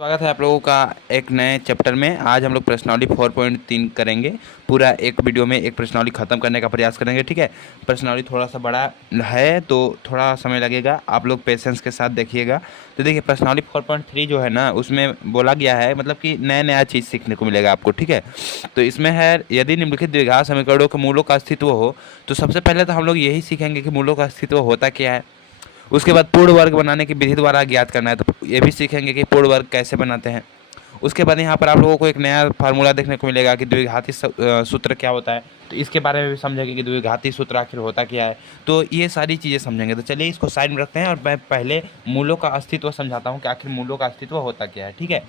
स्वागत है आप लोगों का एक नए चैप्टर में। आज हम लोग प्रश्नावली 4.3 करेंगे। पूरा एक वीडियो में एक प्रश्नावली ख़त्म करने का प्रयास करेंगे। ठीक है, प्रश्नावली थोड़ा सा बड़ा है तो थोड़ा समय लगेगा, आप लोग पेशेंस के साथ देखिएगा। तो देखिए, प्रश्नावली 4.3 जो है ना, उसमें बोला गया है मतलब कि नया नया चीज़ सीखने को मिलेगा आपको। ठीक है, तो इसमें है, यदि निम्नलिखित द्विघात समीकरणों के मूलों का अस्तित्व हो, तो सबसे पहले तो हम लोग यही सीखेंगे कि मूलों का अस्तित्व होता क्या है। उसके बाद पूर्ण वर्ग बनाने की विधि द्वारा ज्ञात करना है, तो ये भी सीखेंगे कि पूर्ण वर्ग कैसे बनाते हैं। उसके बाद यहाँ पर आप लोगों को एक नया फार्मूला देखने को मिलेगा कि द्विघाती सूत्र क्या होता है, तो इसके बारे में भी समझेंगे कि द्विघाती सूत्र आखिर होता क्या है। तो ये सारी चीज़ें समझेंगे। तो चलिए इसको साइड में रखते हैं और मैं पहले मूलों का अस्तित्व समझाता हूँ कि आखिर मूलों का अस्तित्व होता क्या है। ठीक है,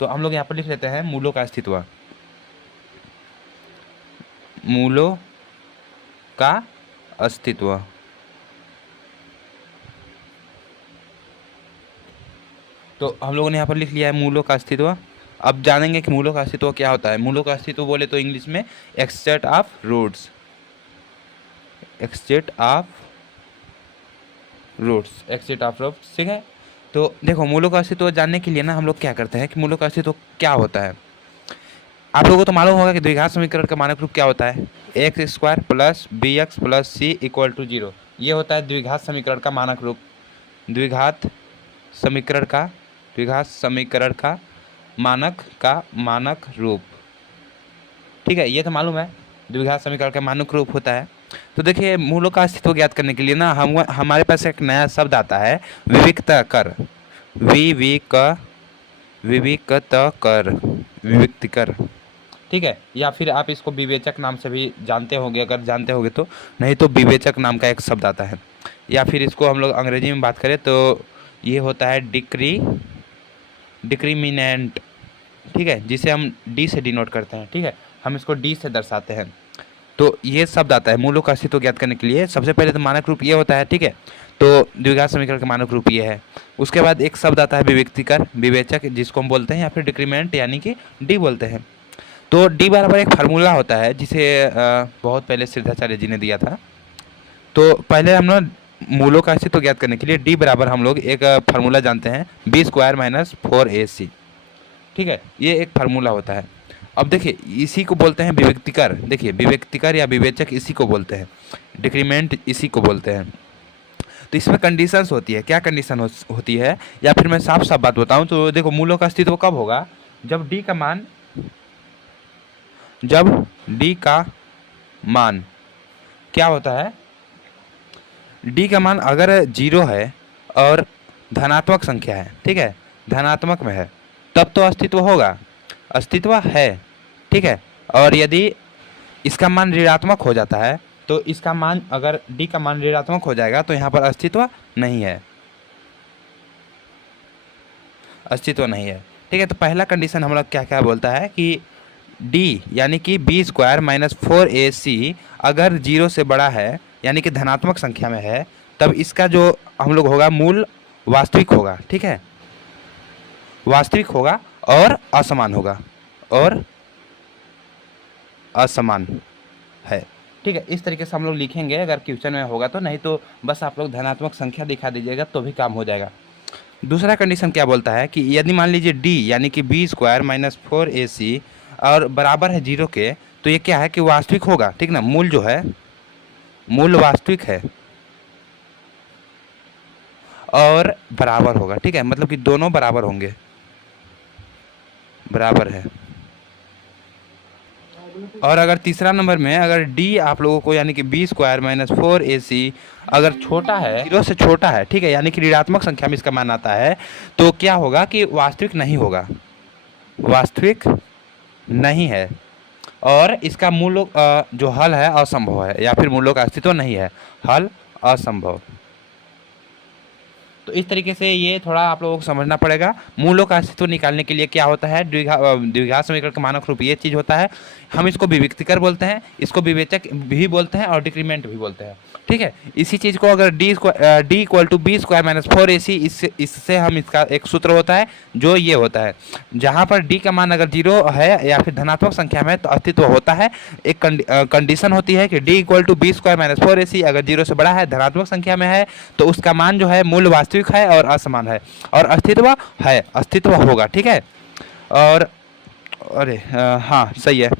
तो हम लोग यहाँ पर लिख लेते हैं मूलों का अस्तित्व। मूलों का अस्तित्व, तो हम लोगों ने यहाँ पर लिख लिया है मूलों का अस्तित्व। अब जानेंगे कि मूलों का अस्तित्व क्या होता है। मूलों का अस्तित्व बोले तो इंग्लिश में extent of roots, extent of roots, extent of roots. ठीक है, तो देखो मूलों का अस्तित्व जानने के लिए ना हम लोग क्या करते हैं कि मूलों का अस्तित्व क्या होता है। आप लोगों को तो मालूम होगा कि द्विघात समीकरण का मानक रूप क्या होता है, x square plus b x plus c equal to 0। ये होता है द्विघात समीकरण का मानक रूप। द्विघात समीकरण का, द्विघात समीकरण का मानक रूप। ठीक है, ये तो मालूम है द्विघात समीकरण का मानक रूप होता है। तो देखिए, मूलों का अस्तित्व ज्ञात करने के लिए ना हमारे पास एक नया शब्द आता है, विविक्ता कर, विविक्ति कर। ठीक है, या फिर आप इसको विवेचक नाम से भी जानते होंगे, अगर जानते होंगे तो, नहीं तो विवेचक नाम का एक शब्द आता है। या फिर इसको हम लोग अंग्रेजी में बात करें तो ये होता है डिक्रीमिनेंट। ठीक है, जिसे हम डी से डिनोट करते हैं। ठीक है, हम इसको डी से दर्शाते हैं। तो ये शब्द आता है मूलों का अस्तित्व ज्ञात करने के लिए। सबसे पहले तो मानक रूप ये होता है। ठीक है, तो द्विघात समीकरण का मानक रूप ये है। उसके बाद एक शब्द आता है विविक्तिकर, विवेचक, जिसको हम बोलते हैं, या फिर डिक्रीमेंट यानी कि डी बोलते हैं। तो डी बराबर एक फार्मूला होता है जिसे बहुत पहले सिद्धाचार्य जी ने दिया था। तो पहले हम लोग मूलों का अस्तित्व ज्ञात करने के लिए डी बराबर हम लोग एक फार्मूला जानते हैं, बी स्क्वायर माइनस 4ac। ठीक है, ये एक फार्मूला होता है। अब देखिए, इसी को बोलते हैं विविक्तिकर। देखिए, विविक्तिकर या विवेचक इसी को बोलते हैं, डिक्रीमेंट इसी को बोलते हैं। तो इसमें कंडीशंस होती है। क्या कंडीशन होती है, या फिर मैं साफ साफ बात बताऊं तो देखो, मूलों का अस्तित्व कब होगा, जब डी का मान क्या होता है, डी का मान अगर 0 है और धनात्मक संख्या है, ठीक है, धनात्मक में है, तब तो अस्तित्व होगा, अस्तित्व है। ठीक है, और यदि इसका मान ऋणात्मक हो जाता है, तो इसका मान, अगर डी का मान ऋणात्मक हो जाएगा तो यहाँ पर अस्तित्व नहीं है, अस्तित्व नहीं है। ठीक है, तो पहला कंडीशन हम लोग क्या क्या बोलता है कि डी यानी कि बी स्क्वायर माइनस 4ac अगर 0 से बड़ा है, यानी कि धनात्मक संख्या में है, तब इसका जो हम लोग होगा मूल वास्तविक होगा। ठीक है, वास्तविक होगा और असमान होगा, और असमान है। ठीक है, इस तरीके से हम लोग लिखेंगे अगर क्वेश्चन में होगा तो, नहीं तो बस आप लोग धनात्मक संख्या दिखा दीजिएगा तो भी काम हो जाएगा। दूसरा कंडीशन क्या बोलता है कि यदि मान लीजिए डी यानी कि बी स्क्वायर माइनस 4ac और बराबर है 0 के, तो ये क्या है कि वास्तविक होगा। ठीक ना, मूल जो है, मूल वास्तविक है और बराबर होगा। ठीक है, मतलब कि दोनों बराबर होंगे, बराबर है। और अगर तीसरा नंबर में अगर डी आप लोगों को यानी कि बी स्क्वायर माइनस 4ac अगर छोटा है, 0 से छोटा है, ठीक है, यानी कि ऋणात्मक संख्या में इसका मान आता है, तो क्या होगा कि वास्तविक नहीं होगा, वास्तविक नहीं है, और इसका मूल जो हल है असंभव है, या फिर मूलों का अस्तित्व नहीं है, हल असंभव। तो इस तरीके से ये थोड़ा आप लोगों को समझना पड़ेगा। मूलों का अस्तित्व निकालने के लिए क्या होता है, द्विघात समीकरण का मानक रूप ये चीज़ होता है। हम इसको विविक्तिकर बोलते हैं, इसको विवेचक भी बोलते हैं और डिक्रीमेंट भी बोलते हैं। ठीक है, इसी चीज़ को अगर d equal to b square minus 4ac, इससे हम इसका एक सूत्र होता है जो ये होता है, जहाँ पर डी का मान अगर 0 है या फिर धनात्मक संख्या में तो अस्तित्व होता है। एक कंडीशन होती है कि d equal to b square minus 4ac अगर 0 से बड़ा है, धनात्मक संख्या में है, तो उसका मान जो है मूल वास्तविक वास्तविक है और असमान है, और अस्तित्व है, अस्तित्व होगा, ठीक है। और अरे हाँ सही है,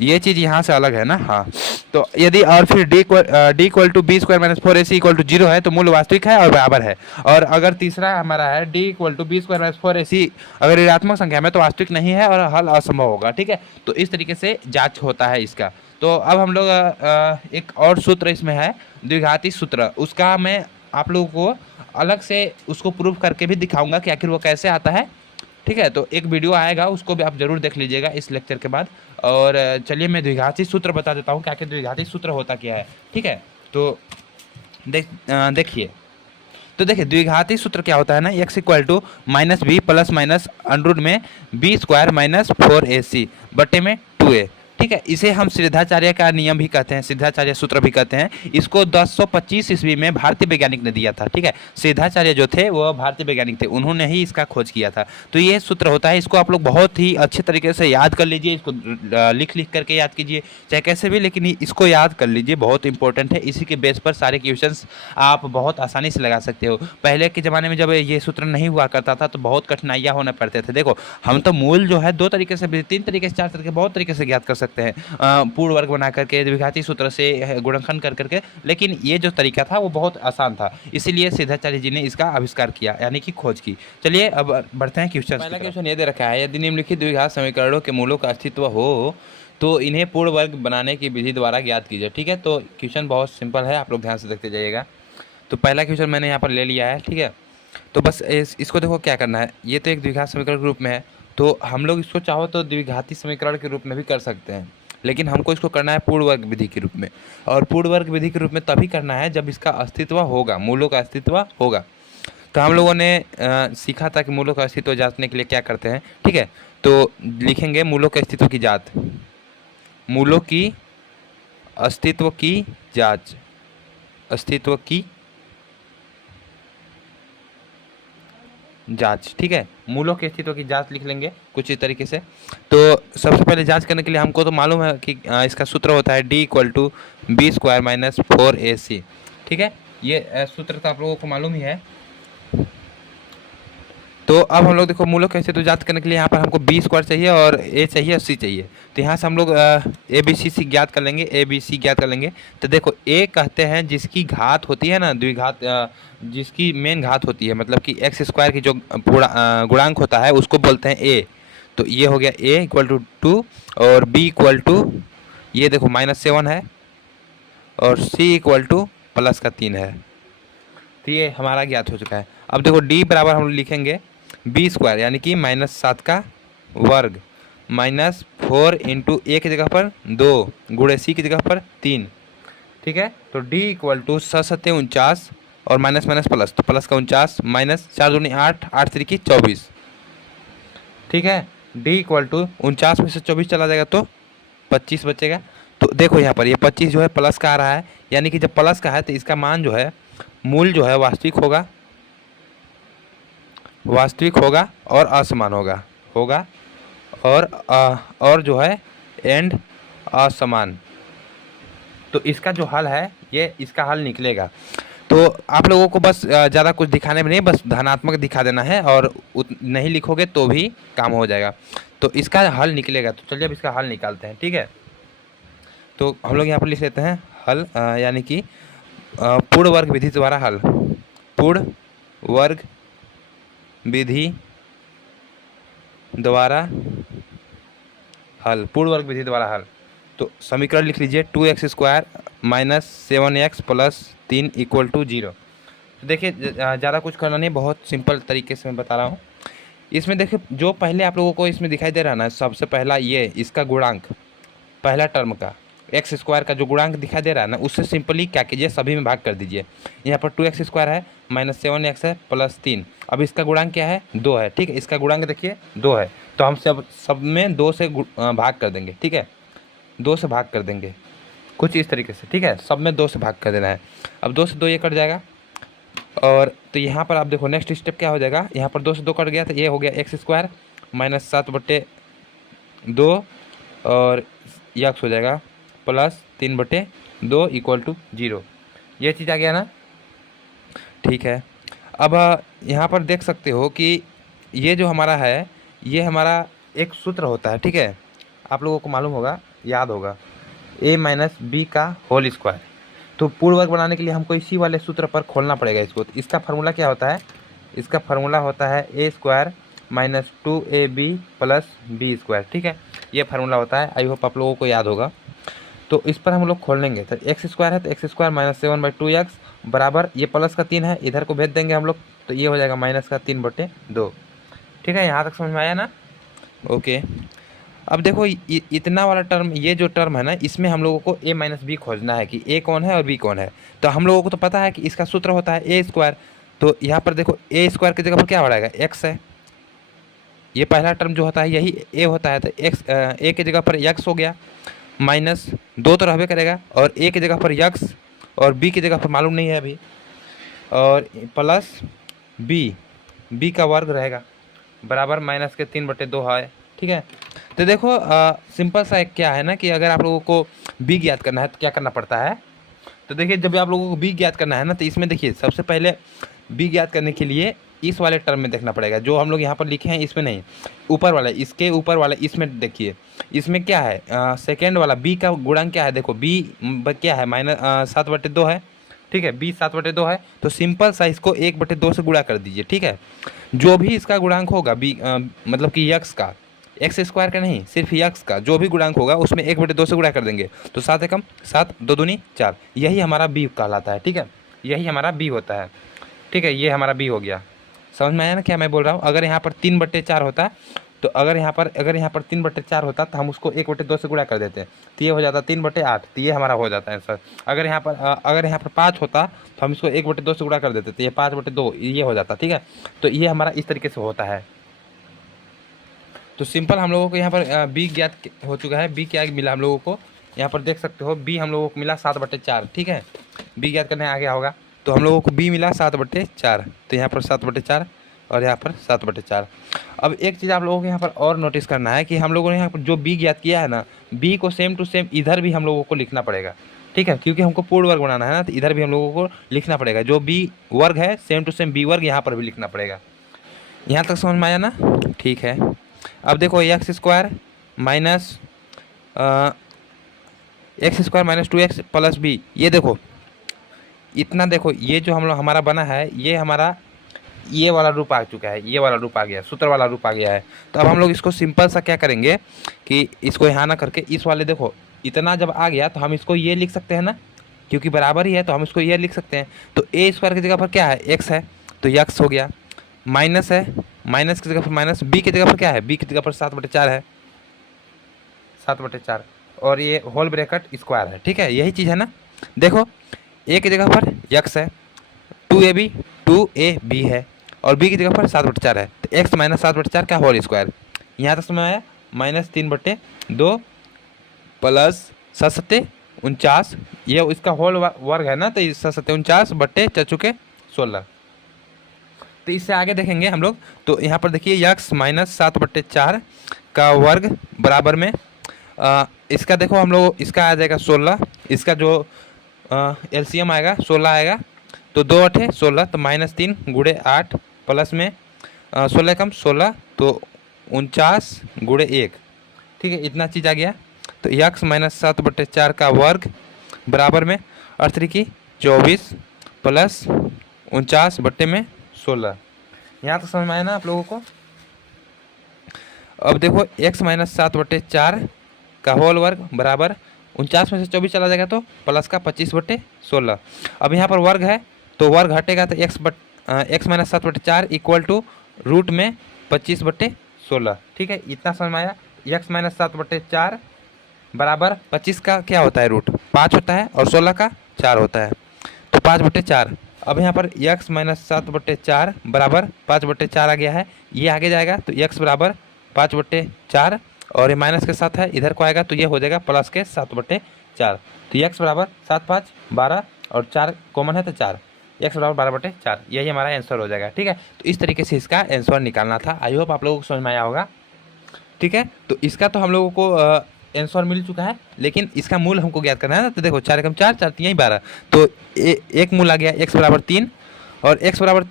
ये चीज़ यहाँ से अलग है ना, हाँ। तो यदि और फिर d equal to b square minus 4ac equal to 0 है तो मूल वास्तविक है और बराबर है। और अगर तीसरा हमारा है d equal to b square minus 4ac अगर ऋणात्मक संख्या में तो वास्तविक नहीं है और हल असंभव होगा, ठीक है। तो इस तरीके से जांच होता है इसका। तो अब हम लोग एक और सूत्र इसमें है द्विघाती सूत्र, उसका मैं आप लोगों को अलग से उसको प्रूफ करके भी दिखाऊंगा कि आखिर वो कैसे आता है, ठीक है। तो एक वीडियो आएगा, उसको भी आप जरूर देख लीजिएगा इस लेक्चर के बाद। और चलिए मैं द्विघाती सूत्र बता देता हूँ कि आखिर द्विघाती सूत्र होता क्या है, ठीक है। तो देखिए, तो देखिए द्विघाती सूत्र क्या होता है ना, x equal to minus b plus minus under में बी स्क्वायर माइनस 4ac बटे में 2a, ठीक है। इसे हम सिद्धाचार्य का नियम भी कहते हैं, सिद्धाचार्य सूत्र भी कहते हैं। इसको 1025 ईस्वी में भारतीय वैज्ञानिक ने दिया था, ठीक है। सिद्धाचार्य जो थे वो भारतीय वैज्ञानिक थे, उन्होंने ही इसका खोज किया था। तो ये सूत्र होता है, इसको आप लोग बहुत ही अच्छे तरीके से याद कर लीजिए, इसको लिख लिख करके याद कीजिए, चाहे कैसे भी, लेकिन इसको याद कर लीजिए, बहुत इंपॉर्टेंट है। इसी के बेस पर सारे क्वेश्चंस आप बहुत आसानी से लगा सकते हो। पहले के ज़माने में जब ये सूत्र नहीं हुआ करता था तो बहुत कठिनाइयाँ होने पड़ते थे। देखो हम तो मूल जो है 2 तरीके से, 3 तरीके से, 4 तरीके, बहुत तरीके से ज्ञात कर सकते हैं, पूर्ण वर्ग बना करके, द्विघाती सूत्र से गुणनखंड कर करके, लेकिन ये जो तरीका था वो बहुत आसान था, इसीलिए सिद्धाचार्य जी ने इसका आविष्कार किया, यानी कि खोज की। चलिए अब बढ़ते हैं क्वेश्चन। पहला क्वेश्चन ये दे रखा है, यदि निम्नलिखित द्विघात समीकरणों के मूलों का अस्तित्व हो तो इन्हें पूर्ण वर्ग बनाने की विधि द्वारा ज्ञात कीजिए, ठीक है। तो क्वेश्चन बहुत सिंपल है, आप लोग ध्यान से देखते जाइएगा। तो पहला क्वेश्चन मैंने यहाँ पर ले लिया है, ठीक है। तो बस इसको देखो क्या करना है, ये तो एक द्विघात समीकरण के रूप में है, तो हम लोग इसको चाहो तो द्विघाती समीकरण के रूप में भी कर सकते हैं, लेकिन हमको इसको करना है पूर्ण वर्ग विधि के रूप में। और पूर्ण वर्ग विधि के रूप में तभी करना है जब इसका अस्तित्व होगा, मूलों का अस्तित्व होगा। तो हम लोगों ने सीखा था कि मूलों का अस्तित्व जांचने के लिए क्या करते हैं, ठीक है। तो लिखेंगे मूलों के अस्तित्व की जांच, मूलों की अस्तित्व की जांच, अस्तित्व की जांच, ठीक है। मूलों के अस्तित्व की जांच लिख लेंगे कुछ इस तरीके से। तो सबसे पहले जांच करने के लिए हमको तो मालूम है कि इसका सूत्र होता है d equal to b square minus 4ac, ठीक है। ये सूत्र तो आप लोगों को मालूम ही है। तो अब हम लोग देखो मूलों के अस्तित्व जांच करने के लिए यहाँ पर हमको बी स्क्वायर चाहिए और ए चाहिए और सी चाहिए। तो यहाँ से हम लोग ए बी सी ज्ञात कर लेंगे, ए बी सी ज्ञात कर लेंगे। तो देखो ए कहते हैं जिसकी घात होती है ना, द्विघात, जिसकी मेन घात होती है, मतलब कि एक्स स्क्वायर की जो गुणांक होता है उसको बोलते हैं ए। तो ये हो गया ए इक्वल टू 2 और बी इक्वल टू ये देखो -7 है और सी इक्वल टू प्लस का 3 है। तो ये हमारा ज्ञात हो चुका है। अब देखो डी बराबर हम लिखेंगे बी स्क्वायर यानी कि -7 का वर्ग -4 इंटू ए की जगह पर 2 गुणे सी की जगह पर 3, ठीक है। तो डी इक्वल टू 7 49 और माइनस माइनस प्लस, तो प्लस का 49 माइनस 4 दूनी 8, 8 3 की 24, ठीक है। डी इक्वल टू 49 में से 24 चला जाएगा तो 25 बचेगा। तो देखो यहाँ पर ये 25 जो है प्लस का आ रहा है, यानी कि जब प्लस का है तो इसका मान जो है, मूल जो है वास्तविक होगा, वास्तविक होगा और असमान होगा, और जो है एंड असमान। तो इसका जो हल है ये इसका हल निकलेगा। तो आप लोगों को बस ज़्यादा कुछ दिखाने में नहीं, बस धनात्मक दिखा देना है और नहीं लिखोगे तो भी काम हो जाएगा। तो इसका हल निकलेगा। तो चलिए अब इसका हल निकालते हैं, ठीक है। तो हम लोग यहाँ पर लिख लेते हैं हल, यानी कि पूर्ण वर्ग विधि द्वारा हल, पूर्ण वर्ग विधि द्वारा हल, पूर्ण वर्ग विधि द्वारा हल। तो समीकरण लिख लीजिए 2x स्क्वायर माइनस 7x प्लस 3 इक्वल टू 0। तो देखिए ज़्यादा कुछ करना नहीं, बहुत सिंपल तरीके से मैं बता रहा हूँ। इसमें देखिए जो पहले आप लोगों को इसमें दिखाई दे रहा है ना, सबसे पहला ये इसका गुणांक, पहला टर्म का एक्स स्क्वायर का जो गुणांक दिखाई दे रहा है ना, उससे सिंपली क्या कीजिए, सभी में भाग कर दीजिए। यहाँ पर 2x स्क्वायर है माइनस 7x है प्लस 3, अब इसका गुणांक क्या है, 2 है, ठीक है। इसका गुणांक देखिए 2 है, तो हम सब में 2 से भाग कर देंगे, ठीक है। 2 से भाग कर देंगे कुछ इस तरीके से, ठीक है। सब में 2 से भाग कर देना है। अब 2 से 2 ये कट जाएगा, और तो यहाँ पर आप देखो नेक्स्ट स्टेप क्या हो जाएगा, यहाँ पर 2 से 2 कट गया तो ये हो गया एक्स स्क्वायर माइनस 7/2 और यक्स हो जाएगा प्लस 3/2 इक्वल टू 0। ये चीज़ आ गया ना। ठीक है। अब यहाँ पर देख सकते हो कि ये जो हमारा है, ये हमारा एक सूत्र होता है, ठीक है। आप लोगों को मालूम होगा, याद होगा, a माइनस बी का होल स्क्वायर। तो पूर्ण वर्ग बनाने के लिए हमको इसी वाले सूत्र पर खोलना पड़ेगा इसको। तो इसका फार्मूला क्या होता है? इसका फार्मूला होता है a square minus 2ab plus b square, ठीक है। ये फार्मूला होता है, आई होप आप लोगों को याद होगा। तो इस पर हम लोग खोल लेंगे। तो एक्स स्क्वायर है तो एक्स स्क्वायर माइनस 7/2x बराबर, ये प्लस का 3 है, इधर को भेज देंगे हम लोग, तो ये हो जाएगा माइनस का 3/2। ठीक है, यहाँ तक समझ में आया ना? ओके। अब देखो इतना वाला टर्म, ये जो टर्म है ना, इसमें हम लोगों को a माइनस बी खोजना है कि a कौन है और b कौन है। तो हम लोगों को तो पता है कि इसका सूत्र होता है ए स्क्वायर। तो यहाँ पर देखो a स्क्वायर की जगह पर क्या हो जाएगा? x है। ये पहला टर्म जो होता है यही a होता है, तो x a की जगह पर x हो गया, माइनस 2 तो रहबे करेगा, और a की जगह पर x और b की जगह पर मालूम नहीं है अभी, और प्लस b का वर्ग रहेगा बराबर माइनस के 3/2 है, ठीक है। तो देखो सिंपल सा एक क्या है ना कि अगर आप लोगों को b ज्ञात करना है तो क्या करना पड़ता है। तो देखिए जब आप लोगों को b ज्ञात करना है ना, तो इसमें देखिए सबसे पहले b ज्ञात करने के लिए इस वाले टर्म में देखना पड़ेगा, जो हम लोग यहाँ पर लिखे हैं इसमें नहीं, ऊपर वाला, इसके ऊपर वाला, इसमें देखिए इसमें क्या है, सेकेंड वाला b का गुणांक क्या है। देखो b क्या है, माइनस 7/2 है, ठीक है। b 7/2 है, तो सिंपल सा इसको 1/2 से गुणा कर दीजिए, ठीक है। जो भी इसका गुणांक होगा b मतलब कि x का, एक्स स्क्वायर का नहीं, सिर्फ x का जो भी गुणांक होगा उसमें 1/2 से गुणा कर देंगे, तो 7 एकम 7, 2 दूनी 4, यही हमारा b कहलाता है, ठीक है। यही हमारा b होता है, ठीक है। ये हमारा b हो गया। समझ में आया ना क्या मैं बोल रहा हूँ? अगर यहाँ पर 3/4 होता, तो अगर यहाँ पर 3/4 होता तो हम उसको 1/2 से गुणा कर देते, तो ये हो जाता 3/8, तो ये हमारा हो जाता है आंसर। अगर यहाँ पर 5 होता तो हम इसको 1/2 से गुणा कर देते, तो ये 5/2 ये हो जाता, ठीक है। तो ये हमारा इस तरीके से होता है। तो सिंपल हम लोगों को यहाँ पर बी ज्ञात हो चुका है। बी क्या मिला हम लोगों को, यहाँ पर देख सकते हो बी हम लोगों को मिला 7/4, ठीक है। बी ज्ञात करने आ गया होगा, तो हम लोगों को बी मिला 7/4, तो यहाँ पर 7/4 और यहाँ पर 7/4। अब एक चीज़ आप लोगों को यहाँ पर और नोटिस करना है कि हम लोगों ने यहाँ पर जो बी ज्ञात किया है ना, बी को सेम टू सेम इधर भी हम लोगों को लिखना पड़ेगा, ठीक है, क्योंकि हमको पूर्ण वर्ग बनाना है ना, तो इधर भी हम लोगों को लिखना पड़ेगा। जो बी वर्ग है सेम टू सेम बी वर्ग यहाँ पर भी लिखना पड़ेगा। यहाँ तक समझ में आया ना? ठीक है। अब देखो x square minus 2x plus b, ये देखो इतना, देखो ये जो हम लोग हमारा बना है, ये हमारा ये वाला रूप आ चुका है, ये वाला रूप आ गया, सूत्र वाला रूप आ गया है। तो अब हम लोग इसको सिंपल सा क्या करेंगे कि इसको यहाँ ना करके इस वाले, देखो इतना जब आ गया तो हम इसको ये लिख सकते हैं ना, क्योंकि बराबर ही है तो हम इसको ये लिख सकते हैं। तो ए स्क्वायर की जगह पर क्या है, एक्स है, तो एक्स हो गया, माइनस है, माइनस की जगह पर माइनस, बी की जगह पर क्या है, बी की जगह पर 7/4 है, 7/4, और ये होल ब्रैकेट स्क्वायर है, ठीक है। यही चीज़ है ना। देखो ए की जगह पर x है, 2ab है, और b की जगह पर 7/4 है, तो x माइनस 7/4 का होल स्क्वायर। यहाँ तक समझ आया? माइनस 3/2 प्लस 7×7 ये इसका होल वर्ग है ना, तो 7×49/4 तो इससे आगे देखेंगे हम लोग। तो यहाँ पर देखिए x माइनस 7/4 का वर्ग बराबर में इसका, देखो हम लोग इसका आ जाएगा 16, इसका जो एलसीएम आएगा 16 आएगा, तो 2 8 16, तो -3 × 8 प्लस में 16 कम 16, तो 49 × 1, ठीक है। इतना चीज़ आ गया। तो x माइनस 7/4 का वर्ग बराबर में 24 प्लस 49/16। यहाँ तो समझ में आया ना आप लोगों को? अब देखो x माइनस 7/4 का होल वर्ग बराबर 49 में से 24 चला जाएगा तो प्लस का 25/16। अब यहाँ पर वर्ग है तो वर्ग हटेगा, तो x minus 7/4 equal to root में 25/16, ठीक है। इतना समझ में आया? x माइनस 7/4 बराबर 25 का क्या होता है, रूट 5 होता है, और 16 का 4 होता है, तो 5/4। अब यहाँ पर x माइनस 7/4 बराबर 5/4 आ गया है, ये आगे जाएगा तो x बराबर 5/4, और ये माइनस के साथ है, इधर को आएगा तो ये हो जाएगा प्लस के 7/4। तो x बराबर 7 5 12 और 4 कॉमन है तो 4, x बराबर 12/4, यही हमारा आंसर हो जाएगा, ठीक है। तो इस तरीके से इसका आंसर निकालना था। आई होप आप लोगों को समझ में आया होगा, ठीक है। तो इसका तो हम लोगों को आंसर मिल चुका है, लेकिन इसका मूल हमको ज्ञात करना है ना। तो देखो 4 एकम 4, 4 3 12, तो एक मूल आ गया x बराबर 3, और x बराबर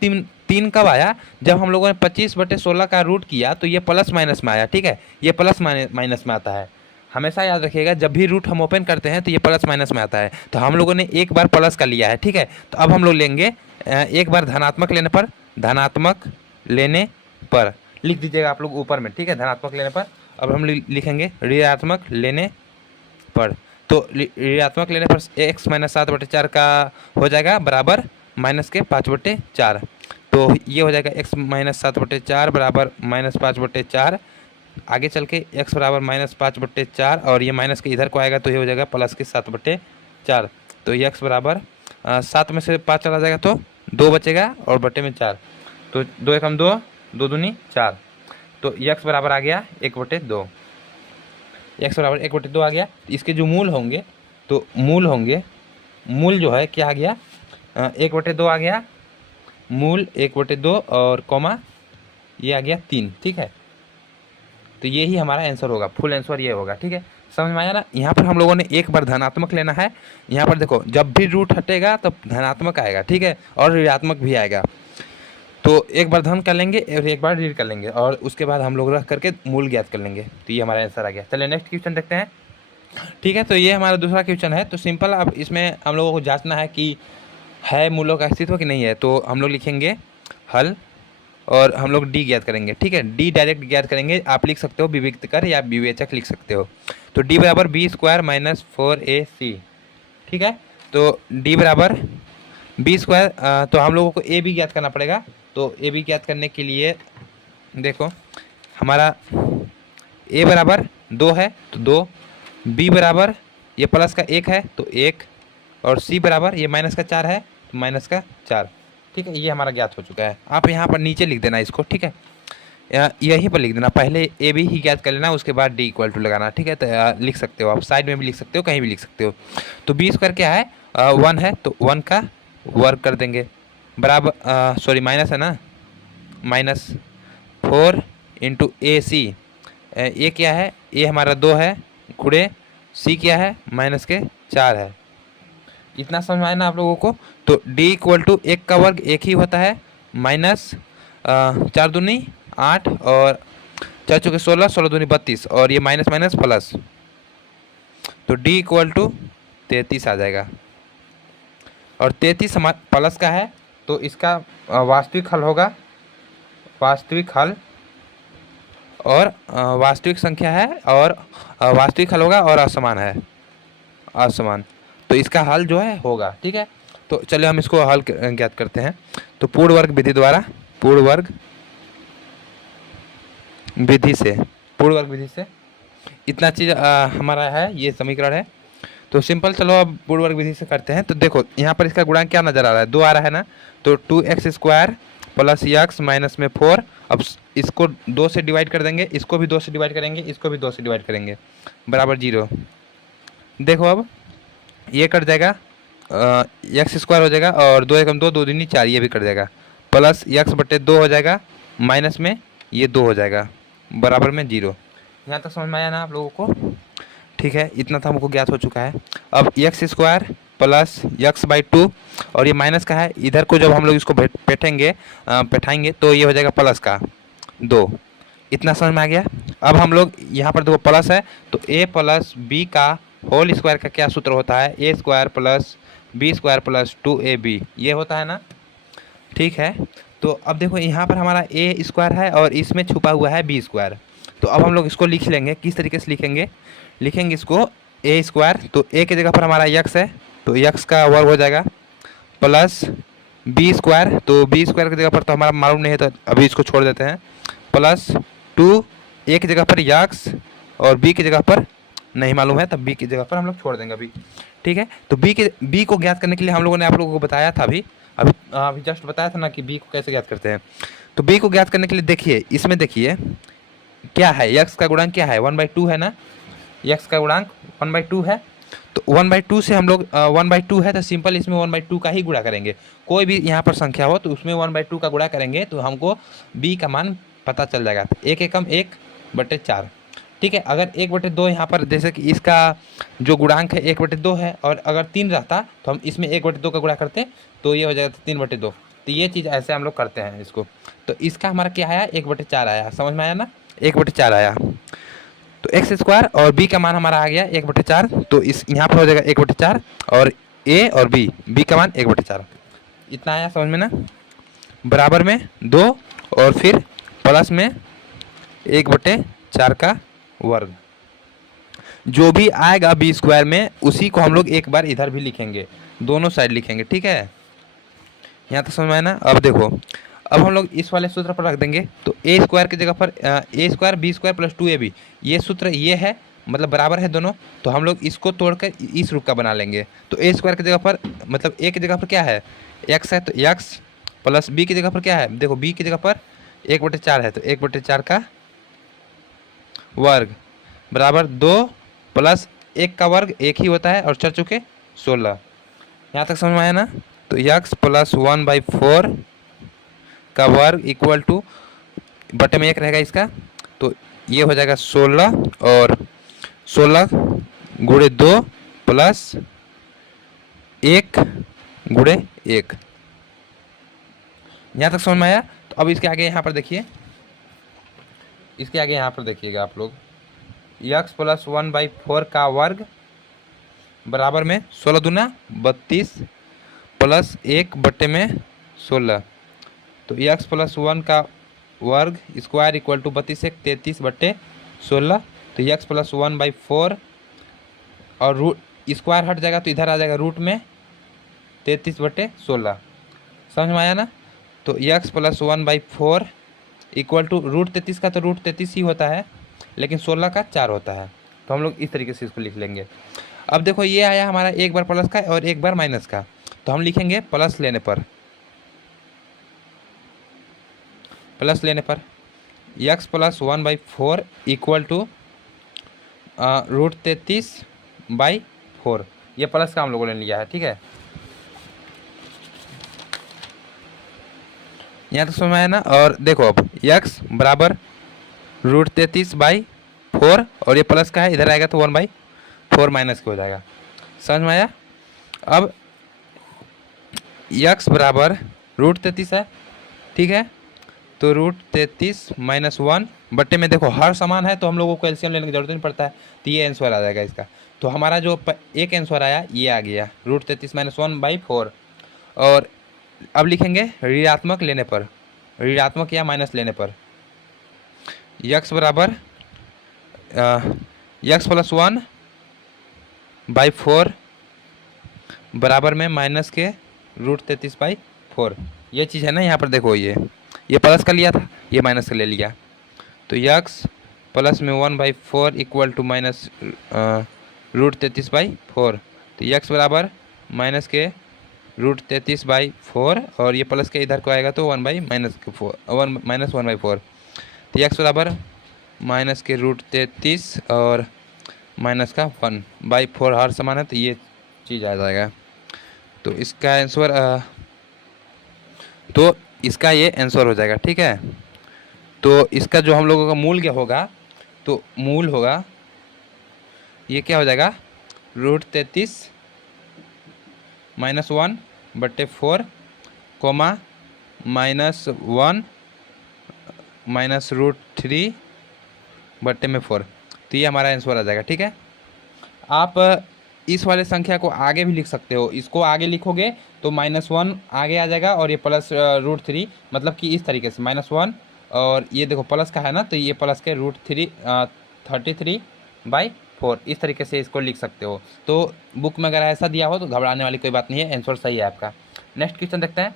3 कब आया, जब हम लोगों ने 25/16 का रूट किया तो ये प्लस माइनस में आया। ठीक है, ये प्लस माइनस में आता है, हमेशा याद रखिएगा जब भी रूट हम ओपन करते हैं तो ये प्लस माइनस में आता है। तो हम लोगों ने एक बार प्लस का लिया है। ठीक है, तो अब हम लोग लेंगे एक बार धनात्मक लेने पर, धनात्मक लेने पर लिख दीजिएगा आप लोग ऊपर में। ठीक है, धनात्मक लेने पर। अब हम लिखेंगे ऋणात्मक लेने पर। तो ऋणात्मक लेने पर x - 7/4 का हो जाएगा बराबर माइनस के 5/4। तो ये हो जाएगा x - 7/4 बराबर -5/4। आगे चल के x बराबर -5/4 और ये माइनस के इधर को आएगा तो ये हो जाएगा प्लस के 7/4। तो ये x बराबर 7 में से 5 चला जाएगा तो 2 बचेगा और बटे में 4, तो 2 एकम 2, 2 दूनी 4। तो x बराबर आ गया 1/2। x बराबर 1/2 आ गया। इसके जो मूल होंगे तो मूल जो है क्या आ गया, 1/2 आ गया, मूल 1/2 और कॉमा ये आ गया 3। ठीक है, तो ये ही हमारा आंसर होगा, फुल आंसर ये होगा। ठीक है, समझ में आया ना। यहाँ पर हम लोगों ने एक बार धनात्मक लेना है। यहाँ पर देखो जब भी रूट हटेगा तो धनात्मक आएगा। ठीक है, और ऋणात्मक भी आएगा। तो एक बार धन कर लेंगे और एक बार ऋण कर लेंगे और उसके बाद हम लोग रख करके मूल ज्ञात कर लेंगे। तो ये हमारा आंसर आ गया। चलिए नेक्स्ट क्वेश्चन देखते हैं। ठीक है, तो ये हमारा दूसरा क्वेश्चन है। तो सिंपल, अब इसमें हम लोगों को जांचना है कि है मूलों का अस्तित्व कि नहीं है। तो हम लोग लिखेंगे हल और हम लोग डी ज्ञात करेंगे। ठीक है, डी डायरेक्ट ज्ञात करेंगे। आप लिख सकते हो विविक्त कर या विवेचक लिख सकते हो। तो डी बराबर b² - 4ac। ठीक है, तो डी बराबर b²। तो हम लोगों को ए भी ज्ञात करना पड़ेगा। तो ए भी ज्ञात करने के लिए देखो हमारा ए बराबर 2 है तो 2, बी बराबर ये प्लस का 1 है तो 1, और सी बराबर ये माइनस का 4 है तो माइनस का 4। ठीक है, ये हमारा ज्ञात हो चुका है। आप यहाँ पर नीचे लिख देना इसको। ठीक है, यहीं पर लिख देना, पहले ए भी ही ज्ञात कर लेना, उसके बाद डी = लगाना। ठीक है, तो लिख सकते हो आप, साइड में भी लिख सकते हो, कहीं भी लिख सकते हो। तो b² क्या है, 1 है तो 1 का वर्ग कर देंगे बराबर, सॉरी माइनस है ना, -4 × AC। ए क्या है, ए हमारा 2 है, गुणे सी क्या है, -4 है। इतना समझ में आया ना आप लोगों को। तो d = 1 का वर्ग 1 ही होता है, -4 दूनी 8 और 4 चौके 16, 16 दूनी 32 और ये माइनस माइनस प्लस, तो d = 33 आ जाएगा। और 33 प्लस का है तो इसका वास्तविक हल होगा, वास्तविक हल और वास्तविक संख्या है और वास्तविक हल होगा और असमान है, असमान। तो इसका हल जो है होगा। ठीक है, तो चलिए हम इसको हल ज्ञात करते हैं। तो पूर्ण वर्ग विधि द्वारा, पूर्ण वर्ग विधि से इतना चीज़ हमारा है, ये समीकरण है। तो सिंपल, चलो अब पूर्ण वर्ग विधि से करते हैं। तो देखो यहाँ पर इसका गुणांक क्या नज़र आ रहा है, 2 आ रहा है ना। तो 2x² + x माइनस में 4। अब इसको 2 से डिवाइड कर देंगे, इसको भी 2 से डिवाइड करेंगे, इसको भी 2 से डिवाइड करेंगे, बराबर 0। देखो अब ये कट जाएगा, x² हो जाएगा और 2 एकम 2, 2 दूनी 4, ये भी कट जाएगा, प्लस x/2 हो जाएगा, माइनस में ये 2 हो जाएगा, बराबर में 0। यहाँ तक समझ में आया ना आप लोगों को। ठीक है, इतना तो हमको ज्ञात हो चुका है। अब x² + x/2 और ये माइनस का है, इधर को जब हम लोग इसको बैठाएंगे तो ये हो जाएगा प्लस का 2। इतना समझ में आ गया। अब हम लोग यहाँ पर देखो प्लस है तो a + b का होल स्क्वायर का क्या सूत्र होता है, a² + b² + 2ab, ये होता है ना। ठीक है, तो अब देखो यहाँ पर हमारा a² है और इसमें छुपा हुआ है b²। तो अब हम लोग इसको लिख लेंगे, किस तरीके से लिखेंगे इसको, a², तो a की जगह पर हमारा x है तो x का वर्ग हो जाएगा, प्लस b², तो b² की जगह पर तो हमारा मालूम नहीं है तो अभी इसको छोड़ देते हैं, प्लस 2, a की जगह पर x और b की जगह पर नहीं मालूम है तब b की जगह पर हम लोग छोड़ देंगे अभी। ठीक है, तो b को ज्ञात करने के लिए हम लोगों ने आप लोगों को बताया था, अभी जस्ट बताया था ना कि b को कैसे ज्ञात करते हैं। तो b को ज्ञात करने के लिए देखिए, इसमें देखिए क्या है, x का गुणांक क्या है, 1/2 है ना, x का गुणांक 1/2 है। तो 1/2 से हम लोग 1/2 है तो सिंपल इसमें 1/2 का ही गुणा करेंगे। कोई भी यहाँ पर संख्या हो तो उसमें 1/2 का गुणा करेंगे तो हमको b का मान पता चल जाएगा। 1 एकम 1/4। ठीक है, अगर 1/2 यहाँ पर, जैसे कि इसका जो गुणांक है 1/2 है और अगर 3 रहता तो हम इसमें 1/2 का गुणा करते तो ये हो जाएगा 3/2। तो ये चीज़ ऐसे हम लोग करते हैं इसको। तो इसका हमारा क्या आया, 1/4 आया, समझ में आया ना, 1/4 आया। तो एक्स स्क्वायर और बी का मान हमारा आ गया 1/4, तो इस यहाँ पर हो जाएगा 1/4 और ए और बी का मान 1/4, इतना आया समझ में ना। बराबर में 2 और फिर प्लस में 1/4 का वर्ग, जो भी आएगा बी स्क्वायर में उसी को हम लोग एक बार इधर भी लिखेंगे, दोनों साइड लिखेंगे, ठीक है। यहाँ तक समझ में आया ना। अब देखो, अब हम लोग इस वाले सूत्र पर रख देंगे, तो ए स्क्वायर की जगह पर a square b square plus 2ab, ये सूत्र ये है, मतलब बराबर है दोनों, तो हम लोग इसको तोड़कर इस रूप का बना लेंगे। तो ए स्क्वायर की जगह पर, मतलब ए की जगह पर क्या है, एक्स है, तो एक्स प्लस बी की जगह पर क्या है, देखो बी की जगह पर 1/4 है, तो 1/4 का वर्ग बराबर 2 प्लस 1 का वर्ग 1 ही होता है और 4 चुके 16। यहाँ तक समझ में आया ना। तो x प्लस 1/4 का वर्ग इक्वल टू, बटे में 1 रहेगा इसका, तो ये हो जाएगा 16 और 16 गुणे 2 प्लस 1 गुणे 1। यहाँ तक समझ में आया। तो अब इसके आगे यहाँ पर देखिए, इसके आगे यहाँ पर देखिएगा आप लोग, x प्लस 1/4 का वर्ग बराबर में 16 दूना 32 प्लस 1 बटे में 16, तो x प्लस 1 का वर्ग स्क्वायर इक्वल टू 32 1 33 बटे 16, तो x प्लस 1/4 और रूट स्क्वायर हट जाएगा तो इधर आ जाएगा रूट में 33 बटे 16, समझ में आया ना। तो x plus 1/4 equal to root 33 का, तो रूट 33 ही होता है, लेकिन 16 का 4 होता है, तो हम लोग इस तरीके से इसको लिख लेंगे। अब देखो ये आया हमारा एक बार प्लस का और एक बार माइनस का, तो हम लिखेंगे प्लस लेने पर, प्लस लेने पर x plus 1/4 equal to root 33/4, ये प्लस का हम लोगों ने लिया है, ठीक है। यहाँ तक समझ में आया ना। और देखो अब x बराबर रूट 33/4 और ये प्लस का है, इधर आएगा तो 1/4 माइनस के हो जाएगा, समझ में आया। अब x बराबर रूट 33 है, ठीक है, तो रूट 33 माइनस 1 बट्टे में, देखो हर समान है तो हम लोगों को एलसीएम लेने की जरूरत नहीं पड़ता है, तो ये आंसर आ जाएगा इसका। तो हमारा जो एक आंसर आया ये आ गया रूट 33 माइनस 1/4। और अब लिखेंगे ऋणात्मक लेने पर, ऋणात्मक या माइनस लेने पर, x बराबर x प्लस 1/4 बराबर में माइनस के रूट 33/4, ये चीज़ है ना। यहाँ पर देखो ये प्लस का लिया था, ये माइनस का ले लिया, तो x प्लस में 1/4 इक्वल टू माइनस रूट 33/4, तो x बराबर माइनस के रूट 33/4 और ये प्लस के इधर को आएगा तो 1/4, तो x बराबर माइनस के रूट 33 और माइनस का 1/4 हर समान है, तो ये चीज़ आ जाएगा। तो इसका आंसर तो इसका ये आंसर हो जाएगा, ठीक है। तो इसका जो हम लोगों का मूल क्या होगा, तो मूल होगा ये क्या हो जाएगा, root 33 minus 1/4 comma minus 1 minus root 3/4, तो ये हमारा आंसर आ जाएगा, ठीक है। आप इस वाले संख्या को आगे भी लिख सकते हो, इसको आगे लिखोगे तो माइनस 1 आगे आ जाएगा और ये प्लस रूट 3, मतलब कि इस तरीके से माइनस 1 और ये देखो प्लस का है ना, तो ये प्लस के रूट 33/4, इस तरीके से इसको लिख सकते हो। तो बुक में अगर ऐसा दिया हो तो घबराने वाली कोई बात नहीं है, आंसर सही है आपका। नेक्स्ट क्वेश्चन देखते हैं,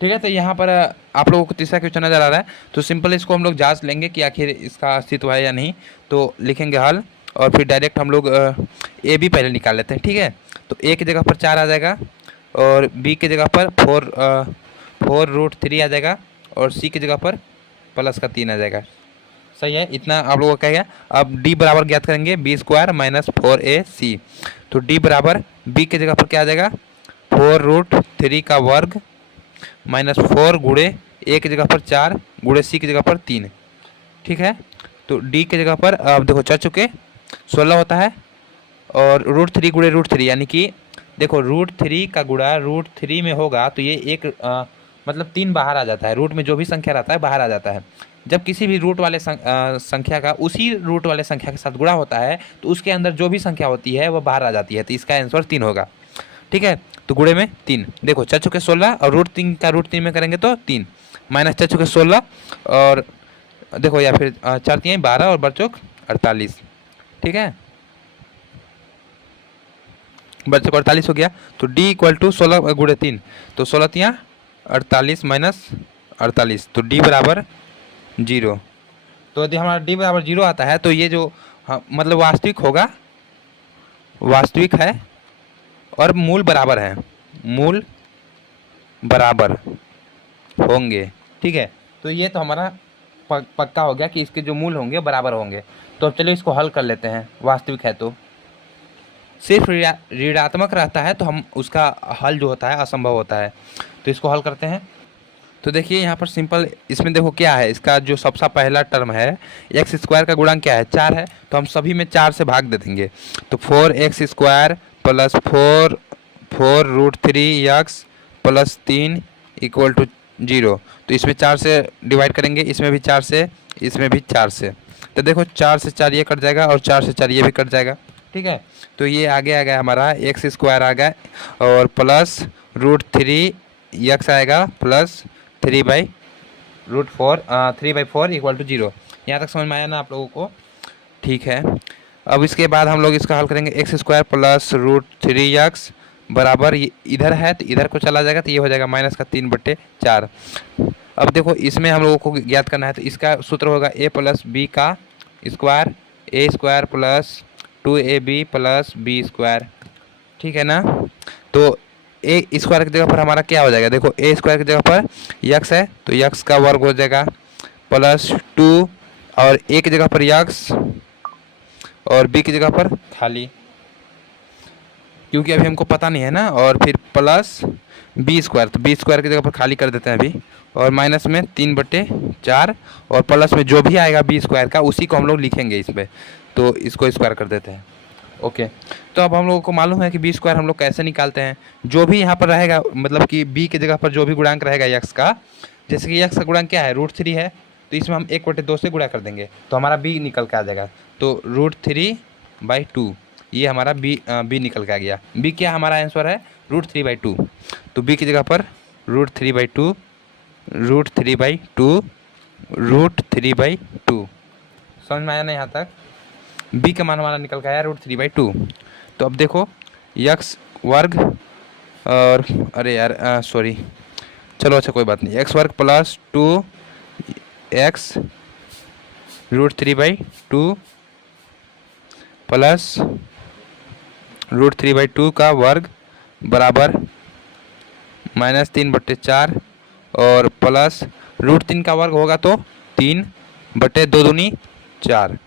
ठीक है। तो यहाँ पर आप लोगों को तीसरा क्वेश्चन नज़र आ रहा है, तो सिंपल इसको हम लोग जांच लेंगे कि आखिर इसका अस्तित्व है या नहीं। तो लिखेंगे हल और फिर डायरेक्ट हम लोग ए बी पहले निकाल लेते हैं, ठीक है। तो ए की जगह पर 4 आ जाएगा और बी की जगह पर 4 रूट 3 आ जाएगा और सी की जगह पर प्लस का 3 आ जाएगा, सही है। इतना आप लोगों का क्या। अब डी बराबर ज्ञात करेंगे बी स्क्वायर माइनस 4ac, तो डी बराबर बी की जगह पर क्या आ जाएगा 4 रूट 3 का वर्ग माइनस 4 गुणे ए की जगह पर 4 गुणे सी की जगह पर 3, ठीक है। तो डी की जगह पर अब देखो 4 चुके 16 होता है और रूट 3 गुणे रूट 3, यानी कि देखो रूट 3 का गुणा रूट 3 में होगा तो ये एक मतलब 3 बाहर आ जाता है, रूट में जो भी संख्या रहता है बाहर आ जाता है। जब किसी भी रूट वाले संख्या का उसी रूट वाले संख्या के साथ गुणा होता है तो उसके अंदर जो भी संख्या होती है वो बाहर आ जाती है, तो इसका आंसर 3 होगा। ठीक है, तो गुणे में 3, देखो 4 चौके 16 और रूट 3 का रूट 3 में करेंगे तो 3 माइनस 4 चौके 16 और देखो या फिर 4 3 12 और बर चौक 48। ठीक है, बर चौक 48 हो गया। तो d इक्वल टू 16 गुणे 3, तो 16 3 48 माइनस 48, तो d बराबर 0। तो यदि हमारा d बराबर 0 आता है तो ये जो मतलब वास्तविक होगा, वास्तविक है और मूल बराबर है, मूल बराबर होंगे। ठीक है, तो ये तो हमारा पक्का हो गया कि इसके जो मूल होंगे बराबर होंगे। तो अब चलिए इसको हल कर लेते हैं। वास्तविक है तो सिर्फ ऋणात्मक रहता है तो हम उसका हल जो होता है असंभव होता है। तो इसको हल करते हैं। तो देखिए यहाँ पर सिंपल, इसमें देखो क्या है, इसका जो सबसे पहला टर्म है एक्स स्क्वायर का गुणांक क्या है 4 है, तो हम सभी में 4 से भाग दे देंगे। तो 4x square plus 4 root 3x plus 3 equal to 0। तो इसमें 4 से डिवाइड करेंगे, इसमें भी 4 से, इसमें भी 4 से। तो देखो 4 से 4 ये कट जाएगा और 4 से 4 ये भी कट जाएगा। ठीक है, तो ये आगे आ गया हमारा एक्स स्क्वायर आ गया और प्लस रूट 3x आएगा प्लस 3/4 इक्वल टू 0। यहाँ तक समझ में आया ना आप लोगों को? ठीक है, अब इसके बाद हम लोग इसका हल करेंगे। X square plus root 3x बराबर, इधर है तो इधर को चला जाएगा तो ये हो जाएगा माइनस का 3/4। अब देखो इसमें हम लोगों को ज्ञात करना है, तो इसका सूत्र होगा a प्लस बी का square, a square plus 2ab plus b square. ठीक है ना, तो ए स्क्वायर की जगह पर हमारा क्या हो जाएगा, देखो ए स्क्वायर की जगह पर यक्स है तो यक्स का वर्ग हो जाएगा प्लस 2 और ए की जगह पर यक्स और बी की जगह पर खाली, क्योंकि अभी हमको पता नहीं है ना, और फिर प्लस बी स्क्वायर, तो बी स्क्वायर की जगह पर खाली कर देते हैं अभी, और माइनस में 3/4 और प्लस में जो भी आएगा बी स्क्वायर का उसी को हम लोग लिखेंगे इसमें, तो इसको स्क्वायर कर देते हैं। ओके, तो अब हम लोगों को मालूम है कि बी स्क्वायर हम लोग कैसे निकालते हैं। जो भी यहाँ पर रहेगा, मतलब कि बी की जगह पर जो भी गुणांक रहेगा यक्स का, जैसे कि यक्स का गुणांक क्या है रूट 3 है, तो इसमें हम 1/2 से गुणा कर देंगे तो हमारा बी निकल के आ जाएगा। तो रूट 3/2 ये हमारा बी निकल के आ गया। बी क्या हमारा आंसर है रूट 3/2। तो बी की जगह पर रूट 3/2 समझ में आया ना यहाँ तक? बी का मान हमारा निकल के आया रूट 3/2। तो अब देखो यक्स वर्ग और अरे यार सॉरी, चलो अच्छा कोई बात नहीं, एक्स वर्ग plus 2x root 3/2 plus root 3/2 का वर्ग बराबर माइनस 3/4 और प्लस रूट 3 का वर्ग होगा तो 3/2 दूनी 4।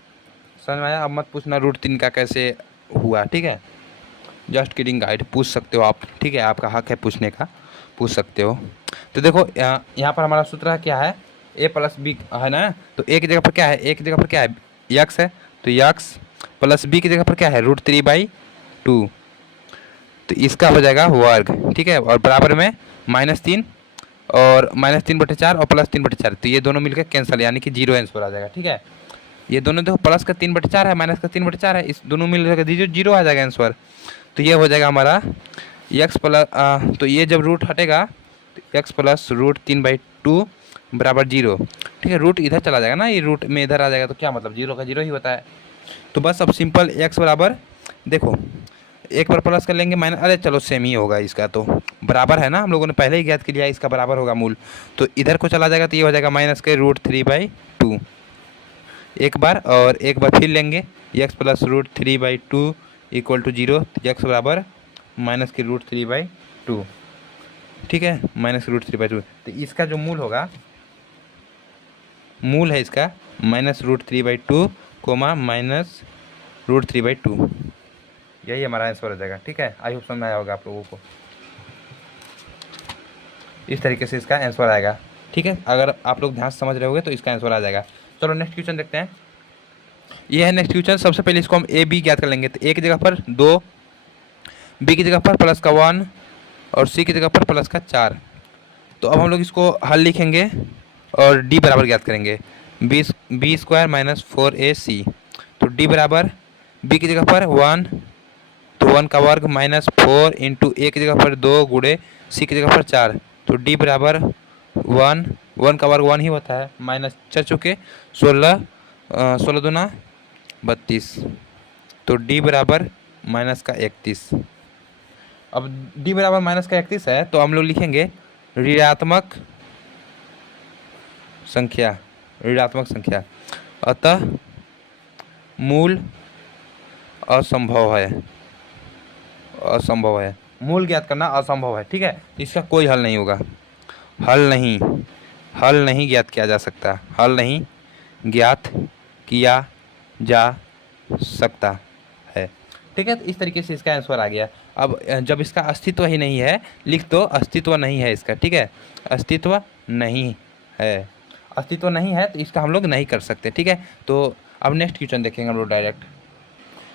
समझ में आया? अब मत पूछना रूट 3 का कैसे हुआ। ठीक है, जस्ट किडिंग गाइड, पूछ सकते हो आप। ठीक है, आपका हक है पूछने का, पूछ सकते हो। तो देखो यहाँ पर हमारा सूत्र क्या है, a प्लस बी है ना, तो ए की जगह पर क्या है, ए की जगह पर क्या है यक्स है, तो यक्स प्लस बी की जगह पर क्या है रूट 3/2, तो इसका हो जाएगा वर्ग। ठीक है, और बराबर में -3 और -3/4 और प्लस 3/4, तो ये दोनों मिलकर कैंसिल, यानी कि 0 आंसर आ जाएगा। ठीक है, ये दोनों देखो प्लस का 3/4 है, माइनस का 3/4 है, इस दोनों मिलकर 0 आ जाएगा आंसर। तो ये हो जाएगा हमारा x प्लस, तो ये जब रूट हटेगा तो x प्लस रूट 3/2 बराबर 0। ठीक है, रूट इधर चला जाएगा ना, ये रूट में इधर आ जाएगा तो क्या मतलब 0 का 0 ही होता है। तो बस अब सिंपल x बराबर, देखो एक बार प्लस कर लेंगे माइनस, अरे चलो सेम ही होगा, इसका तो बराबर है ना, हम लोगों ने पहले ही ज्ञात कर लिया, इसका बराबर होगा मूल, तो इधर को चला जाएगा तो ये हो जाएगा माइनस के रूट 3/2 एक बार, और एक बार फिर लेंगे x plus root 3/2 equal to 0, x बराबर माइनस के रूट 3/2। ठीक है, माइनस रूट 3/2, तो इसका जो मूल होगा, मूल है इसका minus root 3/2 comma minus root 3/2, यही हमारा आंसर हो जाएगा। ठीक है, आई होप समझ में आया होगा आप लोगों को। इस तरीके से इसका आंसर आएगा। ठीक है, अगर आप लोग ध्यान से समझ रहे होगे तो इसका आंसर आ जाएगा। चलो नेक्स्ट क्वेश्चन देखते हैं। ये है नेक्स्ट क्वेश्चन। सबसे पहले इसको हम ए बी ज्ञात कर लेंगे, तो ए की जगह पर 2, बी की जगह पर प्लस का 1 और सी की जगह पर प्लस का 4। तो अब हम लोग इसको हल लिखेंगे और डी बराबर ज्ञात करेंगे। B square minus 4ac। तो डी बराबर बी की जगह पर 1, तो 1 का वर्ग माइनस 4 इंटू ए की जगह पर 2 गुणे सी की जगह पर 4। तो डी बराबर 1, 1 का वर्ग 1 ही होता है, माइनस 4 चुके 16, 16 दूना 32। तो डी बराबर माइनस का 31। अब डी बराबर माइनस का 31 है तो हम लोग लिखेंगे ऋणात्मक संख्या, ऋणात्मक संख्या। अतः मूल असंभव है, असंभव है। मूल ज्ञात करना असंभव है, ठीक है। तो इसका कोई हल नहीं होगा, हल नहीं ज्ञात किया जा सकता, हल नहीं ज्ञात किया जा सकता है, ठीक है। तो इस तरीके से इसका आंसर आ गया। अब जब इसका अस्तित्व ही नहीं है, लिख दो अस्तित्व नहीं है इसका, ठीक है। अस्तित्व नहीं है, अस्तित्व नहीं है तो इसका हम लोग नहीं कर सकते, ठीक है। तो अब नेक्स्ट क्वेश्चन देखेंगे हम लोग डायरेक्ट।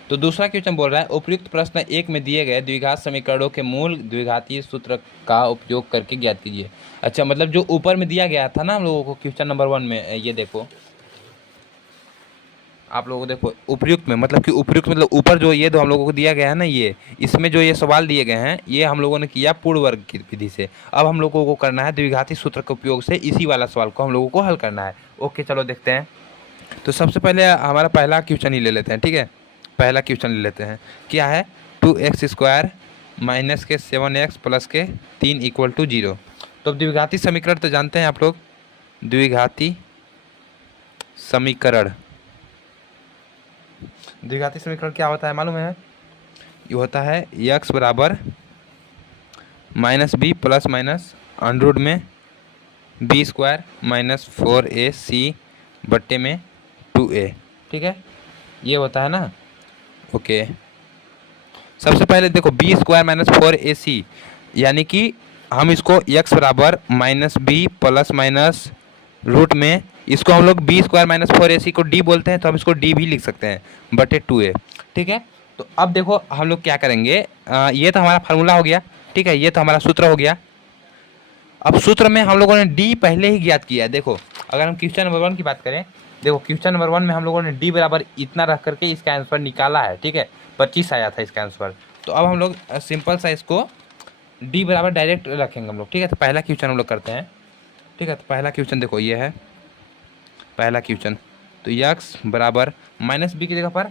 तो दूसरा क्वेश्चन बोल रहा है उपयुक्त प्रश्न 1 में दिए गए द्विघात समीकरणों के मूल द्विघातीय सूत्र का उपयोग करके ज्ञात कीजिए। अच्छा, मतलब जो ऊपर में दिया गया था ना हम लोगों को क्वेश्चन नंबर 1 में, ये देखो आप लोगों को, देखो उपयुक्त में मतलब कि उपयुक्त मतलब ऊपर जो ये दो हम लोगों को दिया गया है ना, ये इसमें जो ये सवाल दिए गए हैं ये हम लोगों ने किया पूर्ण वर्ग की विधि से। अब हम लोगों को करना है द्विघाती सूत्र के उपयोग से इसी वाला सवाल को हम लोगों को हल करना है। ओके, चलो देखते हैं। तो सबसे पहले हमारा पहला क्वेश्चन ही ले लेते हैं, ठीक है। पहला क्वेश्चन ले लेते हैं, क्या है 2x स्क्वायर माइनस के 7x प्लस के 3 इक्वल टू 0। तो अब द्विघाती समीकरण तो जानते हैं आप लोग, द्विघाती समीकरण, द्विघाती समीकरण क्या होता है मालूम है? ये होता है x बराबर minus b plus minus under root में बी स्क्वायर माइनस 4ac बट्टे में 2a, ठीक है। ये होता है ना। ओके, सबसे पहले देखो बी स्क्वायर माइनस 4ac, यानी कि हम इसको x बराबर minus b plus minus root में, इसको हम लोग बी स्क्वायर माइनस 4ac को d बोलते हैं तो हम इसको d भी लिख सकते हैं बटे 2a, ठीक है। तो अब देखो हम लोग क्या करेंगे, ये तो हमारा फार्मूला हो गया, ठीक है, ये तो हमारा सूत्र हो गया। अब सूत्र में हम लोगों ने d पहले ही ज्ञात किया है। देखो अगर हम क्वेश्चन नंबर 1 की बात करें, देखो क्वेश्चन नंबर 1 में हम लोगों ने d बराबर इतना रख करके इसका आंसर निकाला है, ठीक है, 25 आया था इसका आंसर। तो अब हम लोग सिंपल सा इसको d बराबर डायरेक्ट रखेंगे हम लोग, ठीक है। तो पहला क्वेश्चन हम लोग करते हैं, ठीक है। तो पहला क्वेश्चन देखो ये है पहला क्वेश्चन। तो x बराबर माइनस बी की जगह पर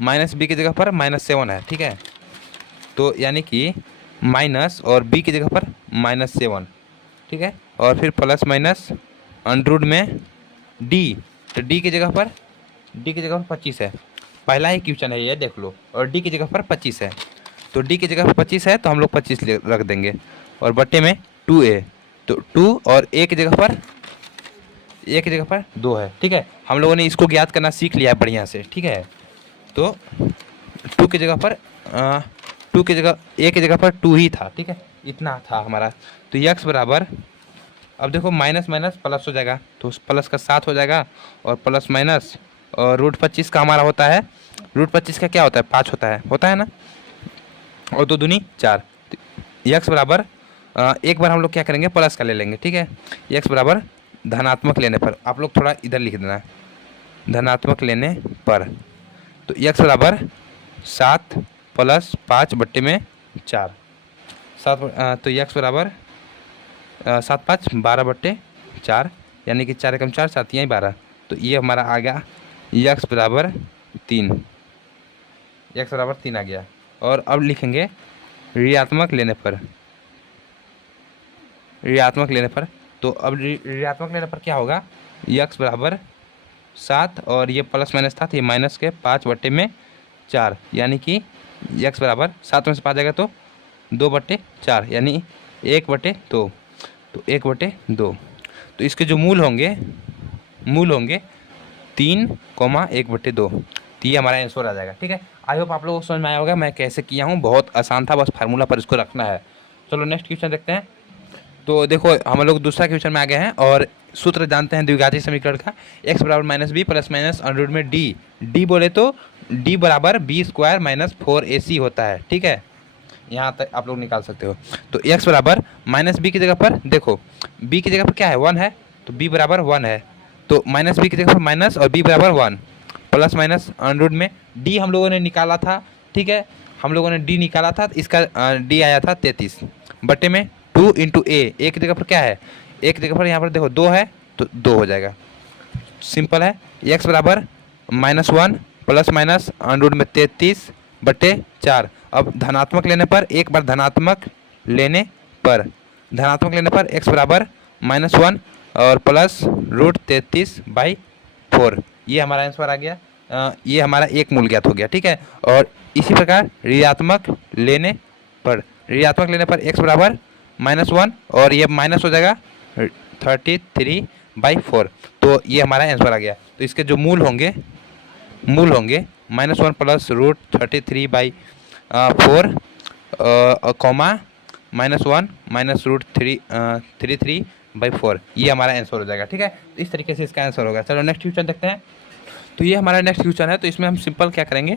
-7 है, ठीक है। तो यानी कि माइनस और b की जगह पर -7, ठीक है, और फिर प्लस माइनस अंडर रूट में d, तो d की जगह पर 25 है। पहला ही क्वेश्चन है ये, देख लो, और d की जगह पर 25 है। तो d की जगह पर 25 है तो हम लोग 25 रख देंगे और बट्टे में 2a, तो 2 और a की जगह पर 2 है, ठीक है। हम लोगों ने इसको ज्ञात करना सीख लिया है बढ़िया से, ठीक है। तो 2 की जगह पर a की जगह पर 2 ही था, ठीक है, इतना था हमारा। तो x बराबर, अब देखो माइनस माइनस प्लस हो जाएगा तो प्लस का 7 हो जाएगा और प्लस माइनस और रूट 25 का हमारा होता है, रूट 25 का क्या होता है 5 होता है ना, और 2 दूनी 4। x बराबर एक बार हम लोग क्या करेंगे प्लस का ले लेंगे, ठीक है। x बराबर धनात्मक लेने पर, आप लोग थोड़ा इधर लिख देना, धनात्मक लेने पर, तो x बराबर 7 प्लस 5 बट्टे में 4, 7, तो x बराबर 7 5 12 बट्टे 4, यानी कि 4 एकम 4 7 यहीं 12। तो ये हमारा आ गया x बराबर 3, x बराबर 3 आ गया। और अब लिखेंगे ऋणात्मक लेने पर, तो अब ऋणात्मक लेने पर क्या होगा, x बराबर 7 और ये प्लस माइनस था तो ये माइनस के 5 बट्टे में 4, यानी कि x बराबर 7 में से 5 जाएगा तो 2 बट्टे 4, यानी 1 बट्टे 2, तो 1 बट्टे 2। तो इसके जो मूल होंगे 3, 1 बट्टे 2, तो ये हमारा आंसर आ जाएगा, ठीक है। आई होप आप लोगों को समझ में आया होगा मैं कैसे किया हूँ, बहुत आसान था, बस फार्मूला पर इसको रखना है। चलो नेक्स्ट क्वेश्चन देखते हैं। तो देखो हम लोग दूसरा क्वेश्चन में आ गए हैं और सूत्र जानते हैं द्विघाती समीकरण का, x बराबर minus b plus minus under root में d बोले तो d बराबर बी स्क्वायर माइनस 4ac होता है, ठीक है। यहाँ तक आप लोग निकाल सकते हो। तो x बराबर माइनस बी की जगह पर देखो b की जगह पर क्या है 1 है, तो b बराबर 1 है, तो माइनस बी की जगह पर माइनस और b बराबर 1 प्लस माइनस अंडर में d हम लोगों ने निकाला था, ठीक है, हम लोगों ने d निकाला था, इसका d आया था 33 बटे में 2 इंटू ए की जगह पर क्या है, ए की जगह पर यहाँ पर देखो 2 है तो 2 हो जाएगा, सिंपल है। x बराबर -1 प्लस माइनस अंडर में 33 बटे 4। अब धनात्मक लेने पर एक बार धनात्मक लेने पर x बराबर -1 और प्लस √33/4, ये हमारा आंसर आ गया। ये हमारा एक मूल ज्ञात हो गया, ठीक है। और इसी प्रकार ऋणात्मक लेने पर x बराबर -1 और ये माइनस हो जाएगा 33/4, तो ये हमारा आंसर आ गया। तो इसके जो मूल होंगे -1 प्लस √33/4 कॉमा -1 माइनस √33/4, ये हमारा आंसर हो जाएगा, ठीक है। तो इस तरीके से इसका आंसर होगा। चलो नेक्स्ट क्वेश्चन देखते हैं। तो ये हमारा नेक्स्ट क्वेश्चन है, तो इसमें हम सिंपल क्या करेंगे,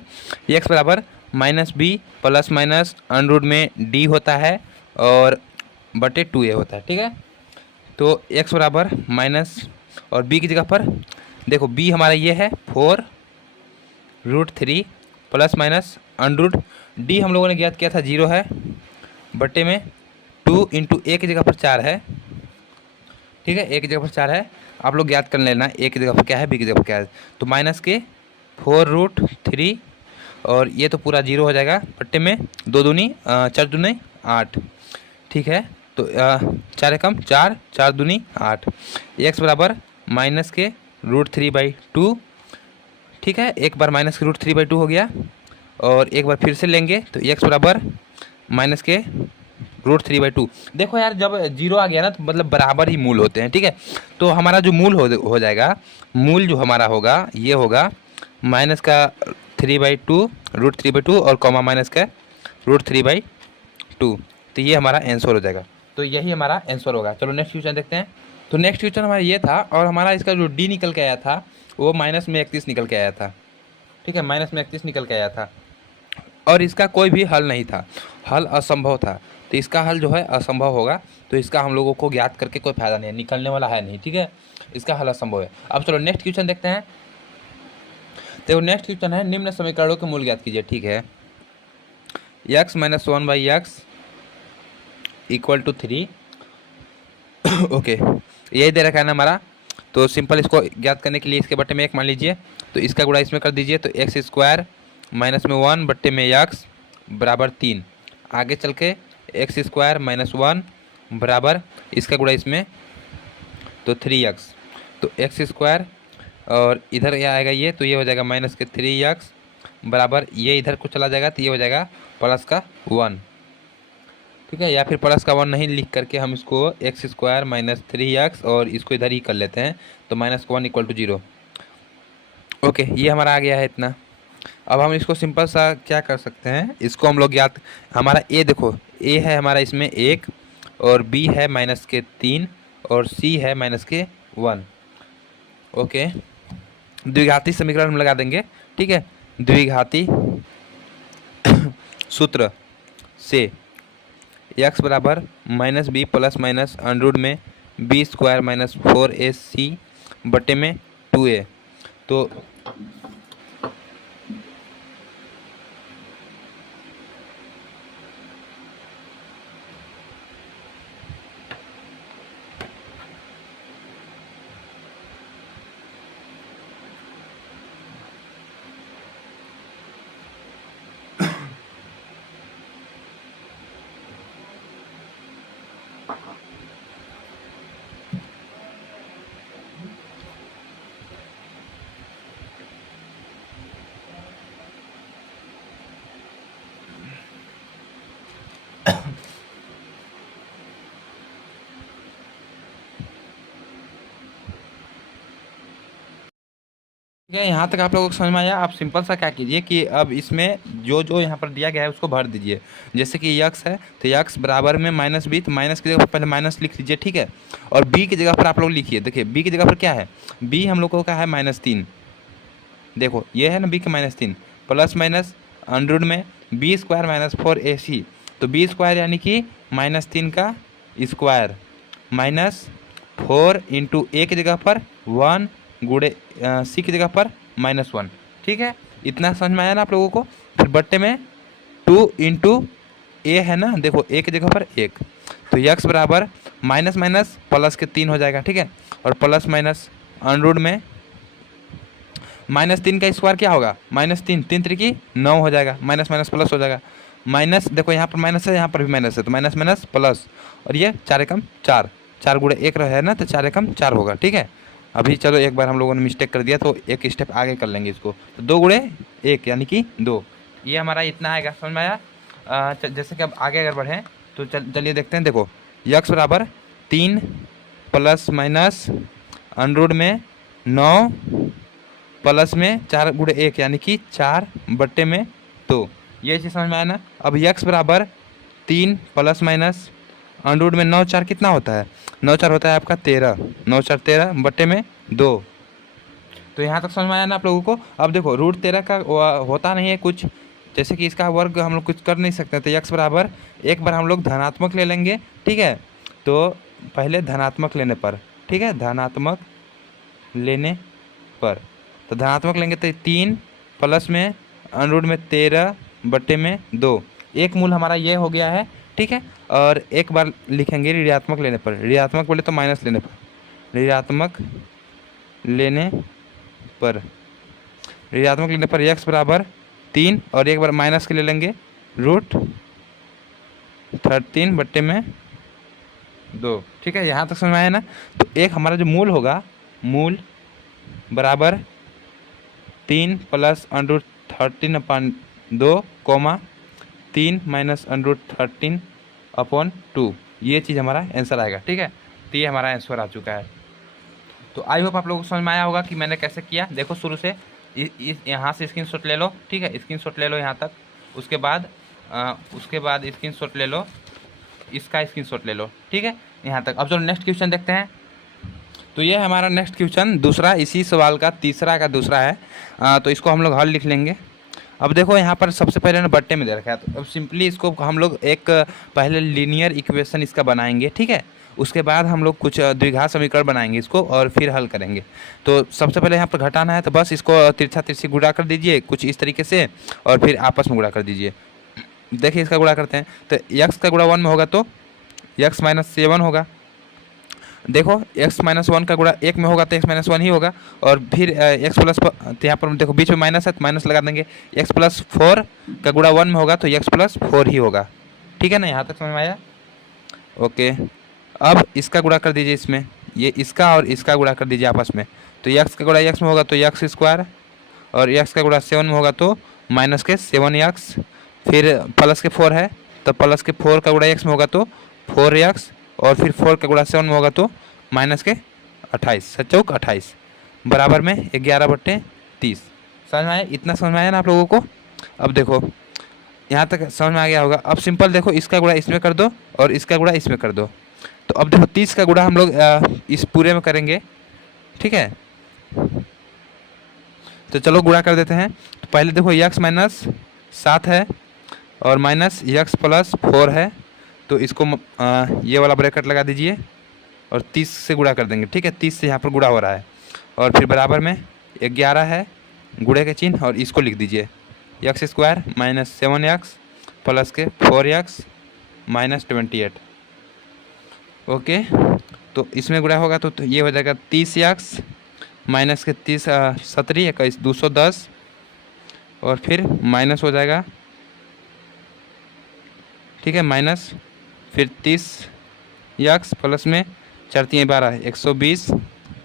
x बराबर -b प्लस माइनस अंडर में d होता है और बटे 2a होता है, ठीक है। तो x बराबर माइनस और b की जगह पर देखो b हमारा ये है 4√3 प्लस माइनस अंडर d हम लोगों ने ज्ञात किया था 0 है बटे में 2 इंटू a की जगह पर 4 है, ठीक है, a की जगह पर 4 है, आप लोग ज्ञात कर लेना a की जगह पर क्या है b की जगह पर क्या है। तो माइनस के 4√3 और ये तो पूरा 0 हो जाएगा बट्टे में 2 दूनी 4 दूनी 8, ठीक है। तो 4 कम 4 4 दूनी 8, x बराबर माइनस के √3/2, ठीक है, एक बार माइनस के √3/2 हो गया और एक बार फिर से लेंगे तो x बराबर माइनस के √3/2। देखो यार जब 0 आ गया ना तो मतलब बराबर ही मूल होते हैं, ठीक है। तो हमारा जो मूल हो जाएगा, मूल जो हमारा होगा ये होगा माइनस का 3/2 √3/2 और कॉमा माइनस का √3/2, तो ये हमारा आंसर हो जाएगा। तो यही हमारा आंसर होगा। चलो नेक्स्ट क्वेश्चन देखते हैं। तो नेक्स्ट क्वेश्चन हमारा ये था और हमारा इसका जो डी निकल के आया था वो -31 निकल के आया था, ठीक है, -31 निकल के आया था और इसका कोई भी हल नहीं था, हल असंभव था। तो इसका हल जो है असंभव होगा, तो इसका हम लोगों को ज्ञात करके कोई फायदा नहीं है, निकलने वाला है नहीं, ठीक है, इसका हल असंभव है। अब चलो नेक्स्ट क्वेश्चन देखते हैं। तो नेक्स्ट क्वेश्चन है निम्न समीकरणों के मूल ज्ञात कीजिए, ठीक है। x - 1/x = 3 ओके, यही दे रखा है ना हमारा। तो सिंपल इसको ज्ञात करने के लिए इसके बट्टे में 1 मान लीजिए, तो इसका गुणा इसमें कर दीजिए, तो x² माइनस में 1 बट्टे में x बराबर 3। आगे चल के x² - 1 बराबर इसका गुणा इसमें तो 3x, तो x² और इधर ये आएगा ये, तो ये हो जाएगा माइनस के 3x बराबर ये इधर को चला जाएगा तो ये हो जाएगा प्लस का 1, ठीक है, या फिर प्लस का 1 नहीं लिख करके हम इसको x² - 3x और इसको इधर ही कर लेते हैं, तो -1 = 0। ओके, ये हमारा आ गया है इतना। अब हम इसको सिंपल सा क्या कर सकते हैं, इसको हम लोग याद, हमारा a देखो a है हमारा इसमें 1 और b है -3 और c है -1। ओके, द्विघाती समीकरण हम लगा देंगे, ठीक है। द्विघाती सूत्र से x बराबर -b प्लस माइनस अंडर में b² - 4ac बटे में 2a। तो ठीक है, यहाँ तक आप लोगों को समझ में आया। आप सिंपल सा क्या कीजिए कि अब इसमें जो जो यहाँ पर दिया गया है उसको भर दीजिए। जैसे कि x है तो x बराबर में -b, तो माइनस की जगह पर पहले माइनस लिख लीजिए, ठीक है। और b की जगह पर आप लोग लिखिए, देखिए b की जगह पर क्या है, b हम लोगों का है -3, देखो ये है ना b के -3 प्लस माइनस अंडर में b² - 4ac, तो बी स्क्वायर यानी कि -3 का स्क्वायर माइनस 4 इंटू ए की जगह पर 1 गुड़े सी की जगह पर -1। ठीक है, इतना समझ में आया ना आप लोगों को। फिर बट्टे में 2 इंटू ए है ना, देखो ए की जगह पर 1, तो यक्स बराबर माइनस माइनस प्लस के 3 हो जाएगा। ठीक है, और प्लस माइनस अंडरवुड में -3 का स्क्वायर क्या होगा, -3, 3 त्रिकी 9 हो जाएगा, माइनस माइनस प्लस हो जाएगा। माइनस देखो यहाँ पर माइनस है, यहाँ पर भी माइनस है, तो माइनस माइनस प्लस, और ये 4 एकम 4, 4 गुणे 1 रहे ना, तो 4 एकम 4 होगा। ठीक है, अभी चलो एक बार हम लोगों ने मिस्टेक कर दिया तो एक स्टेप आगे कर लेंगे इसको, तो 2 गुणे 1 यानी कि 2, ये हमारा इतना आएगा। समझ में आया। जैसे कि अब आगे अगर बढ़ें तो चलिए देखते हैं। देखो यक्स बराबर 3 प्लस माइनस अंडरवुड में 9 प्लस में 4 गुणे 1 यानी कि 4 बट्टे में 2, ये चीज़ समझ में आया ना। अब यक्स बराबर 3 प्लस माइनस अंडरवुड में 9 4 कितना होता है, 9 4 होता है आपका 13, 9 4 13 बट्टे में 2। तो यहाँ तक समझ में आया ना आप लोगों को। अब देखो √13 का होता नहीं है कुछ, जैसे कि इसका वर्ग हम लोग कुछ कर नहीं सकते, तो यक्स बराबर एक बार हम लोग धनात्मक ले लेंगे। ठीक है, तो पहले धनात्मक लेने पर, ठीक है, धनात्मक लेने पर, तो धनात्मक लेंगे तो 3 प्लस में अंडरवुड में 13 बट्टे में 2, एक मूल हमारा ये हो गया है। ठीक है, और एक बार लिखेंगे ऋणात्मक लेने पर, ऋणात्मक बोले तो माइनस लेने पर, ऋणात्मक लेने पर, ऋणात्मक लेने पर यक्स बराबर 3 और एक बार माइनस के ले लेंगे √13 बट्टे में 2। ठीक है, यहाँ तक समझ में आया ना। तो एक हमारा जो मूल होगा, मूल बराबर 3 प्लस √13/2 कोमा 3 माइनस √13/2, ये चीज़ हमारा आंसर आएगा। ठीक है, तो ये हमारा आंसर आ चुका है। तो आई होप आप लोगों को समझ में आया होगा कि मैंने कैसे किया। देखो शुरू से यहाँ से स्क्रीनशॉट ले लो। ठीक है, स्क्रीनशॉट ले लो यहाँ तक, उसके बाद स्क्रीनशॉट ले लो, इसका स्क्रीनशॉट ले लो। ठीक है, यहाँ तक। अब चलो नेक्स्ट क्वेश्चन देखते हैं। तो ये हमारा नेक्स्ट क्वेश्चन दूसरा, इसी सवाल का तीसरा का दूसरा है। तो इसको हम लोग हल लिख लेंगे। अब देखो यहाँ पर सबसे पहले ना बट्टे में दे रखा है, तो अब सिंपली इसको हम लोग एक पहले लीनियर इक्वेशन इसका बनाएंगे। ठीक है, उसके बाद हम लोग कुछ द्विघात समीकरण बनाएंगे इसको और फिर हल करेंगे। तो सबसे पहले यहाँ पर घटाना है, तो बस इसको तिरछा तिरछी गुणा कर दीजिए कुछ इस तरीके से, और फिर आपस में गुणा कर दीजिए। देखिए इसका गुणा करते हैं, तो यक्स का गुणा 1 में होगा तो यक्स माइनस 7 होगा। देखो x माइनस 1 का गुणा 1 में होगा तो x माइनस 1 ही होगा, और फिर x प्लस, तो यहाँ पर देखो बीच में माइनस है तो माइनस लगा देंगे। x प्लस 4 का गुणा 1 में होगा तो x प्लस 4 ही होगा। ठीक है ना, यहाँ तक समझ में आया। ओके, अब इसका गुणा कर दीजिए इसमें, ये इसका और इसका गुणा कर दीजिए आपस में, तो x का गुणा x में होगा तो x स्क्वायर, और x का गुणा 7 में होगा तो माइनस के 7x, फिर प्लस के 4 है तो प्लस के 4 का गुणा x में होगा तो 4x, और फिर 4 का गुणा 7 में होगा तो माइनस के 28, 7 28 बराबर में 11/30। समझ में आया, इतना समझ में आया ना आप लोगों को। अब देखो यहाँ तक समझ में आ गया होगा। अब सिंपल देखो, इसका गुणा इसमें कर दो और इसका गुणा इसमें कर दो, तो अब देखो 30 का गुणा हम लोग इस पूरे में करेंगे। ठीक है, तो चलो गुणा कर देते हैं। तो पहले देखो यक्स माइनस 7 है और माइनस यक्स प्लस 4 है, तो इसको ये वाला ब्रैकेट लगा दीजिए और 30 से गुणा कर देंगे। ठीक है, 30 से यहाँ पर गुणा हो रहा है, और फिर बराबर में 11 है गुणे के चिन्ह, और इसको लिख दीजिए यक्स स्क्वायर माइनस 7x प्लस के 4x माइनस 28। ओके, तो इसमें गुणा होगा तो ये हो जाएगा 30x माइनस के 30 17 21 210, और फिर माइनस हो जाएगा। ठीक है, माइनस फिर 30x प्लस में 4 3 12 120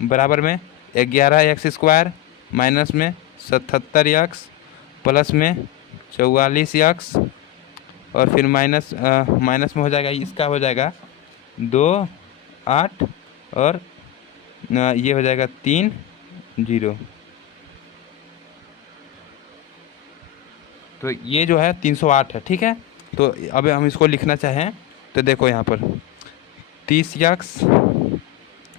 बराबर में 11x स्क्वायर माइनस में 77x प्लस में 44x, और फिर माइनस में हो जाएगा, इसका हो जाएगा 2 8, और ये हो जाएगा 3 0। तो ये जो है 308 है। ठीक है, तो अब हम इसको लिखना चाहें तो देखो यहाँ पर 30x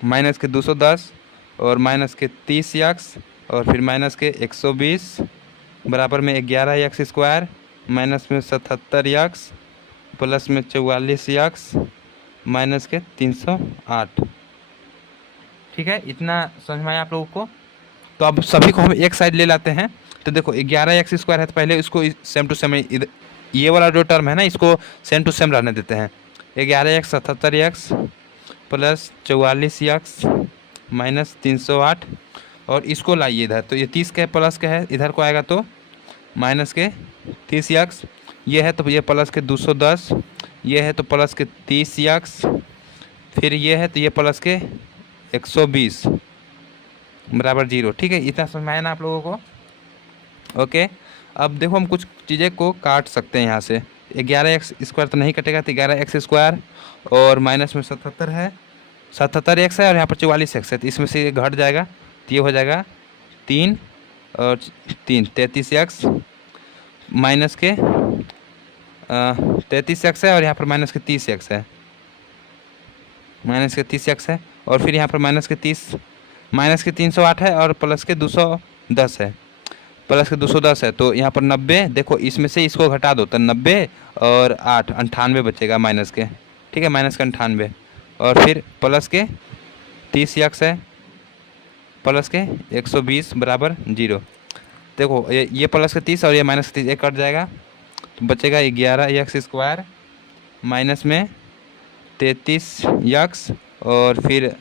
माइनस के 210 और माइनस के 30x और फिर माइनस के 120 बराबर में 11x स्क्वायर माइनस में 77x प्लस में 44x माइनस के 308। ठीक है, इतना समझ में आया आप लोगों को। तो अब सभी को हम एक साइड ले लाते हैं। तो देखो 11x² है, तो पहले इसको सेम टू सेम ये वाला जो टर्म है ना, इसको सेम टू सेम रहने देते हैं। 11x 77x plus 44x minus 308, और इसको लाइए इधर, तो ये 30 के प्लस के है, इधर को आएगा तो माइनस के 30x, ये है तो ये प्लस के 210, ये है तो प्लस के 30x, फिर ये है तो ये प्लस के 120 बराबर 0। ठीक है, इतना समझ में आया ना आप लोगों को। ओके, अब देखो हम कुछ चीज़ें को काट सकते हैं यहाँ से। 11x² तो नहीं कटेगा, तो 11x² और माइनस में 77 है, 77x है, और यहाँ पर 44x है, तो इसमें से ये घट जाएगा, तो ये हो जाएगा 3 और 3 33x माइनस के 33x है, और यहाँ पर माइनस के 30x है, माइनस के 30x है, और फिर यहाँ पर माइनस के 30 के 308 है, और प्लस के 210 है, प्लस के 210 है, तो यहाँ पर 90। देखो इसमें से इसको घटा दो तो 90 और 8 98 बचेगा माइनस के। ठीक है, माइनस के 98, और फिर प्लस के 30x है, प्लस के 120 बराबर 0। देखो ये प्लस के 30 और ये माइनस के 30 एक कट जाएगा, तो बचेगा 11x² माइनस में 33x, और फिर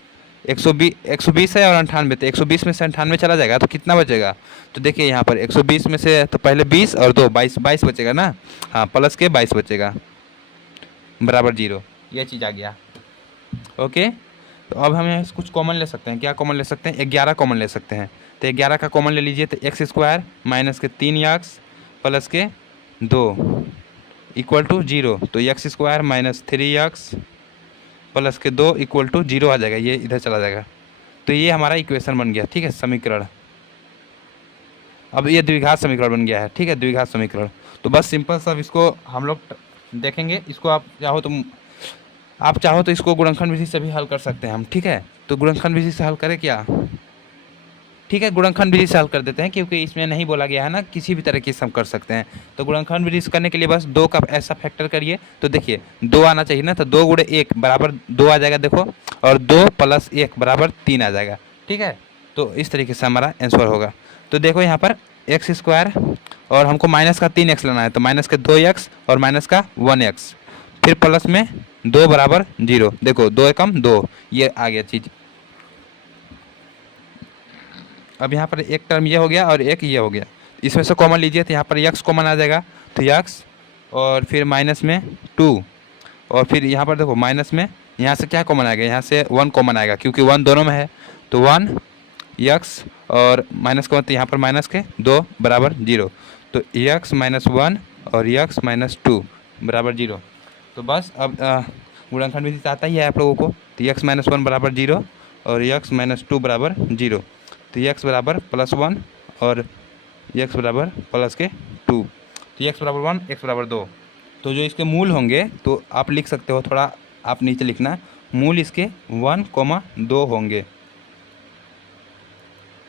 120 है और 98, तो 120 में से 98 चला जाएगा तो कितना बचेगा। तो देखिए यहाँ पर 120 में से तो पहले 20 और 2 22 बचेगा ना, हाँ प्लस के 22 बचेगा बराबर 0। ये चीज़ आ गया। ओके, तो अब हम यहाँ से कुछ कॉमन ले सकते हैं। क्या कॉमन ले सकते हैं? 11 कॉमन ले सकते हैं। तो 11 का कॉमन ले लीजिए, तो x² माइनस के 3x प्लस के 2 इक्वल टू 0, तो x² माइनस 3x प्लस के 2 इक्वल टू 0 आ जाएगा, ये इधर चला जाएगा। तो ये हमारा इक्वेशन बन गया। ठीक है, समीकरण। अब ये द्विघात समीकरण बन गया है। ठीक है, द्विघात समीकरण। तो बस सिंपल सब इसको हम लोग देखेंगे। इसको आप चाहो तो इसको गुणनखंड विधि से भी हल कर सकते हैं हम। ठीक है, तो गुणनखंड विधि से हल करें क्या? ठीक है, गुणनखंड विधि से हल कर देते हैं, क्योंकि इसमें नहीं बोला गया है ना किसी भी तरह की सम कर सकते हैं। तो गुणनखंड विधि से करने के लिए बस 2 का ऐसा फैक्टर करिए, तो देखिए 2 आना चाहिए ना, तो 2 गुणे 1 बराबर 2 आ जाएगा, देखो, और 2 प्लस 1 बराबर 3 आ जाएगा। ठीक है, तो इस तरीके से हमारा आंसर होगा। तो देखो यहाँ पर x² और हमको माइनस का 3x लेना है, तो माइनस के 2x और माइनस का 1x, फिर प्लस में 2 बराबर 0। देखो 2 एकम 2, ये आ गया चीज़। अब यहाँ पर एक टर्म ये हो गया और एक ये हो गया, इसमें से कॉमन लीजिए, तो यहाँ पर x कॉमन आ जाएगा, तो x और फिर माइनस में 2, और फिर यहाँ पर देखो माइनस में यहाँ से क्या कॉमन आएगा, यहाँ से 1 कॉमन आएगा, क्योंकि 1 दोनों में है, तो 1 x और माइनस कॉमन, तो यहाँ पर माइनस के 2 बराबर 0, तो x माइनस 1 और x माइनस 2 बराबर 0। तो बस अब गुणनखंड विधि से आता ही है आप लोगों को, तो x माइनस 1 बराबर 0 और x माइनस 2 बराबर 0, तो x बराबर प्लस 1 और x बराबर प्लस के 2, तो x बराबर 1 x बराबर 2। तो जो इसके मूल होंगे तो आप लिख सकते हो, थोड़ा आप नीचे लिखना, मूल इसके 1,2 होंगे।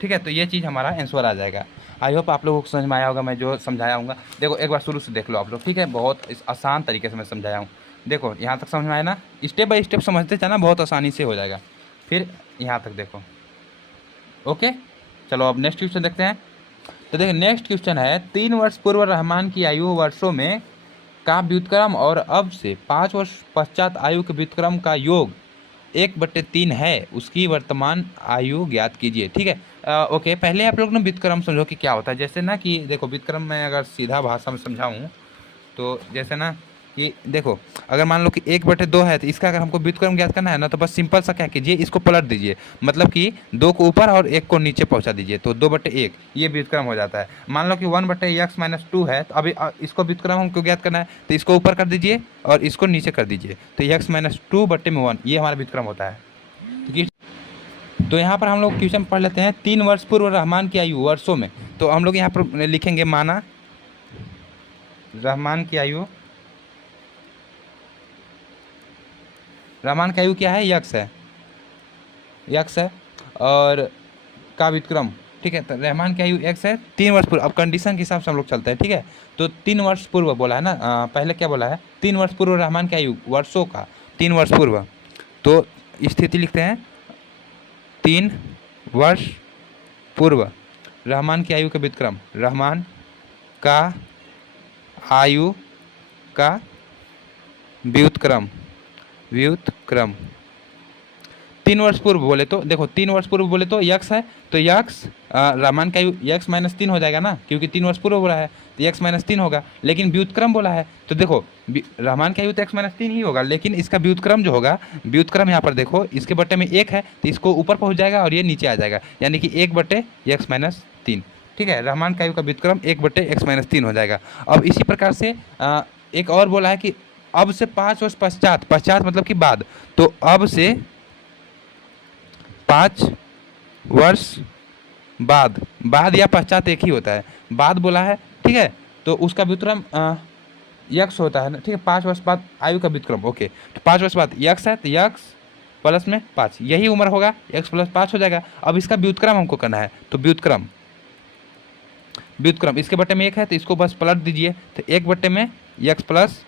ठीक है, तो ये चीज़ हमारा आंसर आ जाएगा। आई होप आप लोगों को समझ में आया होगा मैं जो समझाया हूँ। देखो एक बार शुरू से देख लो आप लोग। ठीक है, बहुत आसान तरीके से मैं समझाया हूँ। देखो यहाँ तक समझ में आया ना, स्टेप बाय स्टेप समझते जाना, बहुत आसानी से हो जाएगा। फिर यहाँ तक देखो। ओके, चलो अब नेक्स्ट क्वेश्चन देखते हैं। तो देखिए नेक्स्ट क्वेश्चन है, 3 वर्ष पूर्व रहमान की आयु वर्षों में का व्युत्क्रम और अब से 5 वर्ष पश्चात आयु के व्युत्क्रम का योग 1/3 है, उसकी वर्तमान आयु ज्ञात कीजिए। ठीक है, ओके, पहले आप लोग ना व्युत्क्रम समझो कि क्या होता है। जैसे ना कि देखो व्युत्क्रम में अगर सीधा भाषा में समझाऊँ तो जैसे ना कि देखो अगर मान लो कि 1/2 है, तो इसका अगर हमको व्युत्क्रम ज्ञात करना है ना, तो बस सिंपल सा क्या कीजिए, इसको पलट दीजिए, मतलब कि 2 को ऊपर और 1 को नीचे पहुंचा दीजिए, तो 2/1 ये व्युत्क्रम हो जाता है। मान लो कि 1/x माइनस 2 है, तो अभी इसको व्युत्क्रम हमको ज्ञात करना है, तो इसको ऊपर कर दीजिए और इसको नीचे कर दीजिए, तो x माइनस 2/1 ये हमारा व्युत्क्रम होता है। तो यहाँ पर हम लोग क्वेश्चन पढ़ लेते हैं, 3 वर्ष पूर्व रहमान की आयु वर्षों में। तो हम लोग यहाँ पर लिखेंगे, माना रहमान की आयु क्या है, x है, और का व्युत्क्रम ठीक है। तो रहमान की आयु x है 3 वर्ष पूर्व। अब कंडीशन के हिसाब से हम लोग चलते हैं, ठीक है। तो 3 वर्ष पूर्व बोला है ना, पहले क्या बोला है, 3 वर्ष पूर्व रहमान की आयु, वर्षों का 3 वर्ष पूर्व। तो स्थिति लिखते हैं 3 वर्ष पूर्व रहमान की आयु का व्युत्क्रम, रहमान का आयु का व्युत्क्रम, व्युत्क्रम 3 वर्ष पूर्व बोले तो देखो, 3 वर्ष पूर्व बोले तो यक्स है, तो यक्स रहमान का आयु यक्स माइनस 3 हो जाएगा ना, क्योंकि 3 वर्ष पूर्व बोला है तो यक्स माइनस 3 होगा। लेकिन व्युत्क्रम बोला है तो देखो रहमान का आयु तो एक्स माइनस 3 ही होगा, लेकिन इसका व्युत्क्रम जो होगा, व्युत्क्रम यहाँ पर देखो इसके बटे में 1 है तो इसको ऊपर पहुँच जाएगा और ये नीचे आ जाएगा, यानी कि 1/x-3। ठीक है, रहमान का आयु का व्युत्क्रम 1/x-3 हो जाएगा। अब इसी प्रकार से एक और बोला है कि अब से 5 वर्ष पश्चात, पश्चात मतलब कि बाद, तो अब से 5 वर्ष बाद, बाद या पश्चात एक ही होता है, बाद बोला है, ठीक है। तो उसका व्युत्क्रम यक्स होता है ना, ठीक है। 5 वर्ष बाद आयु का व्युत्क्रम, ओके। तो 5 वर्ष बाद यक्स है तो यक्स प्लस में 5, यही उम्र होगा, x + 5 हो जाएगा। अब इसका व्युत्क्रम हमको करना है, तो व्युत्क्रम, व्युत्क्रम इसके बटे में 1 है तो इसको बस पलट दीजिए, तो 1/x +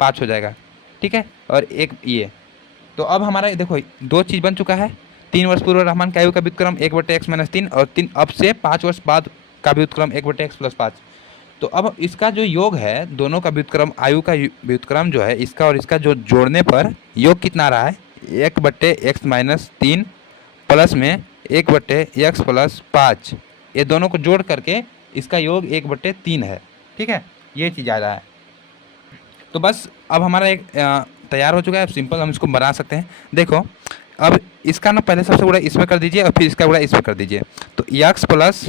5 हो जाएगा, ठीक है। और एक ये, तो अब हमारा देखो 2 चीज़ बन चुका है, 3 वर्ष पूर्व रहमान की आयु का व्युत्क्रम 1/x-3 और 3 अब से 5 वर्ष बाद का व्युत्क्रम 1/x + 5। तो अब इसका जो योग है, दोनों का व्युत्क्रम, आयु का व्युत्क्रम जो है इसका और इसका जो जोड़ने पर योग कितना आ रहा है, 1/x-3 प्लस में 1/x + 5, ये दोनों को जोड़ करके इसका योग 1/3 है, ठीक है। ये चीज़ आ रहा है। तो बस अब हमारा एक तैयार हो चुका है, सिंपल हम इसको बना सकते हैं। देखो अब इसका ना पहले सबसे गुणा इसमें कर दीजिए और फिर इसका गुणा इसमें कर दीजिए, तो x +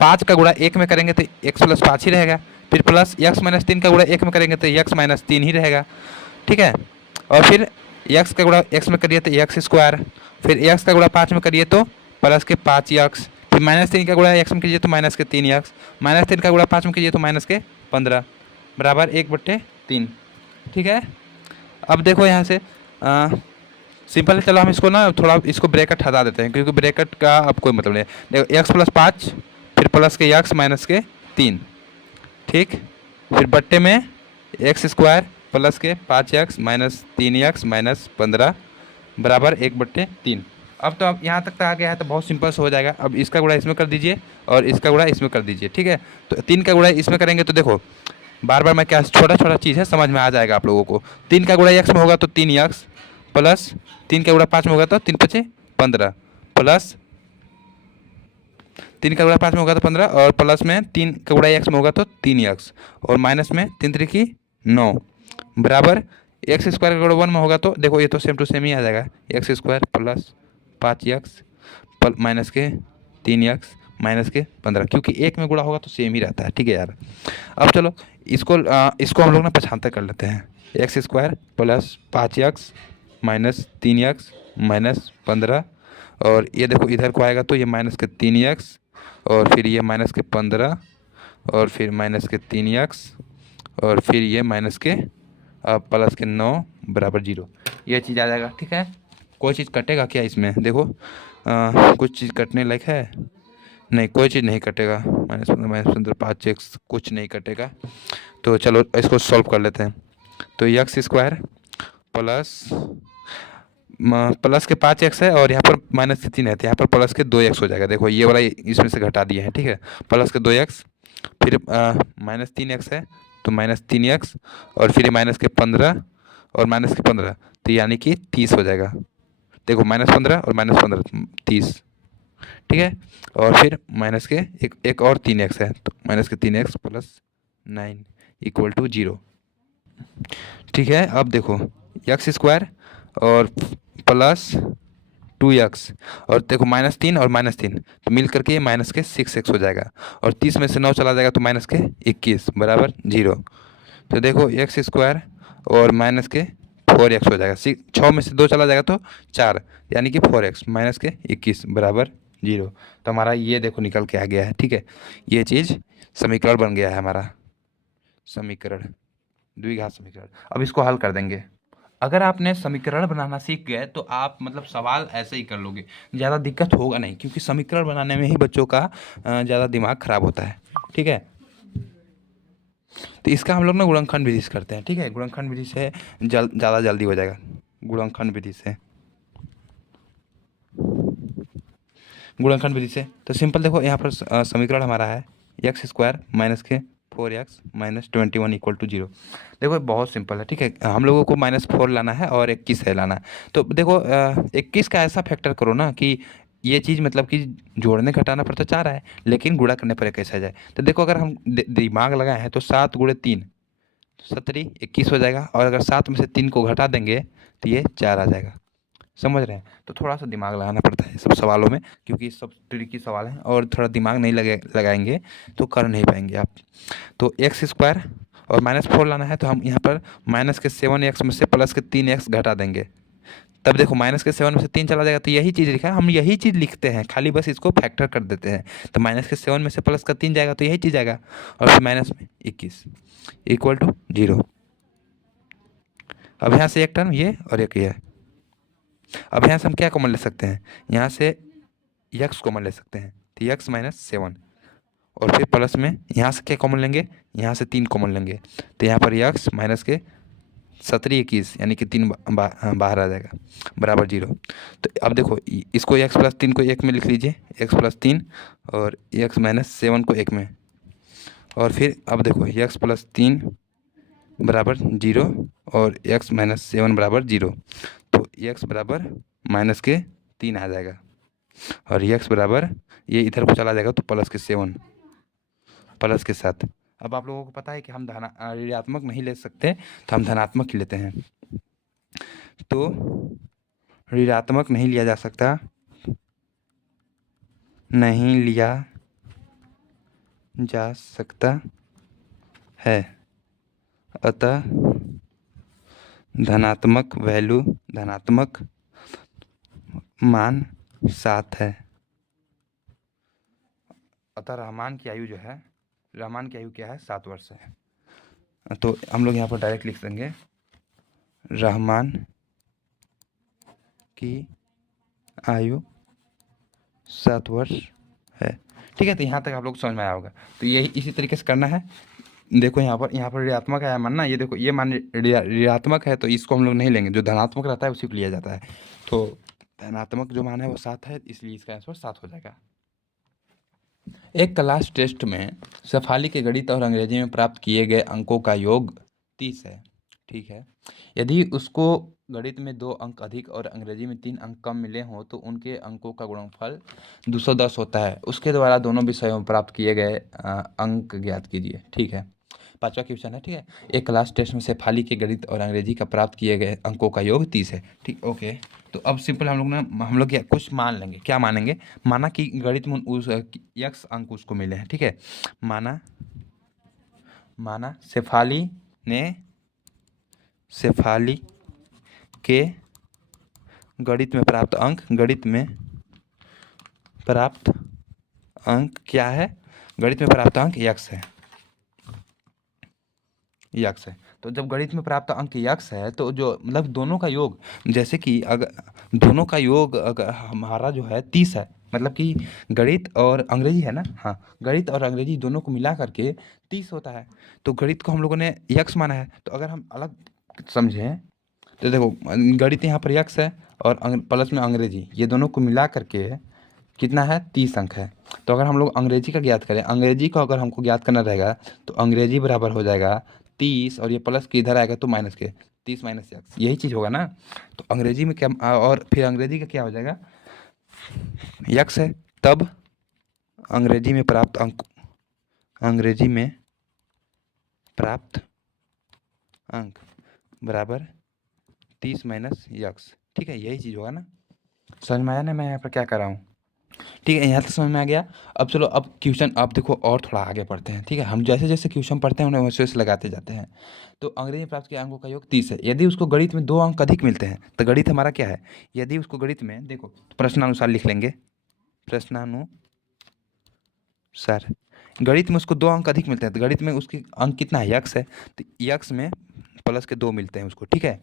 5 का गुणा 1 में करेंगे तो x + 5 ही रहेगा, फिर प्लस x-3 का गुणा 1 में करेंगे तो x-3 ही रहेगा, ठीक है। और फिर x का गुणा x में करिए तो x², फिर x का गुणा 5 में करिए तो प्लस के 5x, फिर -3 का गुणा x में कीजिए तो -3x, -3 का गुणा 5 में कीजिए तो -15 बराबर 1/3, ठीक है। अब देखो यहाँ से सिंपल है, चलो हम इसको ना थोड़ा इसको ब्रैकेट हटा देते हैं, क्योंकि ब्रैकेट का अब कोई मतलब नहीं है। देखो x + 5 फिर प्लस के x -3, ठीक, फिर बट्टे में x² प्लस के 5x -3x -15 बराबर 1/3। अब तो अब यहाँ तक आ गया है तो बहुत सिंपल से हो जाएगा। अब इसका गुणा इसमें कर दीजिए और इसका गुणा इसमें कर दीजिए, ठीक है। तो 3 का गुणा इसमें करेंगे तो देखो बार बार मैं क्या, छोटा छोटा चीज़ है, समझ में आ जाएगा आप लोगों को। 3 का गुणा x में होगा तो 3x, प्लस 3 का गुणा 5 में होगा तो 3×5 = 15, प्लस 3 का गुणा 5 में होगा तो 15, और प्लस में 3 का गुणा x में होगा तो 3x, और माइनस में 3×3 = 9 बराबर x² का गुणा 1 में होगा तो देखो ये तो सेम टू सेम ही आ जाएगा, x² प्लस 5x माइनस के 3x माइनस के 15, क्योंकि 1 में गुणा होगा तो सेम ही रहता है, ठीक है यार। अब चलो इसको हम लोग ना 75 कर लेते हैं, x² plus 5x minus 3x minus 15, और ये देखो इधर को आएगा तो ये -3x और फिर ये -15 और फिर -3x और फिर ये +9 बराबर 0, ये चीज़ आ जाएगा, ठीक है। कोई चीज़ कटेगा क्या इसमें, देखो कुछ चीज़ कटने लायक है, नहीं कोई चीज़ नहीं कटेगा, -15 5x कुछ नहीं कटेगा। तो चलो इसको सॉल्व कर लेते हैं। तो x² प्लस के 5x है और यहाँ पर -3 है तो यहाँ पर प्लस के 2x हो जाएगा। देखो ये वाला इसमें से घटा दिए हैं, ठीक है, प्लस के 2x, फिर -3x है तो -3x और फिर -15 और -15, तो यानी कि 30 हो जाएगा। देखो -15 और -15 30, ठीक है। और फिर माइनस के एक और 3x है तो -3x + 9 = 0, ठीक है। अब देखो x² और प्लस 2x और देखो -3 और -3 तो मिल करके ये -6x हो जाएगा, और 30 में से 9 चला जाएगा तो -21 बराबर 0। तो देखो x² और -4x हो जाएगा, 6 में से 2 चला जाएगा तो 4, यानी कि 4x -21 बराबर 0। तो हमारा ये देखो निकल के आ गया है, ठीक है। ये चीज़ समीकरण बन गया है हमारा, समीकरण, द्विघात समीकरण। अब इसको हल कर देंगे। अगर आपने समीकरण बनाना सीख गए तो आप मतलब सवाल ऐसे ही कर लोगे, ज़्यादा दिक्कत होगा नहीं, क्योंकि समीकरण बनाने में ही बच्चों का ज़्यादा दिमाग खराब होता है। ठीक है, तो इसका हम लोग ना गुणनखंड विधि से करते हैं। ठीक है, गुणनखंड विधि से ज़्यादा जल्दी हो जाएगा। गुणनखंड विधि से, गुणनखंड विधि से तो सिंपल देखो, यहाँ पर समीकरण हमारा है एक्स स्क्वायर माइनस के 4x माइनस 21 इक्वल टू 0। देखो बहुत सिंपल है। ठीक है, हम लोगों को -4 लाना है और 21 है लाना है। तो देखो 21 का ऐसा फैक्टर करो ना कि ये चीज़ मतलब कि जोड़ने घटाना पर तो 4 है, लेकिन गुणा करने पर कैसे आ जाए। तो देखो अगर हम दिमाग लगाए हैं तो 7 गुणे 3 17 21 हो जाएगा, और अगर 7 में से 3 को घटा देंगे तो ये 4 आ जाएगा। समझ रहे हैं, तो थोड़ा सा दिमाग लगाना पड़ता है सब सवालों में, क्योंकि सब ट्रिकी सवाल हैं और थोड़ा दिमाग नहीं लगाएंगे तो कर नहीं पाएंगे आप। तो एक्स स्क्वायर और -4 लाना है, तो हम यहाँ पर माइनस के 7x में से प्लस के 3x घटा देंगे। तब देखो माइनस के 7 में से 3 चला जाएगा, तो यही चीज़ लिखा है, हम यही चीज़ लिखते हैं, खाली बस इसको फैक्टर कर देते हैं। तो माइनस के 7 में से प्लस का 3 जाएगा तो यही चीज़ आएगा, और फिर माइनस में 21 इक्वल टू 0। अब यहाँ से एक टर्म ये और एक ये। अब यहाँ से हम क्या कॉमन ले सकते हैं, यहाँ से यक्स कॉमन ले सकते हैं, तो यक्स -7, और फिर प्लस में यहाँ से क्या कॉमन लेंगे, यहाँ से 3 कॉमन लेंगे, तो यहाँ पर यक्स माइनस के 17 21 यानी कि 3 बाहर आ जाएगा बराबर 0। तो अब देखो इसको x+3 को 1 में लिख लीजिए, x+3, और x-7 को 1 में, और फिर अब देखो x+3 बराबर 0 और x-7 बराबर 0। तो x बराबर माइनस के 3 आ जाएगा, और x बराबर ये इधर को चला जाएगा तो प्लस के 7 प्लस के 7। अब आप लोगों को पता है कि हम ऋणात्मक नहीं ले सकते, तो हम धनात्मक ही लेते हैं। तो ऋणात्मक नहीं लिया जा सकता, नहीं लिया जा सकता है, अतः धनात्मक वैल्यू, धनात्मक मान 7 है। अतः रहमान की आयु जो है, रहमान की आयु क्या है, 7 वर्ष है। तो हम लोग यहाँ पर डायरेक्ट लिख देंगे रहमान की आयु 7 वर्ष है। ठीक है, तो यहाँ तक आप लोग समझ में आया होगा। तो यही इसी तरीके से करना है। देखो यहाँ पर ऋणात्मक आया मान ना, ये देखो ये मान ऋणात्मक है, तो इसको हम लोग नहीं लेंगे, जो धनात्मक रहता है उसी को लिया जाता है। तो धनात्मक जो मान है वो 7 है, इसलिए इसका आंसर 7 हो जाएगा। एक क्लास टेस्ट में शेफाली के गणित और अंग्रेजी में प्राप्त किए गए अंकों का योग 30 है। ठीक है, यदि उसको गणित में 2 अंक अधिक और अंग्रेजी में 3 अंक कम मिले हों तो उनके अंकों का गुणनफल 210 होता है। उसके द्वारा दोनों विषयों में प्राप्त किए गए अंक ज्ञात कीजिए। ठीक है, 5वां क्वेश्चन है। ठीक है, एक क्लास टेस्ट में शेफाली के गणित और अंग्रेजी का प्राप्त किए गए अंकों का योग 30 है। ठीक, ओके। तो अब सिंपल हम लोग क्या कुछ मान लेंगे, क्या मानेंगे, माना कि गणित में उस x अंक उसको मिले हैं। ठीक है, माना शेफाली के गणित में प्राप्त अंक क्या है, गणित में प्राप्त अंक x है, यक्स है। तो जब गणित में प्राप्त अंक यक्स है, तो जो मतलब दोनों का योग, जैसे कि अगर दोनों का योग अगर हमारा जो है 30 है, मतलब कि गणित और अंग्रेजी है ना, हाँ, गणित और अंग्रेजी दोनों को मिला करके 30 होता है। तो गणित को हम लोगों ने यक्स माना है, तो अगर हम अलग समझें तो देखो गणित यहाँ पर यक्स है और प्लस में अंग्रेजी, ये दोनों को मिला करके कितना है, 30 अंक है। तो अगर हम लोग अंग्रेजी का ज्ञात करें, अंग्रेजी को अगर हमको ज्ञात करना रहेगा, तो अंग्रेजी बराबर हो जाएगा 30, और ये प्लस के इधर आएगा तो माइनस के 30 माइनस एक्स, यही चीज़ होगा ना। तो अंग्रेजी में क्या, और फिर अंग्रेजी का क्या हो जाएगा, यक्स है, तब अंग्रेजी में प्राप्त अंक बराबर 30 माइनस यक्स। ठीक है, यही चीज़ होगा ना। समझ में आया ना मैं यहाँ पर क्या कर रहा हूँ। ठीक है, यहाँ तक समझ में आ गया। अब चलो, अब क्वेश्चन आप देखो और थोड़ा आगे पढ़ते हैं। ठीक है, हम जैसे जैसे क्वेश्चन पढ़ते हैं उन्हें वैसे वैसे लगाते जाते हैं। तो अंग्रेजी में प्राप्त किए अंकों का योग 30 है, यदि उसको गणित में 2 अंक अधिक मिलते हैं, तो गणित हमारा क्या है, यदि उसको गणित में देखो प्रश्नानुसार लिख लेंगे, प्रश्नानुसार गणित में उसको 2 अंक अधिक मिलते हैं, तो गणित में उसके अंक कितना है, यक्स है, तो यक्स में प्लस के 2 मिलते हैं उसको, ठीक है।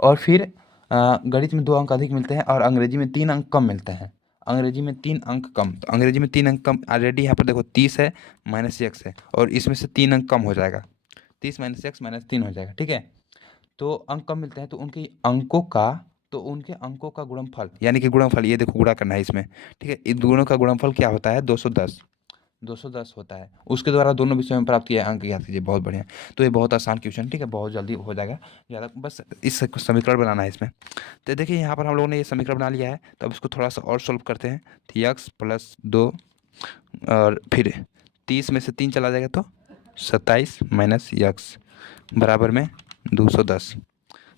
और फिर गणित में 2 अंक अधिक मिलते हैं और अंग्रेजी में 3 अंक कम मिलते हैं। अंग्रेजी में 3 अंक कम, तो अंग्रेजी में 3 अंक कम ऑलरेडी यहाँ पर देखो 30 है माइनस एक्स है, और इसमें से 3 अंक कम हो जाएगा, 30 माइनस एक्स माइनस 3 हो जाएगा, ठीक है। तो अंक कम मिलते हैं तो उनके अंकों का गुणनफल, यानी कि गुणनफल, ये देखो गुणा करना है इसमें, ठीक है। इन दोनों का गुणनफल क्या होता है, 210, 210 होता है। उसके द्वारा दोनों विषयों में प्राप्त किया अंक याद कीजिए, बहुत बढ़िया। तो ये बहुत आसान क्वेश्चन, ठीक है, बहुत जल्दी हो जाएगा, ज़्यादा बस इस समीकरण बनाना है इसमें। तो देखिए यहाँ पर हम लोगों ने ये समीकरण बना लिया है, तो अब इसको थोड़ा सा और सोल्व करते हैं। तो एक्स प्लस 2 और फिर 30 में से 3 चला जाएगा तो 27 माइनस एक्स बराबर में 210।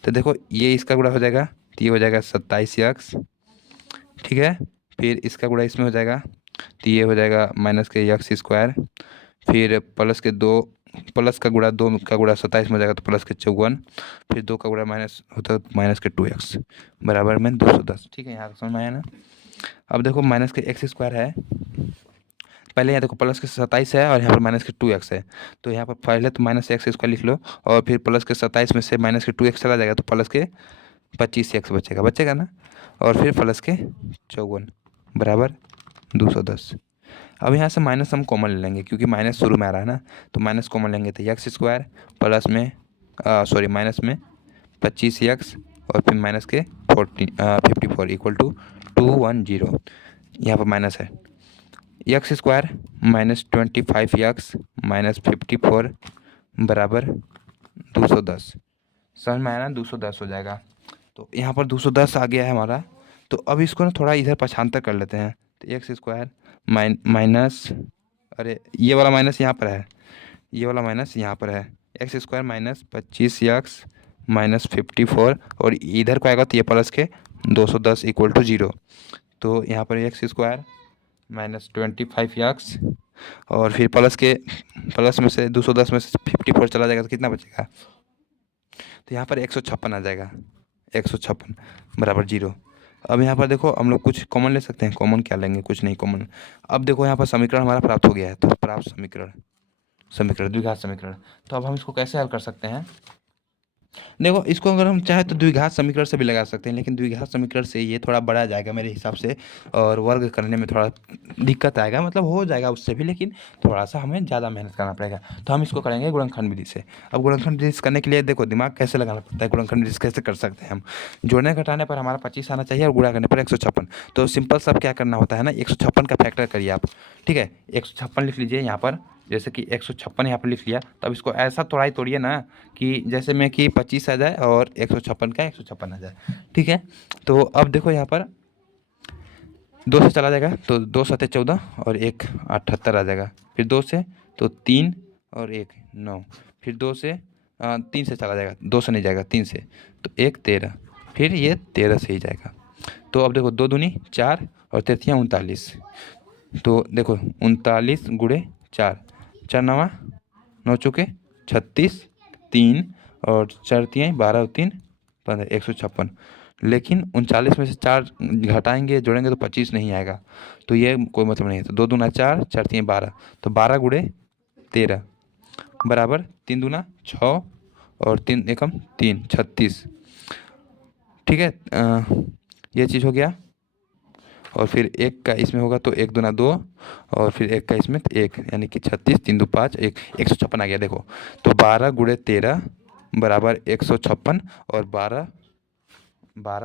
तो देखो ये इसका गुणा हो जाएगा, तो ये हो जाएगा 27 एक्स, ठीक है। फिर इसका गुणा इसमें हो जाएगा, तो ये हो जाएगा माइनस के एक्स स्क्वायर, फिर प्लस के 2, प्लस का गुणा 2 का गुणा 27 में हो जाएगा तो प्लस के 54, फिर 2 का गुणा माइनस होता है माइनस के 2x बराबर में 210, ठीक है। यहाँ समझ में आया ना। अब देखो माइनस के एक्स स्क्वायर है, पहले यहाँ देखो प्लस के 27 है और यहाँ पर माइनस के 2x है, तो यहाँ पर पहले तो माइनस एक्स स्क्वायर लिख लो, और फिर प्लस के 27 में से माइनस के 2x चला जाएगा तो प्लस के 25x बचेगा ना, और फिर प्लस के 54 बराबर 210। अब यहाँ से माइनस हम कॉमन ले लेंगे क्योंकि माइनस शुरू में आ रहा है ना, तो माइनस कॉमन लेंगे तो एक्स स्क्वायर प्लस में माइनस में 25x और फिर माइनस के 54 इक्वल टू 210, यहाँ पर माइनस है x square minus 25x minus 54 बराबर 210। समझ में आया ना, 210 हो जाएगा। तो यहाँ पर 210 आ गया है हमारा। तो अब इसको ना थोड़ा इधर पक्षांतर कर लेते हैं, तो एक्स स्क्वायर माइनस, अरे ये वाला माइनस यहाँ पर है, ये वाला माइनस यहाँ पर है, x square minus 25x minus 54, और इधर को आएगा तो ये प्लस के 210 इक्वल टू 0। तो यहाँ पर एक्स स्क्वायर माइनस 25x और फिर प्लस में से 210 में से 54 चला जाएगा तो कितना बचेगा, तो यहाँ पर 156 आ जाएगा, 156 बराबर 0। अब यहाँ पर देखो हम लोग कुछ कॉमन ले सकते हैं, कॉमन क्या लेंगे, कुछ नहीं कॉमन। अब देखो यहाँ पर समीकरण हमारा प्राप्त हो गया है, तो प्राप्त समीकरण द्विघात समीकरण। तो अब हम इसको कैसे हल कर सकते हैं, देखो इसको अगर हम चाहे तो द्विघात समीकरण से भी लगा सकते हैं, लेकिन द्विघात समीकरण से ये थोड़ा बड़ा जाएगा मेरे हिसाब से, और वर्ग करने में थोड़ा दिक्कत आएगा, मतलब हो जाएगा उससे भी, लेकिन थोड़ा सा हमें ज़्यादा मेहनत करना पड़ेगा। तो हम इसको करेंगे गुणनखंड विधि से। अब गुणनखंड विधि करने के लिए देखो दिमाग कैसे लगाना पड़ता है, गुणनखंड विधि कैसे कर सकते हैं हम। जोड़ने घटाने पर हमारा 25 आना चाहिए और गुणा करने पर 156। तो सिंपल सा क्या करना होता है ना, 156 का फैक्टर करिए आप, ठीक है। 156 लिख लीजिए यहाँ पर, जैसे कि 156 यहाँ पर लिख लिया, तो अब इसको ऐसा तोड़िए ना कि जैसे में कि 25 आ जाए और 156 का 156 आ जाए, ठीक है। तो अब देखो यहाँ पर 2 से चला जाएगा तो 2 7 14 और 1 78 आ जाएगा, फिर 2 से तो 3 और 1 9, फिर 2 से 3 से चला जाएगा, 2 से नहीं जाएगा 3 से, तो 1 13, फिर ये 13 से ही जाएगा। तो अब देखो 2 दूनी 4 और 3 39, तो देखो 39 गुणे 4, 4 नवा 9 चुके 36, 3 और 4 तियाँ 12 और 3 15, 156। लेकिन 39 में से 4 घटाएंगे जोड़ेंगे तो 25 नहीं आएगा, तो ये कोई मतलब नहीं है। तो 2 दूना 4, 4 तियाँ 12, तो 12 गुणे 13 बराबर 3 दूना 6 और 3 एकम 3 36, ठीक है। ये चीज़ हो गया, और फिर 1 का इसमें होगा तो 1 दूना 2 और फिर 1 का इसमें 1, यानी कि 36 3 2 5 1 156 आ गया। देखो तो 12 गुणे 13 बराबर 156, और 12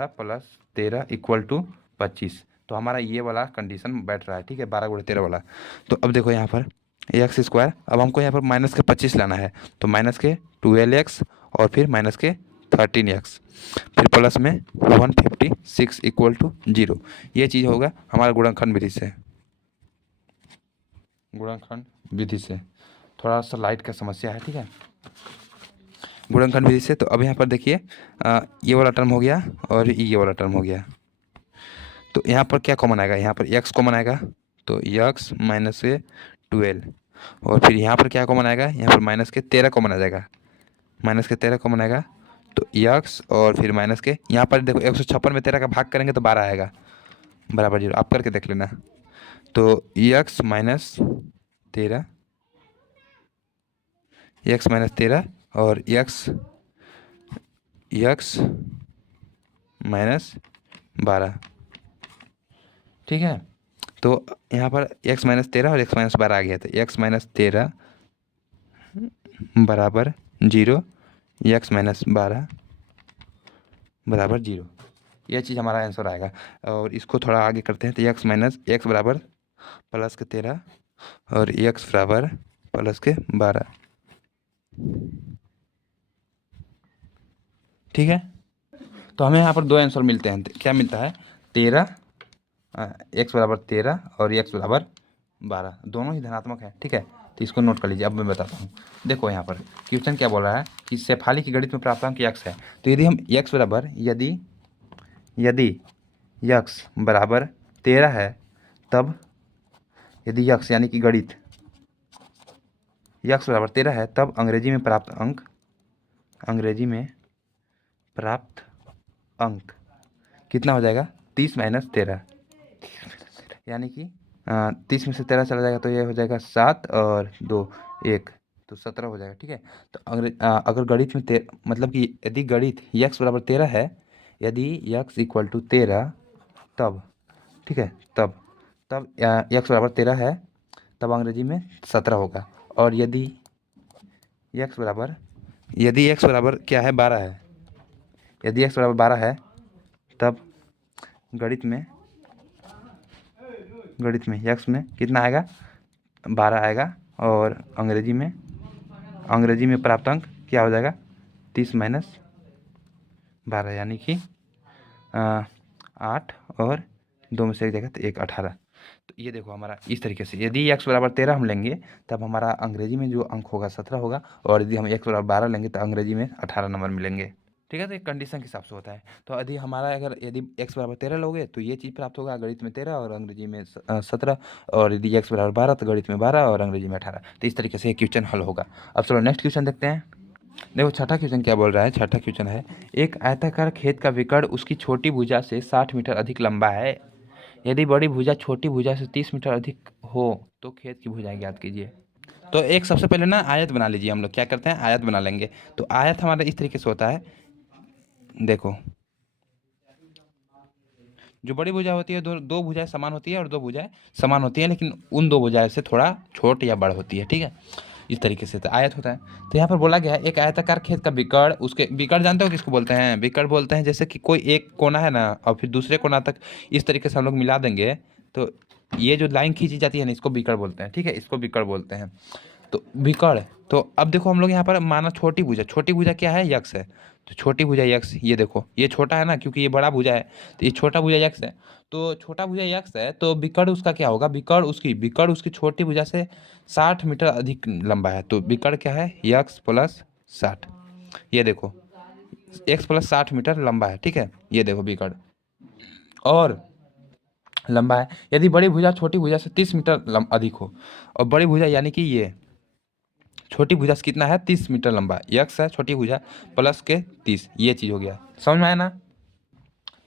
प्लस 13 इक्वल टू 25। तो हमारा ये वाला कंडीशन बैठ रहा है, ठीक है, 12 गुणे 13 वाला। तो अब देखो यहाँ पर एक्स स्क्वायर, अब हमको यहाँ पर माइनस के 25 लाना है, तो माइनस के 12x और फिर माइनस के 13x, फिर प्लस में 156 इक्वल टू 0। ये चीज़ होगा हमारा गुणनखंड विधि से थोड़ा सा लाइट का समस्या है, ठीक है, गुणनखंड विधि से। तो अब यहाँ पर देखिए ये वाला टर्म हो गया और ये वाला टर्म हो गया, तो यहाँ पर क्या कॉमन आएगा, यहाँ पर x कॉमन आएगा, तो x माइनस के 12, और फिर यहाँ पर क्या कॉमन आएगा, यहाँ पर माइनस के 13 कॉमन आ जाएगा, माइनस के 13 कॉमन आएगा, तो x और फिर माइनस के यहाँ पर देखो 156 में 13 का भाग करेंगे तो 12 आएगा बराबर 0, आप करके देख लेना। तो x माइनस 13 और x एक्स माइनस 12, ठीक है। तो यहाँ पर x माइनस 13 और x माइनस 12 आ गया, तो x माइनस 13 बराबर 0, x माइनस 12 बराबर 0, यह चीज़ हमारा आंसर आएगा। और इसको थोड़ा आगे करते हैं, तो x माइनस x बराबर प्लस के 13 और x बराबर प्लस के 12, ठीक है। तो हमें यहाँ पर दो आंसर मिलते हैं, क्या मिलता है, 13, x बराबर 13 और x बराबर 12, दोनों ही धनात्मक है, ठीक है। तो इसको नोट कर लीजिए। अब मैं बताता हूँ, देखो यहाँ पर क्वेश्चन क्या बोल रहा है कि शेफाली की गणित में प्राप्तांक x है। तो यदि हम x बराबर यदि x बराबर 13 है, तब यदि x यानी कि गणित x बराबर 13 है, तब अंग्रेजी में प्राप्त अंक कितना हो जाएगा, 30 माइनस 13, यानी कि 30 में से 13 चला जाएगा तो ये हो जाएगा 7 और 2 1, तो 17 हो जाएगा, ठीक है। तो अगर गणित में मतलब कि यदि गणित x बराबर 13 है, यदि x इक्वल टू 13, तब, ठीक है, तब x बराबर 13 है, तब अंग्रेजी में 17 होगा। और यदि x बराबर क्या है, 12 है, यदि x बराबर 12 है, तब गणित में x में कितना आएगा, 12 आएगा। और अंग्रेजी में प्राप्तांक क्या हो जाएगा, 30 माइनस 12, यानी कि 8 और 2 में से एक जगह तो 1, 18। तो ये देखो हमारा इस तरीके से, यदि x बराबर 13 हम लेंगे, तब हमारा अंग्रेजी में जो अंक होगा 17 होगा, और यदि हम x बराबर 12 लेंगे तो अंग्रेजी में 18 नंबर मिलेंगे, ठीक है। तो एक कंडीशन के हिसाब से होता है। तो यदि x बराबर 13 लोगे तो ये चीज़ प्राप्त होगा, गणित में 13 और अंग्रेजी में 17, और यदि x बराबर 12 तो गणित में 12 और अंग्रेजी में 18। तो इस तरीके से ये क्वेश्चन हल होगा। अब चलो नेक्स्ट क्वेश्चन देखते हैं। देखो छठा क्वेश्चन क्या बोल रहा है, छठा क्वेश्चन है, एक आयताकार खेत का विकर्ण उसकी छोटी भुजा से 60 मीटर अधिक लंबा है। यदि बड़ी भुजा छोटी भुजा से 30 मीटर अधिक हो तो खेत की भुजाएं ज्ञात कीजिए। तो एक सबसे पहले ना आयत बना लीजिए। हम लोग क्या करते हैं, आयत बना लेंगे। तो आयत हमारा इस तरीके से होता है, देखो जो बड़ी भुजा होती है, दो भुजाएं समान होती है और दो भुजाएं समान होती है, लेकिन उन दो भुजाएं से थोड़ा छोट या बड़ होती है, ठीक है। इस तरीके से तो आयत होता है। तो यहाँ पर बोला गया है एक आयताकार खेत का विकर्ण, उसके विकर्ण जानते हो किसको बोलते हैं, विकर्ण बोलते हैं जैसे कि कोई एक कोना है ना और फिर दूसरे कोना तक इस तरीके से हम लोग मिला देंगे, तो ये जो लाइन खींची जाती है ना, इसको विकर्ण बोलते हैं, ठीक है, इसको विकर्ण बोलते हैं। तो विकर्ण, तो अब देखो हम लोग यहाँ पर माना छोटी भुजा क्या है, यक्स है। तो छोटी भुजा यक्स, ये देखो ये छोटा है ना, क्योंकि ये बड़ा भुजा है, तो ये छोटा भुजा यक्स है। तो छोटा भुजा यक्स है, तो विकर्ण उसका क्या होगा, विकर्ण उसकी छोटी भुजा से 60 मीटर अधिक लंबा है। तो विकर्ण क्या है, यक्स प्लस 60, ये देखो एक्स प्लस 60 मीटर लंबा है, ठीक है। ये देखो विकर्ण और लंबा है। यदि बड़ी भुजा छोटी भुजा से 30 मीटर अधिक हो, और बड़ी भुजा यानी कि ये छोटी भुजा से कितना है, 30 मीटर लंबा, यक्स है छोटी भुजा प्लस के 30, ये चीज़ हो गया, समझ में आया ना।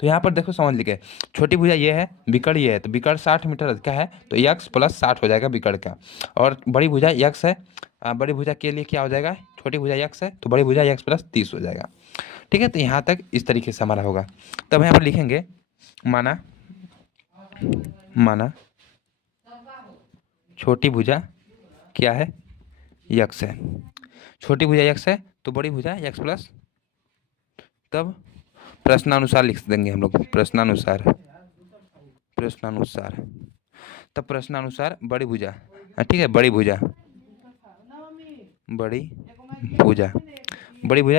तो यहाँ पर देखो समझ लीजिए, छोटी भुजा ये है, विकर्ण ये है, तो विकर्ण 60 मीटर का है, तो यक्स प्लस 60 हो जाएगा विकर्ण का। और बड़ी भुजा यक्स है, बड़ी भुजा के लिए क्या हो जाएगा, छोटी भुजा यक्स है, तो बड़ी भुजा यक्स प्लस 30 हो जाएगा, ठीक है। तो यहाँ तक इस तरीके से हमारा होगा। तब यहाँ पर लिखेंगे, माना छोटी भुजा क्या है, यक्स है, छोटी भुजा यक्स है, तो बड़ी भुजा यक्स प्लस, तब प्रश्नानुसार लिख देंगे हम लोग, प्रश्नानुसार, तब प्रश्नानुसार बड़ी भुजा, ठीक है, बड़ी भुजा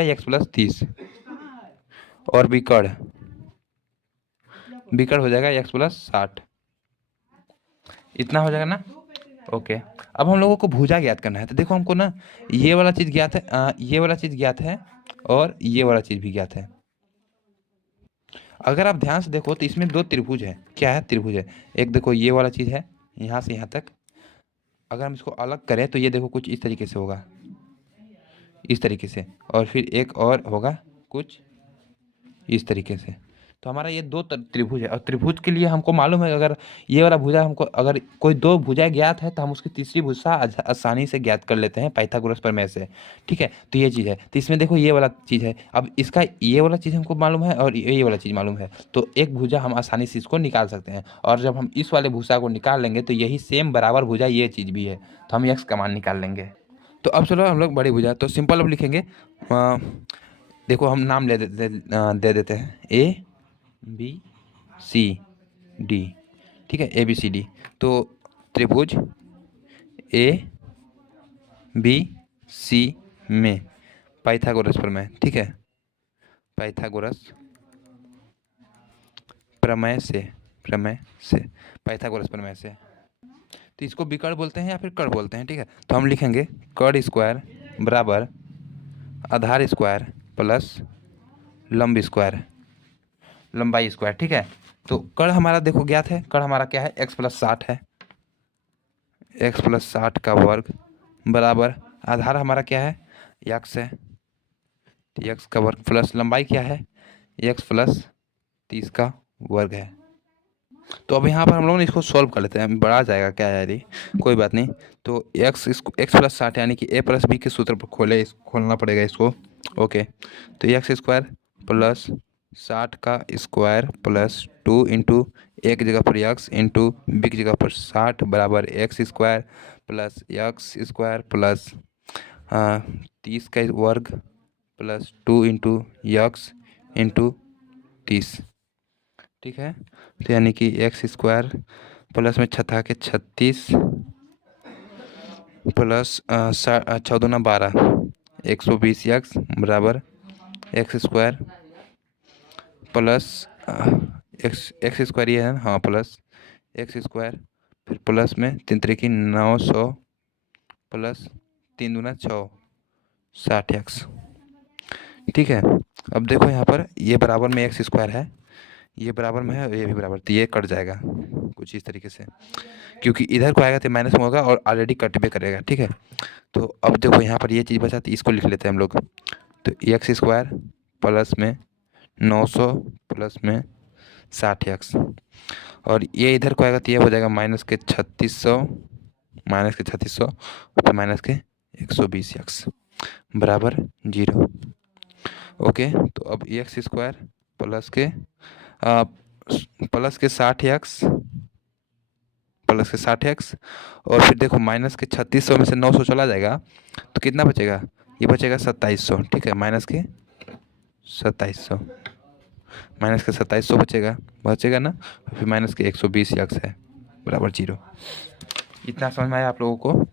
यक्स प्लस 30, और विकर्ण हो जाएगा यक्स प्लस 60, इतना हो जाएगा ना। ओके, अब हम लोगों को भुजा ज्ञात करना है। तो देखो हमको ना ये वाला चीज़ ज्ञात है, ये वाला चीज़ ज्ञात है, और ये वाला चीज़ भी ज्ञात है। अगर आप ध्यान से देखो तो इसमें दो त्रिभुज है, क्या है, त्रिभुज है। एक देखो ये वाला चीज़ है यहाँ से यहाँ तक, अगर हम इसको अलग करें तो ये देखो कुछ इस तरीके से होगा, इस तरीके से, और फिर एक और होगा कुछ इस तरीके से। तो हमारा ये दो त्रिभुज है, और त्रिभुज के लिए हमको मालूम है अगर ये वाला भुजा हमको, अगर कोई दो भुजा ज्ञात है तो हम उसकी तीसरी भुजा आसानी से ज्ञात कर लेते हैं पाइथागोरस प्रमेय से। ठीक है, तो ये चीज़ है। तो इसमें देखो ये वाला चीज़ है, अब इसका ये वाला चीज़ हमको मालूम है और ये वाला चीज़ मालूम है, तो एक भुजा हम आसानी से इसको निकाल सकते हैं। और जब हम इस वाले भुजा को निकाल लेंगे तो यही सेम बराबर भुजा ये चीज़ भी है, तो हम एक्स का मान निकाल लेंगे। तो अब चलो हम लोग बड़ी भुजा, तो सिंपल अब लिखेंगे। देखो हम नाम दे देते हैं ए बी सी डी। ठीक है, ए बी सी डी। तो त्रिभुज ए बी सी में पाइथागोरस प्रमेय। ठीक है, पाइथागोरस प्रमेय से पाइथागोरस प्रमेय से, तो इसको विकर्ण बोलते हैं या फिर कर्ण बोलते हैं। ठीक है, तो हम लिखेंगे कर्ण स्क्वायर बराबर आधार स्क्वायर प्लस लंब स्क्वायर, लंबाई स्क्वायर। ठीक है, तो कर्ण हमारा देखो ज्ञात है, कर्ण हमारा क्या है, x+60 है, x+60 का वर्ग बराबर आधार हमारा क्या है, x है, x का वर्ग प्लस लंबाई क्या है, x+30 का वर्ग है। तो अब यहाँ पर हम लोग इसको सॉल्व कर लेते हैं, बढ़ा जाएगा क्या है यदि, कोई बात नहीं। तो x+60 यानी कि a+b के सूत्र पर खोलना पड़ेगा इसको। ओके, तो x² प्लस 60 का स्क्वायर प्लस 2 इंटू एक जगह पर x इंटू बी की जगह पर 60 बराबर x² प्लस x² प्लस 30 का वर्ग प्लस 2 इंटू x इंटू 30। ठीक है, तो यानी कि x² प्लस में छठा के 36 प्लस 14×2 12 120x बराबर x² प्लस x² ये है, हाँ, प्लस x², फिर प्लस में 3 3 900 प्लस 3 दूना 6 60x। ठीक है, अब देखो यहाँ पर ये बराबर में x² है, ये बराबर में है और ये भी बराबर, तो ये कट जाएगा कुछ इस तरीके से, क्योंकि इधर को आएगा तो माइनस में होगा और ऑलरेडी कट भी करेगा। ठीक है, तो अब देखो यहाँ पर ये चीज़ बचा, तो इसको लिख लेते हैं हम लोग। तो x² प्लस में 900 प्लस में 60x, और ये इधर को आएगा तो ये हो जाएगा माइनस के 3600 फिर माइनस के 120x बराबर 0। ओके, तो अब x² प्लस के 60x और फिर देखो माइनस के 3600 में से 900 चला जाएगा तो कितना बचेगा, ये बचेगा 2700। ठीक है, माइनस के 2700 बचेगा ना, और फिर माइनस के 120x है बराबर 0। इतना समझ में आया आप लोगों को।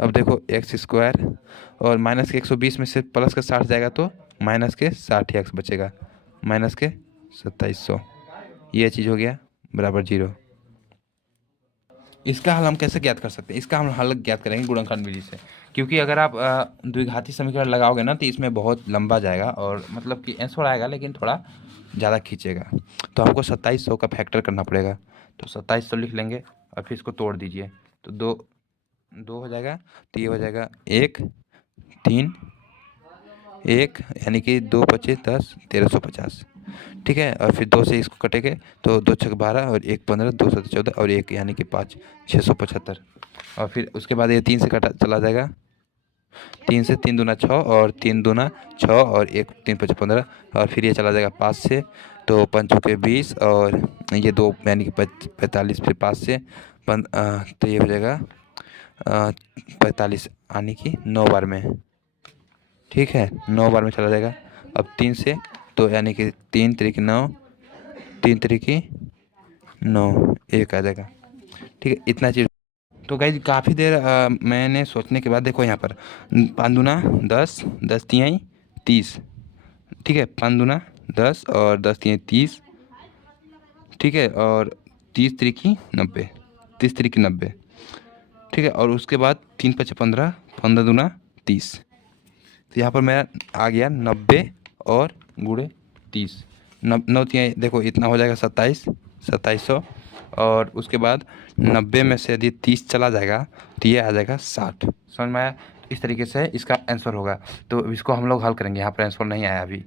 अब देखो x² और माइनस के 120 में से प्लस का 60 जाएगा तो माइनस के 60x बचेगा, माइनस के 2700, ये चीज़ हो गया बराबर 0। इसका हल हम कैसे ज्ञात कर सकते हैं, इसका हम हल ज्ञात करेंगे गुणनखंड विधि से, क्योंकि अगर आप द्विघाती समीकरण लगाओगे ना तो इसमें बहुत लंबा जाएगा और मतलब कि आंसर आएगा लेकिन थोड़ा ज़्यादा खींचेगा, तो हमको 2700 का फैक्टर करना पड़ेगा। तो 2700 लिख लेंगे और फिर इसको तोड़ दीजिए, तो दो हो जाएगा, तो ये हो जाएगा 1 3 1 यानी कि 2 × 5 = 10 1350। ठीक है, और फिर 2 से इसको कटेंगे तो 2 × 6 = 12 और 1 15 2 × 7 = 14 और 1 यानी कि 5 675। और फिर उसके बाद ये 3 से कटा चला जाएगा, 3 से 3 दूना 6 और 3 दूना 6 और 1 3 × 5 = 15 और फिर ये चला जाएगा 5 से, तो 5 × 4 = 20 और ये 2 यानी कि 45, फिर 5 से तो ये हो जाएगा 45 यानी कि 9 बार में। ठीक है, 9 बार में चला जाएगा। अब 3 से तो यानी कि 3 × 9 3 × 9 1 आ जाएगा। ठीक है, इतना चीज़। तो गाइस काफ़ी देर मैंने सोचने के बाद देखो यहाँ पर 5 दूना 10 10 तिहाई 30। ठीक है, 5 दूना 10 और 10 तिहाई 30। ठीक है, और 30 × 90 30 × 90। ठीक है, और उसके बाद 3 × 5 = 15 15 दूना 30। तो यहाँ पर मेरा आ गया 90 और गुणे 30, 9 तिहाई देखो इतना हो जाएगा 2700 और उसके बाद 90 में से यदि 30 चला जाएगा तो ये आ जाएगा 60। समझ में आया? इस तरीके से इसका आंसर होगा। तो इसको हम लोग हल करेंगे, यहाँ पर आंसर नहीं आया अभी।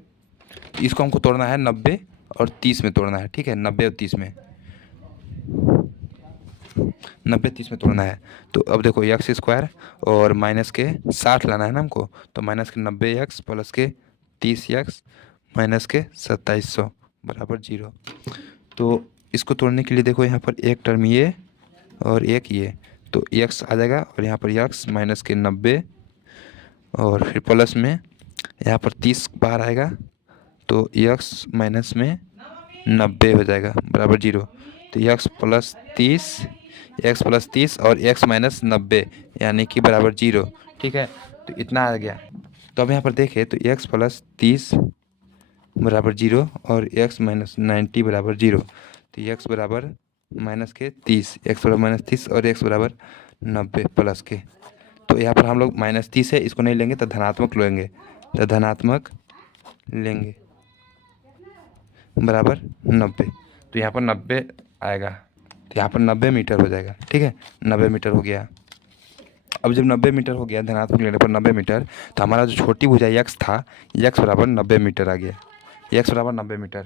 इसको हमको तोड़ना है 90 और 30 में तोड़ना है, ठीक है, 90 और 30 में, 90 30 में तोड़ना है। तो अब देखो एक्स स्क्वायर और माइनस के 60 लाना है ना हमको, तो माइनस के 90x प्लस के 30x माइनस के 2700 बराबर 0। तो इसको तोड़ने के लिए देखो यहाँ पर एक टर्म ये और एक ये, तो x आ जाएगा और यहाँ पर x माइनस के 90 और फिर प्लस में यहाँ पर 30 बाहर आएगा, तो x माइनस में 90 हो जाएगा बराबर 0। तो x प्लस 30 और x माइनस 90 यानी कि बराबर 0, ठीक है। तो इतना आ गया। तो अब यहाँ पर देखें तो x प्लस 30 बराबर 0 और x माइनस 90 बराबर 0। तो x बराबर माइनस के 30, x बराबर माइनस 30 और x बराबर 90 प्लस के। तो यहाँ पर हम लोग माइनस 30 है, इसको नहीं लेंगे तो धनात्मक लेंगे, तो धनात्मक लेंगे बराबर 90। तो यहाँ पर 90 आएगा, तो यहाँ पर 90 मीटर हो जाएगा, ठीक है, 90 मीटर हो गया। अब जब 90 मीटर हो गया धनात्मक लेने पर 90 मीटर, तो हमारा जो छोटी भुजा x था, x बराबर 90 मीटर आ गया, x बराबर 90 मीटर।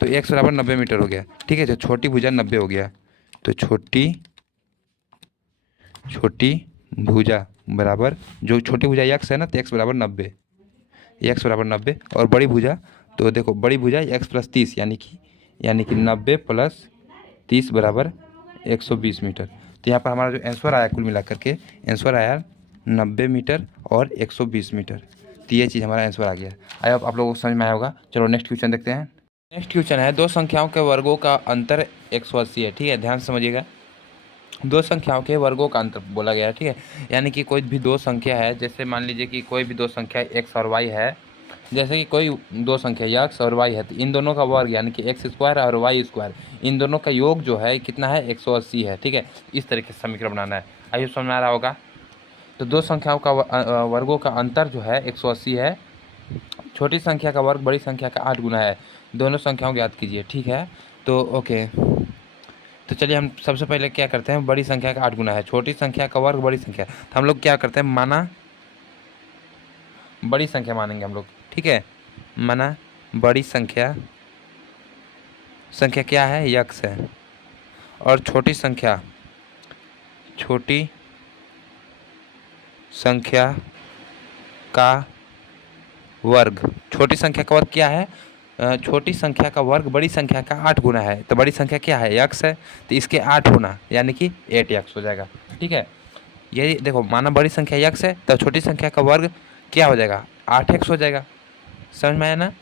तो x बराबर 90 मीटर हो गया, ठीक है। जो छोटी भुजा 90 हो गया, तो छोटी भुजा बराबर, जो छोटी भुजा x है ना, तो x बराबर 90, x बराबर 90 और बड़ी भुजा, तो देखो बड़ी भुजा x प्लस 30 यानी कि 90 प्लस 30 बराबर 120 मीटर। तो यहाँ पर हमारा जो आंसर आया कुल मिलाकर के आंसर आया 90 मीटर और 120 मीटर। तो ये चीज़ हमारा आंसर आ गया। आई होप आप लोगों को समझ में आया होगा। चलो नेक्स्ट क्वेश्चन देखते हैं। नेक्स्ट क्वेश्चन है, दो संख्याओं के वर्गों का अंतर 180 है, ठीक है, ध्यान से समझिएगा। दो संख्याओं के वर्गों का अंतर बोला गया है, ठीक है। यानी कि कोई भी दो संख्या है, जैसे मान लीजिए कि कोई भी दो संख्या x और y है, जैसे कि कोई दो संख्या x और y है, तो इन दोनों का वर्ग यानी कि x स्क्वायर और y स्क्वायर, इन दोनों का योग जो है कितना है 180 है, ठीक है। इस तरीके से समीकरण बनाना है। आइए समझ में आ रहा होगा। तो दो संख्याओं का वर्गों का अंतर जो है 180 है। छोटी संख्या का वर्ग बड़ी संख्या का 8 गुना है। दोनों संख्याओं को याद कीजिए, ठीक है। तो ओके, तो चलिए हम सबसे पहले क्या करते हैं, बड़ी संख्या का 8 गुना है, छोटी संख्या का वर्ग बड़ी संख्या, तो हम लोग क्या करते हैं, माना बड़ी संख्या मानेंगे हम लोग, ठीक है। माना बड़ी संख्या क्या है, x है, और छोटी संख्या का वर्ग, छोटी संख्या का वर्ग क्या है, छोटी संख्या का वर्ग बड़ी संख्या का 8 गुना है। तो बड़ी संख्या क्या है, x है, तो इसके 8 गुना यानी कि 8x हो जाएगा, ठीक है। ये देखो माना बड़ी संख्या x है, तो छोटी संख्या का वर्ग क्या हो जाएगा, 8x हो जाएगा। समझ में आया ना।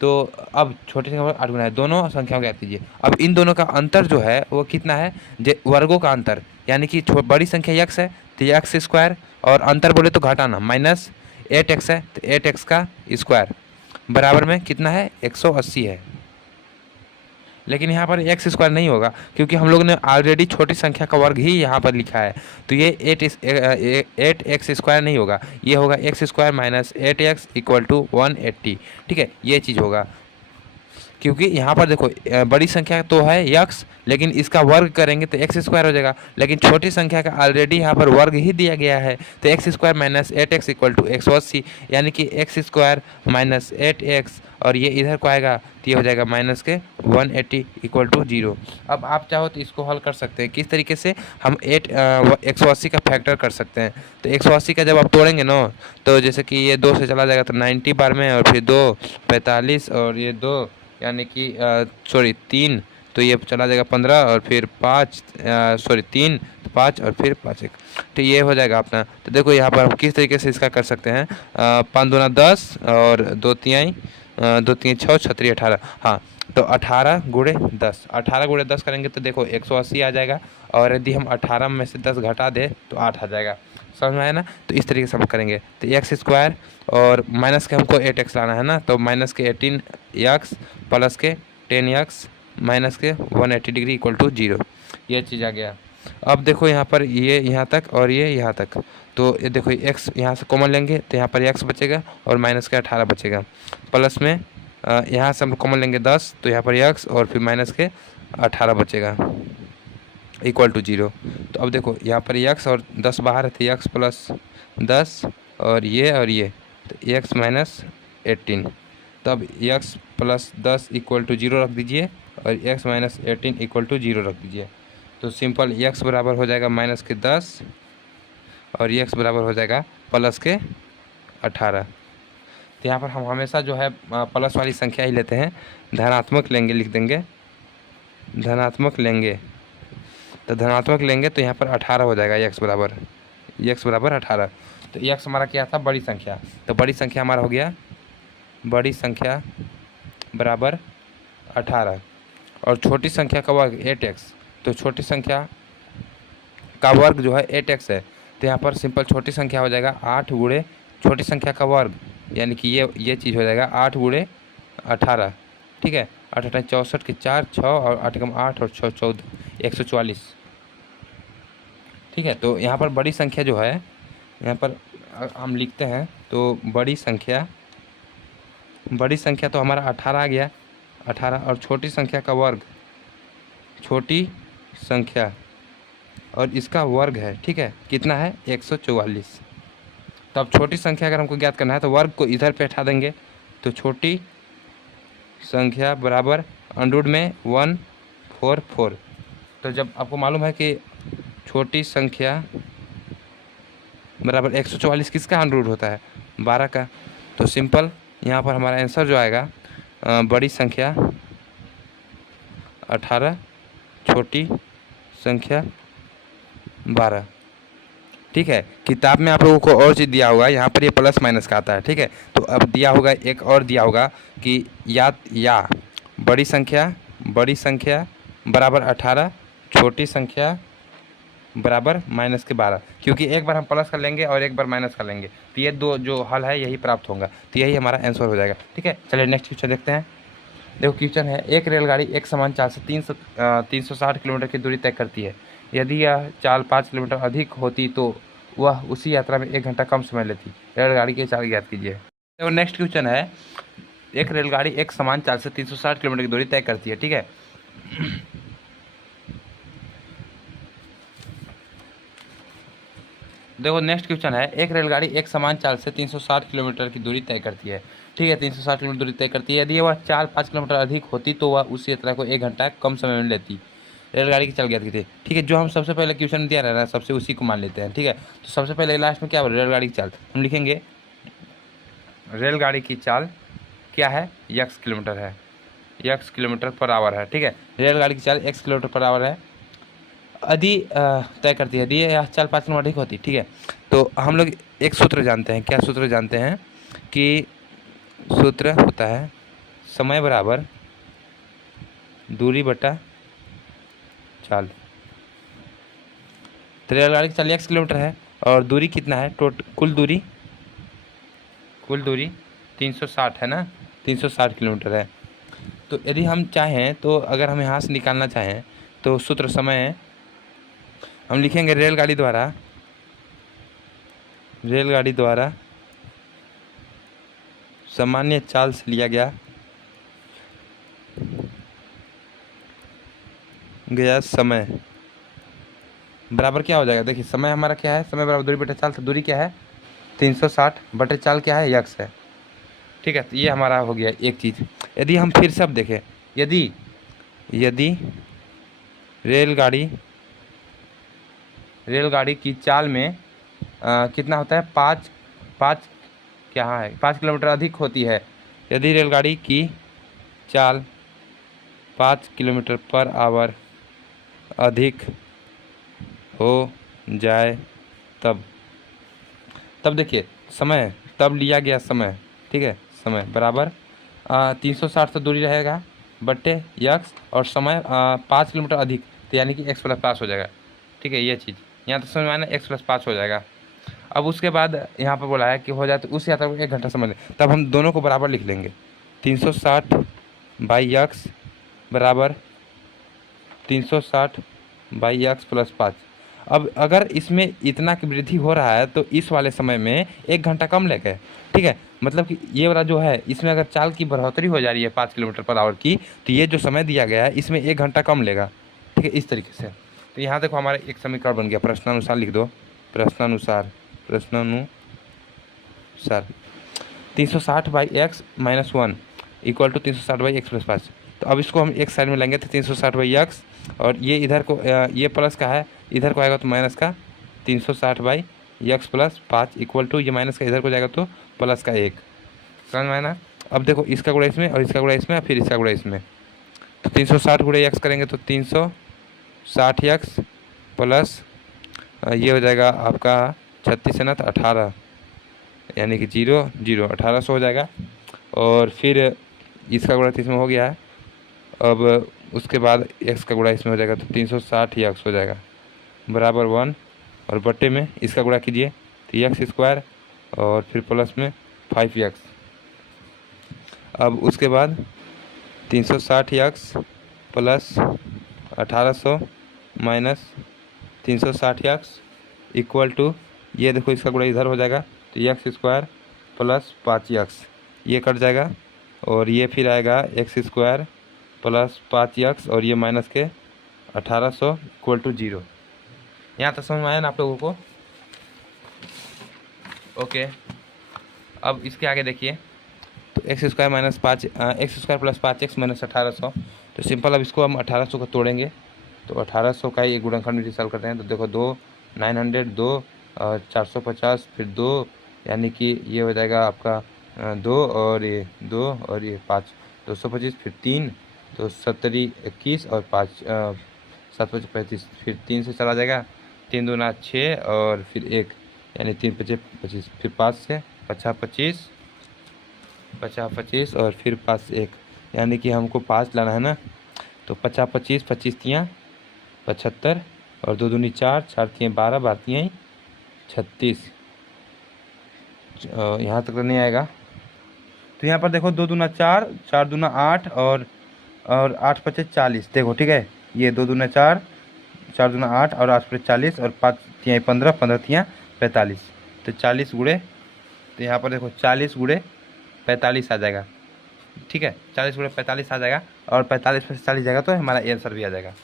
तो अब छोटी संख्या का वर्ग 8 गुना है, दोनों संख्याओं को याद कीजिए। अब इन दोनों का अंतर जो है वो कितना है, वर्गों का अंतर, यानी कि बड़ी संख्या x है तो x स्क्वायर, और अंतर बोले तो घटाना, माइनस 8x है तो 8x का स्क्वायर बराबर में कितना है, 180 है। लेकिन यहाँ पर एक्स स्क्वायर नहीं होगा, क्योंकि हम लोग ने ऑलरेडी छोटी संख्या का वर्ग ही यहाँ पर लिखा है। तो ये 8x स्क्वायर नहीं होगा, ये होगा x square minus 8x equal to 180, ठीक है, ये चीज़ होगा। क्योंकि यहाँ पर देखो बड़ी संख्या तो है x, लेकिन इसका वर्ग करेंगे तो एक्स स्क्वायर हो जाएगा, लेकिन छोटी संख्या का ऑलरेडी यहाँ पर वर्ग ही दिया गया है। तो x square minus 8x equal to 180, यानी कि एक्स स्क्वायर माइनस 8x, और ये इधर को आएगा तो ये हो जाएगा माइनस के 180 इक्वल टू 0। अब आप चाहो तो इसको हल कर सकते हैं, किस तरीके से, हम 180 का फैक्टर कर सकते हैं। तो 180 का जब आप तोड़ेंगे ना, तो जैसे कि ये 2 से चला जाएगा तो 90 बार में, और फिर 2 45, और ये 2 यानी कि 3, तो ये चला जाएगा 15, और फिर 3 तो 5, और फिर 5 1, तो ये हो जाएगा अपना। तो देखो यहाँ पर हम किस तरीके से इसका कर सकते हैं, 5 दूना 10 और 2 तिहाई 2 3 6 6 18, हाँ, तो 18 गुणे 10, 18 गुणे 10 करेंगे तो देखो 180 आ जाएगा, और यदि हम 18 में से 10 घटा दे तो 8 आ जाएगा। समझ में आया ना। तो इस तरीके से हम करेंगे। तो एक्स स्क्वायर और माइनस के हमको 8x लाना है ना, तो माइनस के 18x प्लस के 10x माइनस के 180 डिग्री इक्वल टू 0, ये चीज़ आ गया। अब देखो यहाँ पर ये यहाँ तक और ये यहाँ तक, तो ये देखो x यहाँ से कॉमन लेंगे तो यहाँ पर x बचेगा और माइनस के 18 बचेगा, प्लस में यहाँ से हम कॉमन लेंगे 10, तो यहाँ पर x और फिर माइनस के 18 बचेगा इक्वल टू 0। तो अब देखो यहाँ पर x और 10 बाहर है, तो x प्लस 10 और ये तो x माइनस 18, तब x प्लस 10 इक्वल टू 0 रख दीजिए और x माइनस 18 इक्वल टू 0 रख दीजिए। तो सिंपल x बराबर हो जाएगा माइनस के 10 और x बराबर हो जाएगा प्लस के 18। तो यहाँ पर हम हमेशा जो है प्लस वाली संख्या ही लेते हैं, धनात्मक लेंगे, लिख देंगे धनात्मक लेंगे। तो धनात्मक लेंगे तो यहाँ पर 18 हो जाएगा x बराबर 18। तो x हमारा क्या था, बड़ी संख्या। तो बड़ी संख्या हमारा हो गया बड़ी संख्या बराबर 18 और छोटी संख्या का वर्ग 8x। तो छोटी संख्या का वर्ग जो है 8x है। तो यहाँ पर सिंपल छोटी संख्या हो जाएगा 8 गुणे छोटी संख्या का वर्ग, यानी कि ये चीज़ हो जाएगा 8 गुणे 18। ठीक है, 8 8 64 के 4 6 और 8 कम 8 और 6 14 144। ठीक है, तो यहाँ पर बड़ी संख्या जो है, यहाँ पर हम लिखते हैं तो बड़ी संख्या तो हमारा 18 आ गया 18 और छोटी संख्या का वर्ग, छोटी संख्या और इसका वर्ग है। ठीक है, कितना है 144। तो अब छोटी संख्या अगर हमको ज्ञात करना है तो वर्ग को इधर पे हटा देंगे। तो छोटी संख्या बराबर अंडरवुड में 144। तो जब आपको मालूम है कि छोटी संख्या बराबर 144 किसका अंडरवुड होता है, 12 का। तो सिंपल यहाँ पर हमारा आंसर जो आएगा बड़ी संख्या 18 छोटी संख्या 12। ठीक है, किताब में आप लोगों को और चीज़ दिया होगा, यहाँ पर ये प्लस माइनस का आता है। ठीक है, तो अब दिया होगा एक और दिया होगा कि या बड़ी संख्या बराबर 18 छोटी संख्या बराबर माइनस के 12, क्योंकि एक बार हम प्लस कर लेंगे और एक बार माइनस कर लेंगे तो ये दो जो हल है यही प्राप्त होगा। तो यही हमारा आंसर हो जाएगा। ठीक है, चलिए नेक्स्ट क्वेश्चन देखते हैं। देखो क्वेश्चन है, एक रेलगाड़ी एक समान चाल से 360 किलोमीटर की दूरी तय करती है। यदि यह चाल 5 किलोमीटर अधिक होती तो वह उसी यात्रा में 1 घंटा कम समय लेती। रेलगाड़ी की चाल ज्ञात कीजिए। देखो नेक्स्ट क्वेश्चन है, एक रेलगाड़ी एक समान चाल से 360 किलोमीटर की दूरी तय करती है। ठीक है, देखो नेक्स्ट क्वेश्चन है, एक रेलगाड़ी एक समान चाल से 360 किलोमीटर की दूरी तय करती है। ठीक है, 360 किलोमीटर दूरी तय करती है। यदि वह चाल 5 किलोमीटर अधिक होती तो वह उस यात्रा को 1 घंटा कम समय में लेती। रेलगाड़ी की चाल ज्ञात की थी। ठीक है, जो हम सबसे पहले क्वेश्चन दिया रहा है सबसे उसी को मान लेते हैं। ठीक है, तो सबसे पहले लास्ट में क्या बोल, रेलगाड़ी की चाल हम लिखेंगे, रेलगाड़ी की चाल क्या है, x किलोमीटर है, x किलोमीटर पर आवर है। ठीक है, रेलगाड़ी की चाल x किलोमीटर पर आवर है यदि तय करती है, यदि यह चाल 5 किलोमीटर अधिक होती। ठीक है, तो हम लोग एक सूत्र जानते हैं। क्या सूत्र जानते हैं कि सूत्र होता है समय बराबर दूरी बटा चाल। तो रेलगाड़ी की चाल 1 किलोमीटर है और दूरी कितना है, कुल दूरी 360 है ना, 360 किलोमीटर है। तो यदि हम चाहें तो अगर हम यहाँ से निकालना चाहें तो सूत्र समय हम लिखेंगे रेलगाड़ी द्वारा सामान्य चाल से लिया गया समय बराबर क्या हो जाएगा। देखिए समय हमारा क्या है, समय बराबर दूरी बटे चाल। तो दूरी क्या है 360 बटे चाल क्या है, x है। ठीक है, तो ये हमारा हो गया एक चीज़। यदि हम फिर से अब देखें, यदि रेलगाड़ी की चाल में कितना होता है, 5 किलोमीटर अधिक होती है। यदि रेलगाड़ी की चाल 5 किलोमीटर पर आवर अधिक हो जाए तब देखिए समय, तब लिया गया समय। ठीक है, समय बराबर 360 से दूरी रहेगा बट्टे x और समय 5 किलोमीटर अधिक, तो यानी कि x + 5 हो जाएगा। ठीक है, ये चीज़ यहाँ तो समझ में आना, x + 5 हो जाएगा। अब उसके बाद यहाँ पर बोला है कि हो जाए तो उस यात्रा को 1 घंटा समय ले, तब हम दोनों को बराबर लिख लेंगे। 360 बाई x बराबर 360 बाई x + 5। अब अगर इसमें इतना की वृद्धि हो रहा है तो इस वाले समय में 1 घंटा कम ले गए। ठीक है, मतलब कि ये वाला जो है इसमें अगर चाल की बढ़ोतरी हो जा रही है 5 किलोमीटर पर आवर की, तो ये जो समय दिया गया है इसमें 1 घंटा कम लेगा। ठीक है, इस तरीके से। तो यहाँ देखो हमारा एक समीकरण बन गया, प्रश्नानुसार लिख दो, प्रश्नानुसार 360 by x - 1 equal to 360/x+5। तो अब इसको हम एक साइड में लेंगे तो 360/x, और ये इधर को ये प्लस का है, इधर को आएगा तो माइनस का 360/x+5 इक्वल टू ये माइनस का इधर को जाएगा तो प्लस का 1। समझ में आया ना। अब देखो इसका गुणा इसमें और इसका गुणा इसमें और फिर इसका गुणा इसमें, तो 360 गुणे x करेंगे तो 360x प्लस ये हो जाएगा आपका 36 है ना, तो 18, यानी कि 0 0 1800 हो जाएगा। और फिर इसका गुणा इसमें हो गया है। अब उसके बाद x का गुणा इसमें हो जाएगा तो 360x हो जाएगा बराबर 1, और बट्टे में इसका गुणा कीजिए तो x² और फिर प्लस में 5x। अब उसके बाद 360x plus 1800 minus 360x equal to ये देखो इसका गुणा इधर हो जाएगा तो x² प्लस 5x, ये कट जाएगा, और ये फिर आएगा x² प्लस 5x और ये माइनस के 1800 इक्वल टू 0। यहाँ तक समझ में आया ना आप लोगों को। ओके, अब इसके आगे देखिए तो x² minus 5 x² plus 5x minus 1800, तो सिंपल अब इसको हम 1800 को तोड़ेंगे तो 1800 का ही गुणनखंड में सॉल्व करते हैं। तो देखो 2 900 2 और 450 फिर 2, यानी कि ये हो जाएगा आपका 2 और ये 2 और ये 5, 225 फिर 3 तो 70 21 और 5 7 5 35, फिर 3 से चला जाएगा, 3 दूना 6 और फिर 1 यानी 3 5 25, फिर 5 से 50 25 50 25 और फिर 5 1, यानी कि हमको 5 लाना है ना। तो 50 25 25 तियाँ 75 और 2 दूनी 4 4 तियाँ 12 12 तियाँ 36, यहाँ तक तो नहीं आएगा। तो यहाँ पर देखो 2 दूना 4 4 दूना 8 और 8 5 40, देखो ठीक है, ये 2 दूना 4 4 दूना 8 और 8 5 40 और 5 तियाँ 15 15 तियाँ 45, तो 40 गुणे, तो यहाँ पर देखो 40 गुणे 45 आ जाएगा। ठीक है, 40 गुणे 45 आ जाएगा, और 45 में से 40 जाएगा तो हमारा आंसर भी आ जाएगा।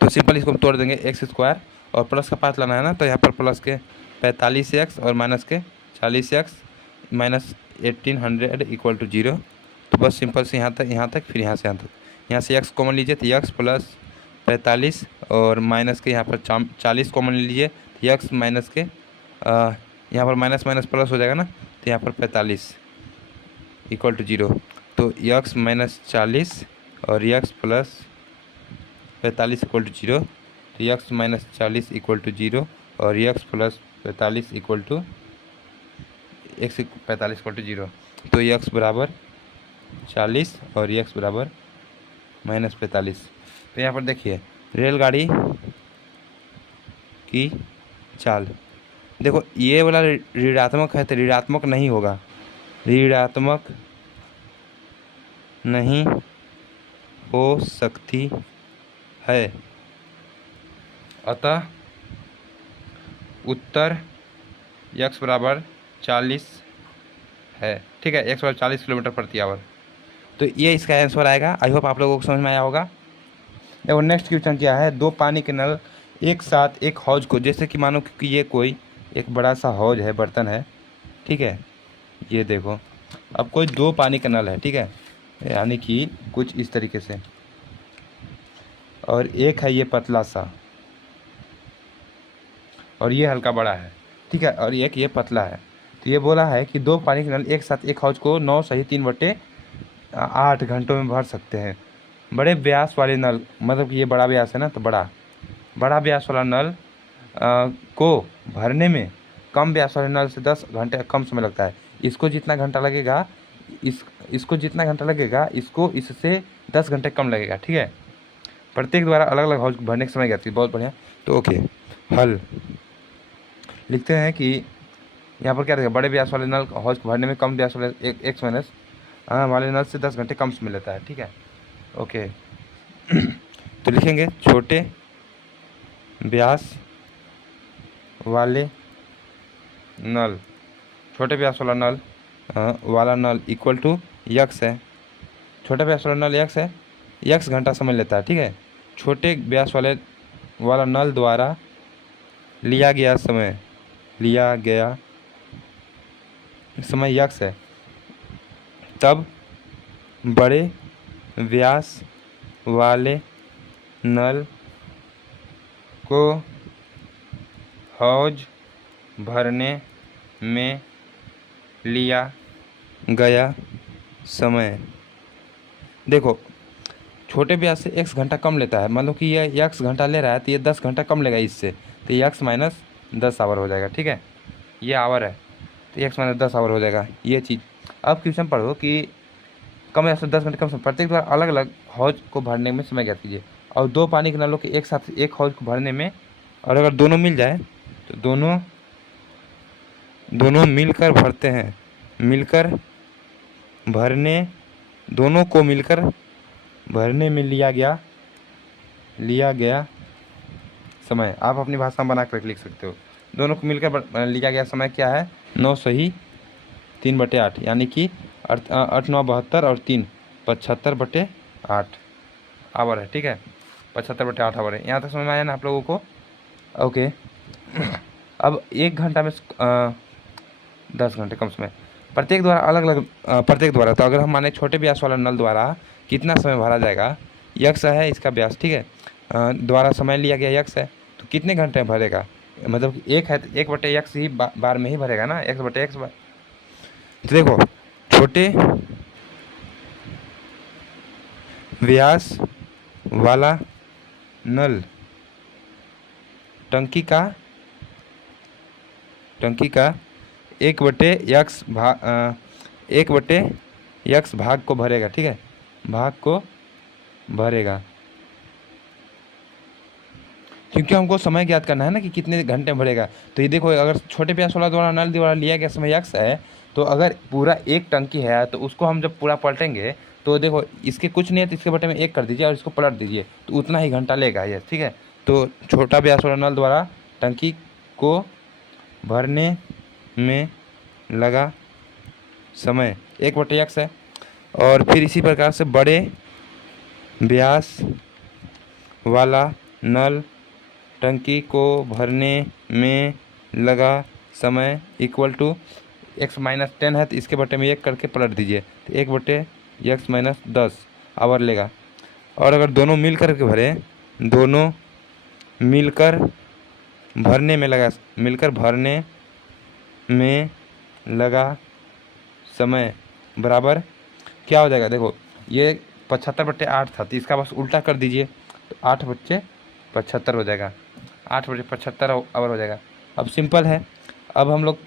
तो सिंपल इसको हम तोड़ देंगे x² और प्लस का 5 लाना है ना, तो यहाँ पर प्लस के 45x और माइनस के 40x माइनस 1800 इक्वल टू 0। तो बस सिंपल से यहाँ तक फिर यहाँ से यहाँ तक, यहाँ से x कॉमन लीजिए तो x प्लस 45 और माइनस के यहाँ पर 40 कॉमन लीजिए तो x माइनस के यहाँ पर माइनस माइनस प्लस हो जाएगा ना, तो यहाँ पर 45 इक्वल टू 0। तो x माइनस 40 और x प्लस 45 इक्वल टू 0, तो x माइनस 40 इक्वल टू 0 और x प्लस 45 इक्वल टू 0। तो x बराबर 40 और x बराबर माइनस 45। तो यहाँ पर देखिए रेलगाड़ी की चाल, देखो ये वाला ऋणात्मक है तो ऋणात्मक नहीं होगा, ऋणात्मक नहीं हो सकती है, अतः उत्तर x बराबर 40 है। ठीक है, x बराबर 40 किलोमीटर प्रति आवर। तो ये इसका आंसर आएगा। आई होप आप लोगों को समझ में आया होगा। देखो नेक्स्ट क्वेश्चन क्या है, 2 पानी के नल एक साथ एक हौज को, जैसे कि मानो कि ये कोई एक बड़ा सा हौज है, बर्तन है, ठीक है, ये देखो अब कोई 2 पानी का नल है, ठीक है, यानी कि कुछ इस तरीके से, और एक है ये पतला सा और ये हल्का बड़ा है, ठीक है, और एक ये पतला है। तो ये बोला है कि 2 पानी के नल एक साथ एक हौज को 9 सही 3/8 घंटों में भर सकते हैं। बड़े व्यास वाले नल, मतलब कि ये बड़ा व्यास है ना, तो बड़ा व्यास वाला नल को भरने में कम व्यास वाले नल से 10 घंटे कम समय लगता है। इसको जितना घंटा लगेगा इसको जितना घंटा लगेगा इसको इससे 10 घंटे कम लगेगा। ठीक है, प्रत्येक द्वारा अलग अलग हौज भरने के समय जाती है। बहुत बढ़िया। तो ओके, हल लिखते हैं कि यहाँ पर क्या रहेगा, बड़े व्यास वाले नल हौज को भरने में कम व्यास वाले एक माइनस वाले नल से 10 घंटे कम समय लेता है। ठीक है, ओके। तो लिखेंगे छोटे व्यास वाले नल, छोटे व्यास वाला नल इक्वल टू यक्स है। छोटे व्यास वाला नल यक्स है, यक्स घंटा समय लेता है। ठीक है, छोटे व्यास वाला नल द्वारा लिया गया समय यक्स है। तब बड़े व्यास वाले नल को हौज भरने में लिया गया समय। देखो छोटे व्यास से x घंटा कम लेता है, मतलब कि ये x घंटा ले रहा है तो ये 10 घंटा कम लेगा इससे, तो ये x माइनस 10 आवर हो जाएगा। ठीक है, ये आवर है तो x माइनस 10 आवर हो जाएगा ये चीज़। अब क्वेश्चन पढ़ो कि कम या 10 घंटे कम समय प्रत्येक द्वारा अलग अलग हौज को भरने में समय ज्ञात कीजिए। और दो पानी के नलों के एक साथ एक हौज को भरने में, और अगर दोनों मिल जाए तो दोनों मिलकर भरते हैं, मिलकर भरने, दोनों को मिलकर भरने में लिया गया समय। आप अपनी भाषा में बना कर लिख सकते हो। दोनों को मिलकर लिया गया समय क्या है, 9 सही 3/8, यानी कि 8 9 72 और 3 75/8 आवर है। ठीक है, 75/8 आवर है। यहाँ तक समझ में आया ना आप लोगों को? ओके। अब 1 घंटा में 10 घंटे कम समय प्रत्येक द्वारा अलग अलग प्रत्येक द्वारा, तो अगर हम माने छोटे व्यास वाला नल द्वारा कितना समय भरा जाएगा, यक्स है इसका व्यास। ठीक है, द्वारा समय लिया गया यक्स है, तो कितने घंटे में भरेगा, मतलब एक है तो 1/x ही बार में ही भरेगा ना, x/x बार। तो देखो छोटे व्यास वाला नल टंकी का 1/x भाग को भरेगा। ठीक है, भाग को भरेगा, क्योंकि हमको समय ज्ञात करना है ना कि कितने घंटे में भरेगा। तो ये देखो अगर छोटे व्यास वाला द्वारा नल द्वारा लिया गया समय x है, तो अगर पूरा एक टंकी है तो उसको हम जब पूरा पलटेंगे तो देखो इसके कुछ नहीं है तो इसके बटे में 1 कर दीजिए और इसको पलट दीजिए तो उतना ही घंटा लेगा ये। ठीक है, तो छोटा व्यास वाला नल द्वारा टंकी को भरने में लगा समय 1/x है। और फिर इसी प्रकार से बड़े व्यास वाला नल टंकी को भरने में लगा समय इक्वल टू x माइनस 10 है तो इसके बटे में 1 करके पलट दीजिए तो 1/x माइनस 10 आवर लेगा। और अगर दोनों मिल कर के भरे, दोनों मिलकर भरने में लगा समय बराबर क्या हो जाएगा, देखो ये 75/8 था तो इसका बस उल्टा कर दीजिए तो 8/75 हो जाएगा, 8/75 आवर हो जाएगा। अब सिंपल है, अब हम लोग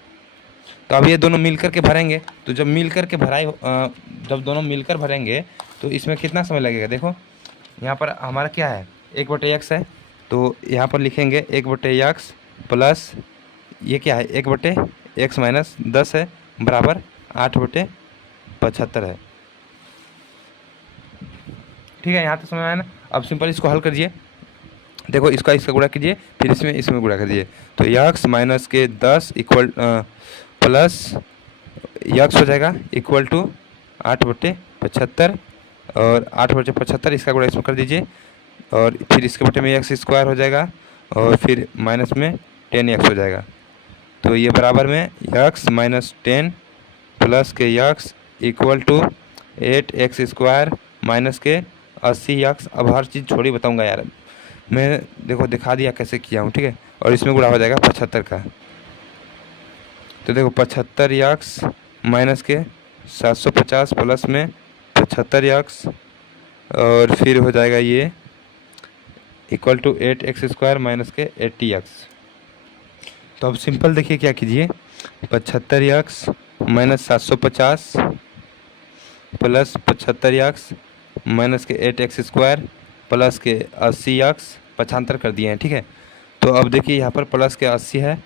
तो अब ये दोनों मिलकर के भरेंगे, तो जब दोनों मिलकर भरेंगे तो इसमें कितना समय लगेगा। देखो यहाँ पर हमारा क्या है 1/x है, तो यहाँ पर लिखेंगे 1/x प्लस ये क्या है 1/x माइनस 10 है बराबर 8/75 है। ठीक है, यहाँ तक समझ आया ना? अब सिंपल इसको हल करिए, देखो इसका गुणा कीजिए फिर इसमें गुणा कीजिए तो x माइनस के 10 इक्वल प्लस x हो जाएगा इक्वल टू 8/75 और 8/75 इसका गुणा इसमें कर दीजिए और फिर इसके बटे में x स्क्वायर हो जाएगा और फिर माइनस में 10x हो जाएगा। तो ये बराबर में x माइनस 10 प्लस के x equal to 8x square minus के 80x। अब हर चीज़ छोड़ी बताऊंगा यार, मैं देखो दिखा दिया कैसे किया हूँ। ठीक है, और इसमें गुणा हो जाएगा 75 का, तो देखो 75x माइनस के 750 प्लस में 75x और फिर हो जाएगा ये equal to 8x square minus के 80x। तो अब सिंपल देखिए क्या कीजिए 75x minus 750 plus 75x minus के 8x स्क्वायर प्लस के 80x 75 कर दिए हैं। ठीक है, तो अब देखिए यहाँ पर प्लस के 80 है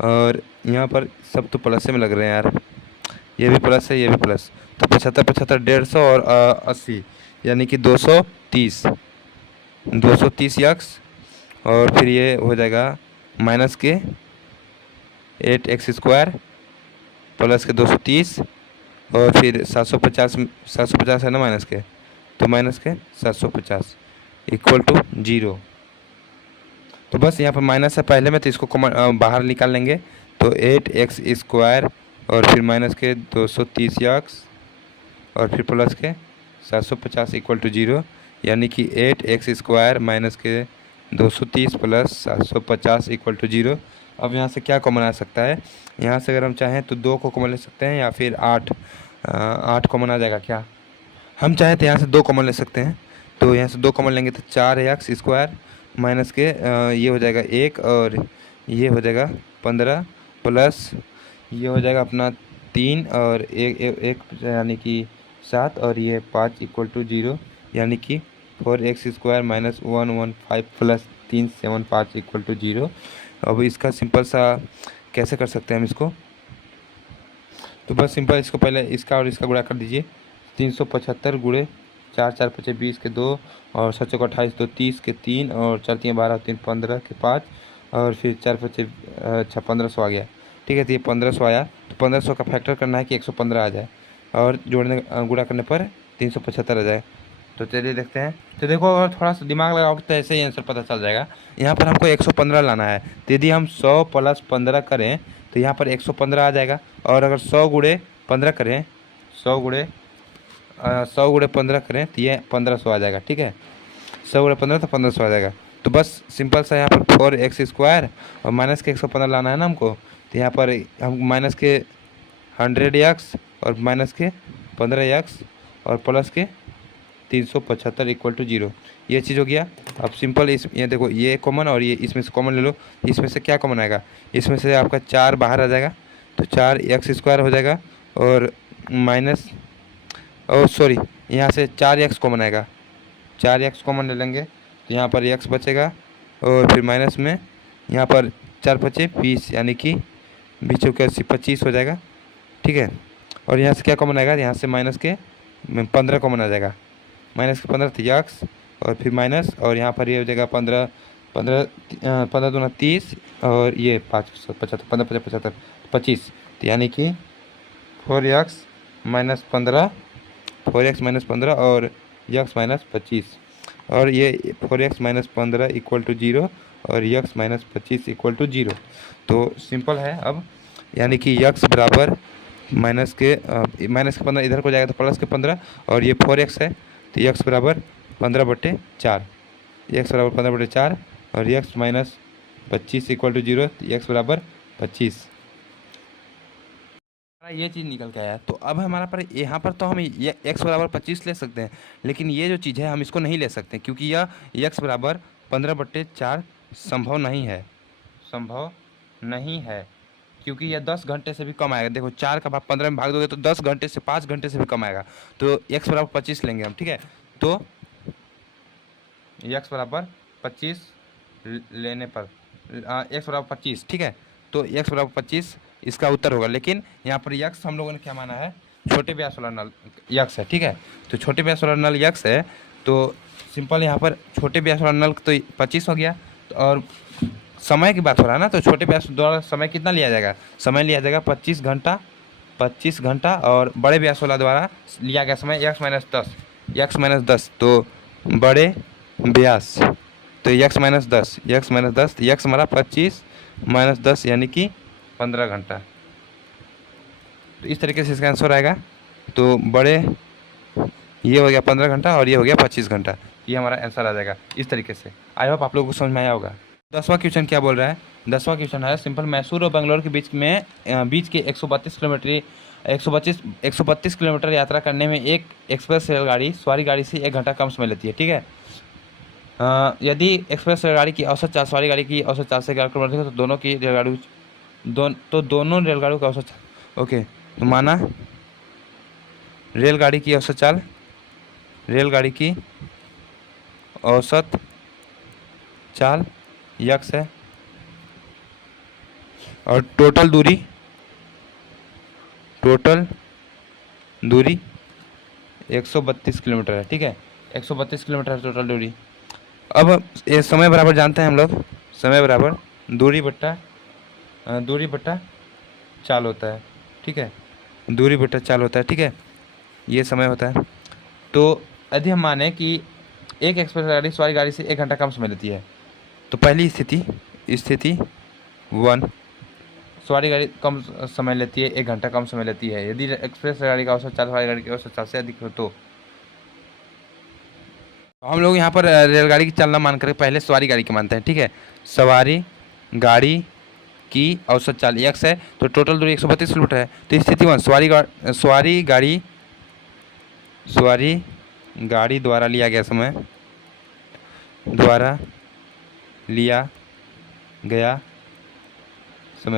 और यहाँ पर सब तो प्लस में लग रहे हैं यार, ये भी प्लस है ये भी प्लस, तो 75 75 150 और 80 यानी कि 230 x और फिर ये हो जाएगा माइनस के 8x स्क्वायर प्लस के 230 और फिर 750 है ना माइनस के, तो माइनस के 750 इक्वल टू 0। तो बस यहाँ पर माइनस है पहले में तो इसको बाहर निकाल लेंगे तो 8x स्क्वायर और फिर माइनस के 230x और फिर प्लस के 750 इक्वल टू 0, यानी कि 8x² माइनस के 230 प्लस 750 इक्वल टू 0। अब यहाँ से क्या कॉमन आ सकता है? यहाँ से अगर हम चाहें तो 2 को कॉमन ले सकते हैं या फिर 8 कॉमन आ जाएगा क्या? हम चाहें तो यहाँ से 2 कॉमन ले सकते हैं। तो यहाँ से 2 कॉमन लेंगे तो 4x² माइनस के ये हो जाएगा 1 और ये हो जाएगा 15 प्लस ये हो जाएगा अपना 3 और एक यानी कि 7 और ये 5 इक्वल टू 0, यानी कि 4x² minus 115 plus 375 equal to 0। अब इसका सिंपल सा कैसे कर सकते हैं हम इसको? तो बस सिंपल इसको पहले इसका और इसका गुणा कर दीजिए। 375 गुणे 4 4 5 20 के 2 और 7 चौका 28 तो 30 के 3 और 4 3 12 3 15 के 5 और फिर 4 5 अच्छा 1500 आ गया। ठीक है, तो ये 1500 आया। तो 1500 का फैक्टर करना है कि 115 आ जाए और जोड़ने गुणा करने पर 375 आ जाए। तो चलिए देखते हैं। तो देखो अगर थोड़ा सा दिमाग लगाओगे तो ऐसे ही आंसर पता चल जाएगा। यहाँ पर हमको 115 लाना है, तो यदि हम 100 प्लस 15 करें तो यहाँ पर 115 आ जाएगा। और अगर 100 गुणे 15 करें, 100 गुणे 15 करें तो ये 1500 आ जाएगा। ठीक है, 100 गुणे 15 तो 1500 आ जाएगा। तो बस सिंपल सा यहाँ पर 4x² और माइनस के 115 लाना है ना हमको, तो यहाँ पर हम माइनस के 100x और माइनस के 15x और प्लस के 375 इक्वल टू 0, ये चीज़ हो गया। अब सिंपल ये देखो ये कॉमन और ये इसमें से कॉमन ले लो। इसमें से क्या कॉमन आएगा? इसमें से आपका 4 बाहर आ जाएगा तो 4x² हो जाएगा और माइनस सॉरी यहाँ से 4x कॉमन आएगा। 4x कॉमन ले लेंगे तो यहाँ पर x बचेगा और फिर माइनस में यहाँ पर 4 5 20 यानी कि 20 के 80 25 हो जाएगा। ठीक है, और यहाँ से क्या कॉमन आएगा? यहाँ से माइनस के 15 कॉमन आ जाएगा। माइनस के 15 तो x और फिर माइनस और यहाँ पर ये हो जाएगा 15 दूना 30 और ये 5 75 15 75 25, तो यानी कि 4x माइनस 15 और x माइनस 25 और ये 4x माइनस 15 इक्वल टू 0 और x माइनस 25 इक्वल टू 0। तो सिंपल है अब, यानी कि x बराबर माइनस के 15 इधर को जाएगा तो प्लस के 15 और ये 4x है तो x बराबर 15/4, x बराबर 15/4 और x minus 25 equal to 0, x बराबर 25। ये चीज़ निकल के आया। तो अब हमारा पर यहाँ पर तो हम ये x बराबर 25 ले सकते हैं, लेकिन ये जो चीज़ है हम इसको नहीं ले सकते क्योंकि यह x बराबर 15/4 संभव नहीं है क्योंकि यह 10 घंटे से भी कम आएगा। देखो 4 का भाग 15 में भाग दोगे तो 10 घंटे से 5 घंटे से भी कम आएगा। तो x बराबर 25 लेंगे हम। ठीक है, तो x बराबर 25 लेने पर x बराबर 25। ठीक है, तो x बराबर 25 इसका उत्तर होगा। लेकिन यहाँ पर x हम लोगों ने क्या माना है? छोटे व्यास वाला नल x है। ठीक है, तो छोटे व्यास वाला नल x है तो सिंपल यहाँ पर छोटे व्यास वाला नल तो 25 हो गया। तो और समय की बात हो रहा है ना, तो छोटे व्यास द्वारा समय कितना लिया जाएगा? समय लिया जाएगा 25 घंटा और बड़े व्यास वाला द्वारा लिया गया समय x माइनस 10। तो बड़े व्यास तो x माइनस 10 x हमारा 25 माइनस 10 यानी कि 15 घंटा। तो इस तरीके से इसका आंसर आएगा। तो बड़े ये हो गया 15 घंटा और ये हो गया 25 घंटा, ये हमारा आंसर आ जाएगा इस तरीके से। आई होप आप लोगों को समझ में आया होगा। 10वां क्वेश्चन क्या बोल रहा है? 10वां क्वेश्चन है सिंपल, मैसूर और बेंगलोर के बीच के 132 किलोमीटर यात्रा करने में एक एक्सप्रेस रेलगाड़ी सवारी गाड़ी से 1 घंटा कम समय लेती है। ठीक है, यदि एक्सप्रेस रेलगाड़ी की औसत चाल सवारी गाड़ी की औसत चाल से 11 किलोमीटर है तो दोनों रेलगाड़ियों का औसत चाल। ओके, तो माना रेलगाड़ी की औसत चाल x है और टोटल दूरी 132 किलोमीटर है। ठीक है, 132 किलोमीटर है टोटल दूरी। अब ये समय बराबर जानते हैं हम लोग, समय बराबर दूरी बट्टा चाल होता है। ठीक है, दूरी बट्टा चाल होता है। ठीक है, ये समय होता है। तो यदि हम माने कि एक एक्सप्रेस गाड़ी सवारी गाड़ी से 1 घंटा कम समय लेती है तो पहली स्थिति 1 सवारी गाड़ी कम समय लेती है, 1 घंटा कम समय लेती है। यदि एक्सप्रेस गाड़ी का औसत चाल सवारी गाड़ी की औसत चाल से अधिक हो तो हम लोग यहाँ पर रेलगाड़ी की चाल ना मान कर पहले सवारी गाड़ी की मानते हैं, ठीक है। सवारी गाड़ी की औसत चाल x है, तो टोटल दूरी 132 किलोमीटर है। तो स्थिति 1, सवारी गाड़ी द्वारा लिया गया समय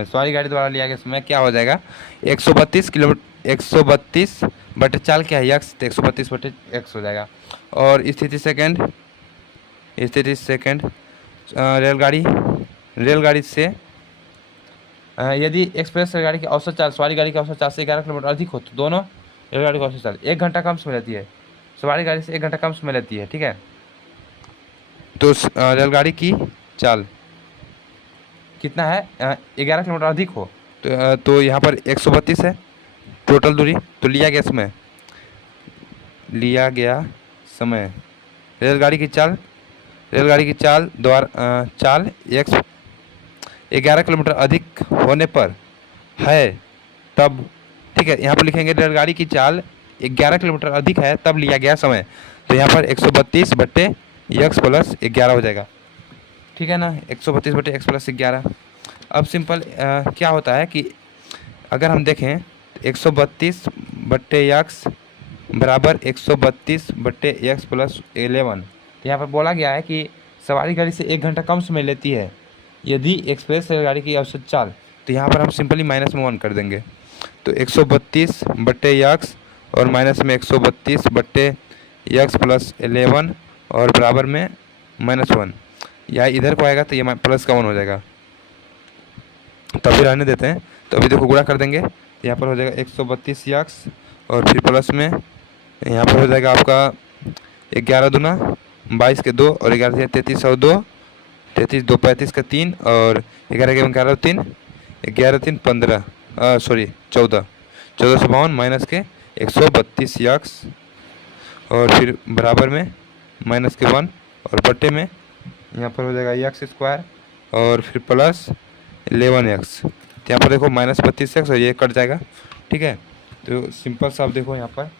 सवारी गाड़ी द्वारा लिया गया समय क्या हो जाएगा, 132 किलोमीटर, 132 बटे चाल क्या है x, तो 132 बटे x हो जाएगा। और स्थिति सेकंड रेलगाड़ी से यदि एक्सप्रेस रेलगाड़ी की औसत चाल सवारी गाड़ी की औसत चाल से 11 किलोमीटर अधिक हो तो दोनों रेलगाड़ी की औसत चाल 1 घंटा कम समय लेती है, सवारी गाड़ी से 1 घंटा कम समय लेती है, ठीक है। तो रेलगाड़ी की चाल कितना है, 11 किलोमीटर अधिक हो तो यहाँ पर 132 है टोटल दूरी। तो लिया गया समय रेलगाड़ी की चाल द्वारा चाल 11 किलोमीटर अधिक होने पर है तब, ठीक है। यहाँ पर लिखेंगे रेलगाड़ी की चाल 11 किलोमीटर अधिक है तब लिया गया समय। तो यहाँ पर 132 बट्टे x प्लस 11 हो जाएगा, ठीक है ना। 132 बटे x प्लस 11। अब सिंपल क्या होता है कि अगर हम देखें 132 बट्टे x बराबर 132 बट्टे x प्लस 11। तो यहाँ पर बोला गया है कि सवारी गाड़ी से 1 घंटा कम समय लेती है यदि एक्सप्रेस रेलगाड़ी की औसत चाल। तो यहाँ पर हम सिंपली माइनस में 1 कर देंगे। तो 132 बट्टे x और माइनस में 132 बट्टे x प्लस 11 और बराबर में -1। या इधर को आएगा तो ये प्लस का 1 हो जाएगा, तो अभी रहने देते हैं। तो अभी देखो गुणा कर देंगे तो यहाँ पर हो जाएगा 132 x और फिर प्लस में यहाँ पर हो जाएगा आपका 11 दूना 22 के 2 और 11 33 और 2 33 2 35 का 3 और 11 के 11 3 11 3 15 सॉरी 1452 माइनस के 132 x और फिर बराबर में माइनस के 1 और बट्टे में यहाँ पर हो जाएगा x स्क्वायर और फिर प्लस 11x। तो यहाँ पर देखो -32x और ये कट जाएगा, ठीक है। तो सिंपल सा आप देखो यहाँ पर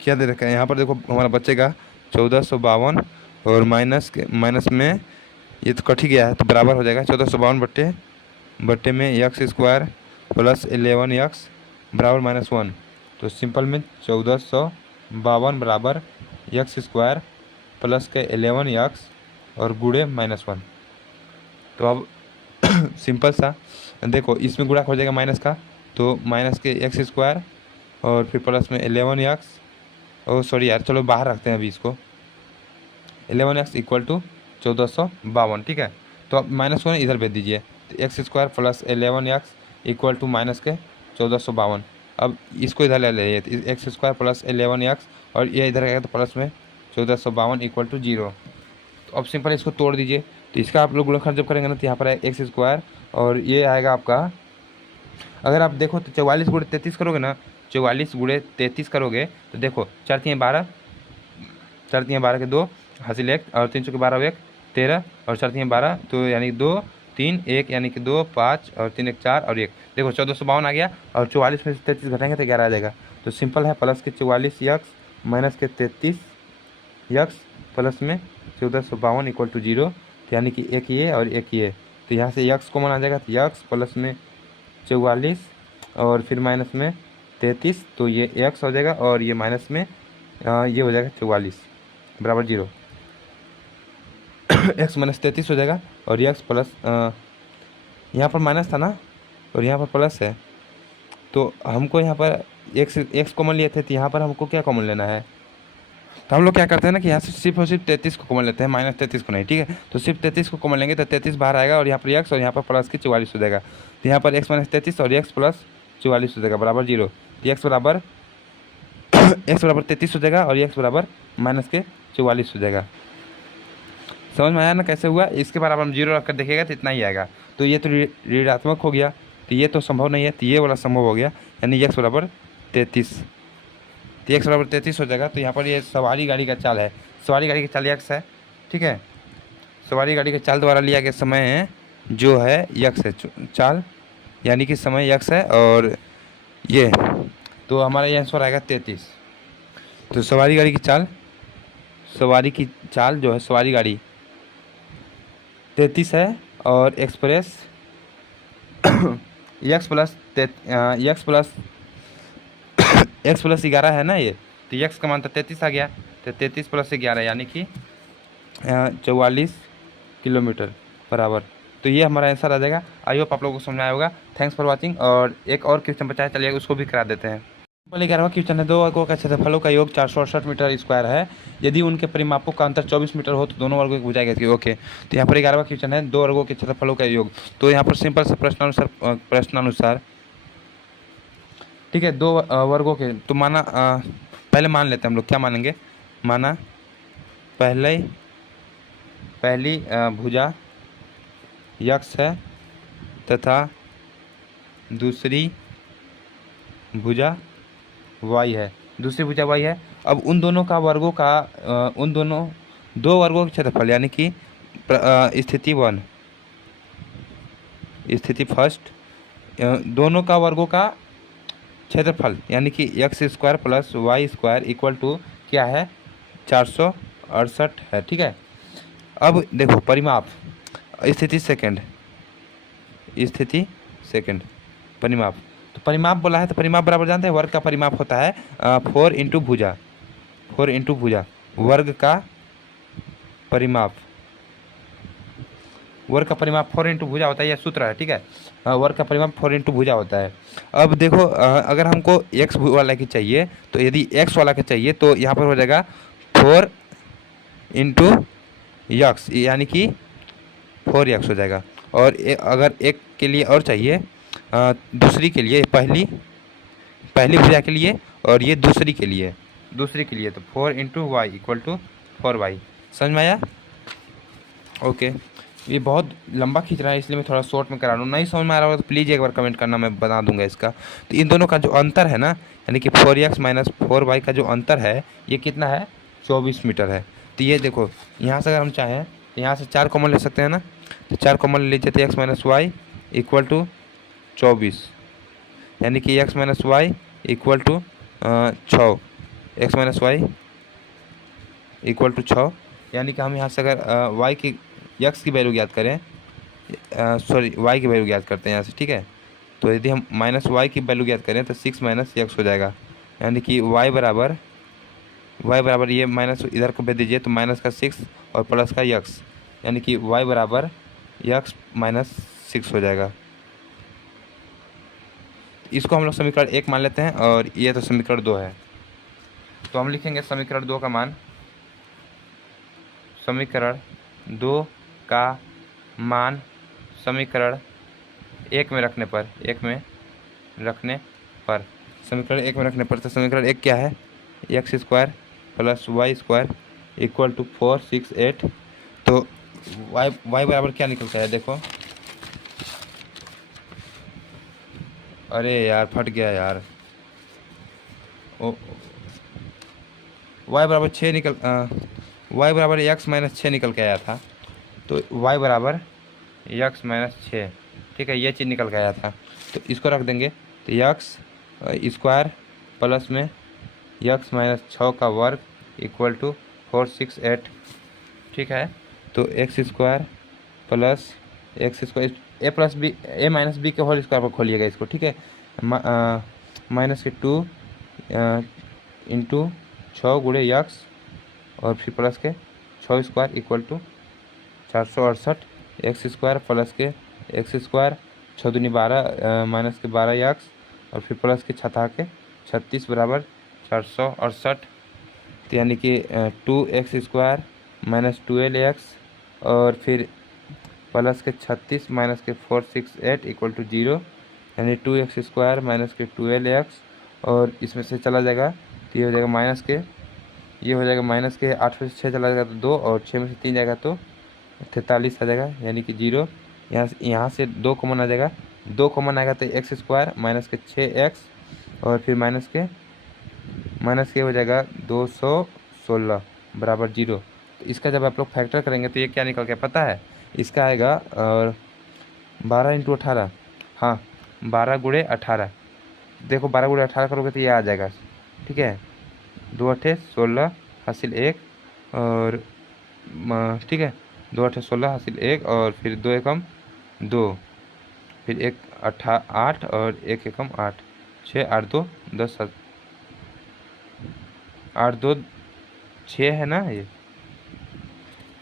क्या दे रखा है। यहाँ पर देखो हमारा बचेगा 1452 और माइनस में ये तो कट ही गया है तो बराबर हो जाएगा 1452 बट्टे में x स्क्वायर प्लस 11x बराबर -1। तो सिंपल में 1452 बराबर x स्क्वायर प्लस के 11x और गुणे -1। तो अब सिंपल सा देखो इसमें गुणा हो जाएगा माइनस का, तो माइनस के x स्क्वायर और फिर प्लस में 11x और सॉरी यार चलो बाहर रखते हैं अभी इसको, 11x इक्वल टू 1452, ठीक है। तो अब -1 इधर भेज दीजिए, तो x square plus 11x equal to minus के 1452। अब इसको इधर ले लीजिए तो x स्क्वायर प्लस 11x और ये इधर आएगा तो प्लस में 1452 इक्वल टू 0। तो अब सिंपल इसको तोड़ दीजिए। तो इसका आप लोग गुणनखंड जब करेंगे ना तो यहाँ पर है x स्क्वायर और ये आएगा आपका, अगर आप देखो तो 44 गुणे 33 करोगे ना, 44 गुणे 33 करोगे तो देखो 4 3 12, 4 3 12 के 2 हासिल 1 और 3 चौके 12 1 13 और 4 3 12 तो यानी 2 3 1 यानी कि 2 5 और 3 1 4 और 1 देखो 1452 आ गया और 44 में से 33 घटाएंगे तो 11 आ जाएगा। तो सिंपल है प्लस के 44x माइनस के 33x प्लस में 1452 इक्वल टू 0, यानी कि एक ये और एक ये। तो यहाँ से x कॉमन आ जाएगा तो x प्लस में 44 और फिर माइनस में 33 तो ये x हो जाएगा और ये माइनस में ये हो जाएगा 44 बराबर 0। x माइनस 33 हो जाएगा और x प्लस यहाँ पर माइनस था ना और यहाँ पर प्लस है, तो हमको यहाँ पर x कॉमन लिए थे तो यहाँ पर हमको क्या कॉमन लेना है। तो हम लोग क्या करते हैं ना कि यहाँ से सिर्फ और सिर्फ 33 को कॉमन लेते हैं, -33 को नहीं, ठीक है। तो सिर्फ 33 को कॉमन लेंगे तो 33 बाहर आएगा और यहाँ पर x और यहाँ पर प्लस के 44 हो जाएगा। तो यहाँ पर x माइनस 33 और x प्लस 44 हो जाएगा बराबर 0। तो x बराबर 33 हो जाएगा और x बराबर माइनस के 44 हो जाएगा। समझ में आया ना कैसे हुआ। इसके बराबर हम 0 रख कर देखेगा तो इतना ही आएगा। तो ये तो ऋणात्मक हो गया तो ये तो संभव नहीं है, तो ये वाला संभव हो गया, यानी x बराबर 33। तो x बराबर 33 हो जाएगा। तो यहाँ पर ये सवारी गाड़ी का चाल है, सवारी गाड़ी की चाल x है, ठीक है। सवारी गाड़ी के चाल द्वारा लिया गया समय है जो है यक्स है, चाल यानी कि समय यक्स है, और ये तो हमारा ये आंसर आएगा 33। तो सवारी गाड़ी की चाल जो है सवारी गाड़ी 33 है, और एक्सप्रेस एक्स प्लस 11 है ना ये, तो एक्स का मान तो 33 आ गया, तो 33 प्लस 11 यानी कि 44 किलोमीटर बराबर। तो ये हमारा आंसर आ जाएगा। आई होप आप लोगों को समझ आया होगा। Thanks for watching. और एक और क्वेश्चन बचा है, चलिए उसको भी करा देते हैं। पहले 11वां क्वेश्चन है, दो वर्गों का क्षेत्रफलों का योग 468 मीटर स्क्वायर है। यदि उनके परिमापों का अंतर 24 मीटर हो तो दोनों वर्गों की भुजा कैसी होगी? ओके, तो यहाँ पर 11वां क्वेश्चन है, दो वर्गों के क्षेत्रफलों का योग। तो यहाँ पर सिंपल से प्रश्नानुसार ठीक है, दो वर्गों के, तो माना पहले मान लेते हैं हम लोग, क्या मानेंगे, माना पहली भुजा यक्स है तथा दूसरी भुजा वाई है, अब उन दोनों का वर्गों का उन दोनों दो वर्गों के क्षेत्रफल यानी कि स्थिति फर्स्ट, दोनों का वर्गों का क्षेत्रफल यानी कि x square plus y square equal to क्या है, 468 है। ठीक है, अब देखो परिमाप, स्थिति सेकंड परिमाप, तो परिमाप बोला है, तो परिमाप बराबर जानते हैं वर्ग का परिमाप होता है 4 इंटू भुजा, वर्ग का परिमाप 4 इंटू भुजा होता है, यह सूत्र है। ठीक है, वर्ग का परिमाप 4 इंटू भुजा होता है। अब देखो अगर हमको एक्स वाला की चाहिए, तो यदि एक्स वाला का चाहिए तो यहाँ पर हो जाएगा 4 इंटू यक्स यानी कि 4x हो जाएगा। और अगर एक के लिए और चाहिए, दूसरी के लिए, पहली भुजा के लिए और ये दूसरी के लिए तो 4 into Y equal to 4y। समझ में आया? ओके, ये बहुत लंबा खींच रहा है इसलिए मैं थोड़ा शॉर्ट में करा लूँ। नहीं समझ में आ रहा होगा तो प्लीज़ एक बार कमेंट करना, मैं बता दूंगा इसका। तो इन दोनों का जो अंतर है ना, यानी कि 4x माइनस 4y का जो अंतर है ये कितना है, 24 मीटर है। तो ये देखो यहाँ से अगर हम चाहें तो यहाँ से 4 कॉमन ले सकते हैं ना, तो 4 कॉमन ले लीजिए तो x minus y equal to 24, यानी कि x minus y equal to 6, x minus y equal to 6, यानी कि हम यहाँ से अगर y की x की वैल्यू ज्ञात करें, y की वैल्यू ज्ञात करते हैं यहाँ से। ठीक है, तो यदि हम माइनस वाई की वैल्यू ज्ञात करें तो 6 माइनस x हो जाएगा, यानी कि y बराबर ये माइनस इधर को भेज दीजिए तो माइनस का 6 और प्लस का x, यानी कि y बराबर x माइनस 6 हो जाएगा। इसको हम लोग समीकरण 1 मान लेते हैं और ये तो समीकरण 2 है। तो हम लिखेंगे समीकरण 2 का मान, समीकरण 2 का मान समीकरण 1 में रखने पर, समीकरण 1 में रखने पर, तो समीकरण 1 क्या है, x square plus y square equal to 4 6 8। तो y बराबर क्या निकलता है, देखो, अरे यार फट गया यार, ओ y बराबर 6 y बराबर x माइनस 6 निकल के आया था। तो y बराबर x माइनस 6, ठीक है, ये चीज़ निकल के आया था। तो इसको रख देंगे, तो x स्क्वायर प्लस में x माइनस 6 का वर्ग इक्वल टू 4 6 8। ठीक है, तो एक्स स्क्वायर प्लस ए प्लस बी, ए माइनस बी के होल स्क्वायर पर खोलिएगा इसको। ठीक है, माइनस के 2 इंटू 6 गुणे यक्स और फिर प्लस के 6 square equal to 468, x square plus के एक्स स्क्वायर 6 दूनी 12 माइनस के 12 यक्स और फिर प्लस के 36 बराबर 468। तो यानी कि 2x स्क्वायर माइनस 12x और फिर प्लस के 36 माइनस के 4 6 8 इक्वल टू 0, यानी 2x स्क्वायर माइनस के 12x और इसमें से चला जाएगा तो ये हो जाएगा माइनस के, ये हो जाएगा माइनस के 8 में से 6 चला जाएगा तो 2 और 6 में से 3 जाएगा तो 43 आ जाएगा, यानी कि 0। यहाँ से 2 कॉमन आ जाएगा, 2 कॉमन आएगा तो एक्स स्क्वायर माइनस के 6x और फिर माइनस के हो जाएगा 216 बराबर 0। तो इसका जब आप लोग फैक्टर करेंगे तो ये क्या निकल के पता है, इसका आएगा और 12 × 18, हाँ 12 × 18। देखो 12 × 18 करोगे तो ये आ जाएगा, ठीक है। 2 × 8 = 16 हासिल 1 और ठीक है, 2 × 8 = 16 हासिल 1 और फिर 2 एकम 2, फिर 1 8 और 1 एकम 8, 6 8 2 10 8 2 6 है ना। ये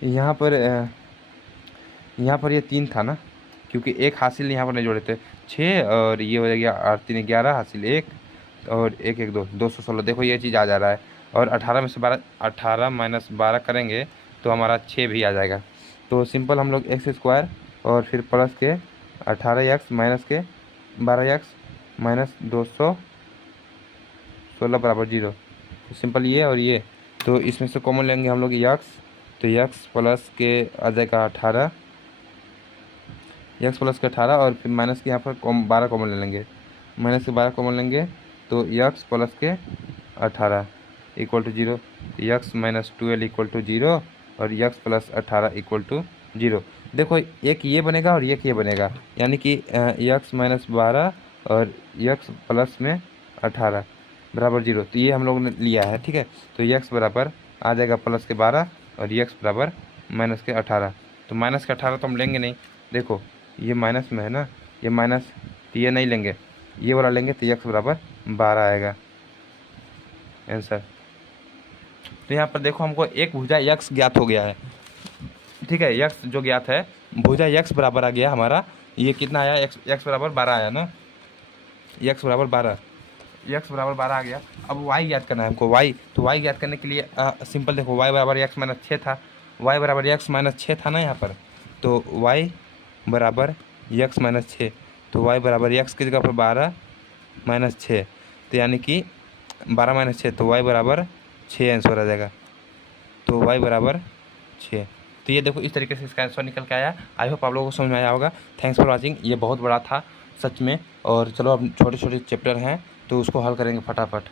यहाँ पर ये 3 था ना, क्योंकि एक हासिल यहाँ पर नहीं जोड़े थे। 6 और ये हो गया 8 3 11 हासिल 1 और 1 1 2 216। देखो ये चीज़ आ जा रहा है। और 18 में से 12, 18 - 12 करेंगे तो हमारा 6 भी आ जाएगा। तो सिंपल हम लोग x² और फिर प्लस के 18x माइनस के 12x माइनस 216 बराबर 0। तो सिंपल ये और ये, तो इसमें से कॉमन लेंगे हम लोग x, तो x प्लस के आ जाएगा 18, x प्लस के 18 और फिर माइनस के यहाँ पर 12 कॉमन ले लेंगे, माइनस के 12 कॉमन लेंगे तो x प्लस के 18 = 0, x - 12 = 0 और x प्लस 18 = 0। देखो एक ये बनेगा और एक ये बनेगा, यानी कि x - 12 और x प्लस में 18 बराबर 0। तो ये हम लोग ने लिया है, ठीक है। तो x बराबर आ जाएगा प्लस के 12 और x बराबर माइनस के 18। तो माइनस के 18 तो हम लेंगे नहीं, देखो ये माइनस में है ना, ये माइनस, तो ये नहीं लेंगे, ये वाला लेंगे तो x बराबर 12 आएगा आंसर। तो यहाँ पर देखो हमको एक भुजा x ज्ञात हो गया है, ठीक है। x जो ज्ञात है, भुजा x बराबर आ गया हमारा। ये कितना आया, x बराबर 12 आया ना, x बराबर 12, x बराबर 12 आ गया। अब y ज्ञात करना है हमको, y। तो y ज्ञात करने के लिए सिंपल देखो, y बराबर x - 6 था, y बराबर x - 6 था ना यहाँ पर। तो y बराबर x - 6, तो y बराबर x की जगह पर 12 - 6, तो यानी कि 12 - 6, तो y बराबर 6 आंसर आ जाएगा। तो y बराबर 6। तो ये देखो इस तरीके से इसका आंसर निकल के आया। आई होप आप लोगों को समझ में आया होगा। Thanks for watching. ये बहुत बड़ा था सच में। और चलो अब छोटे छोटे चैप्टर हैं तो उसको हल करेंगे फटाफट।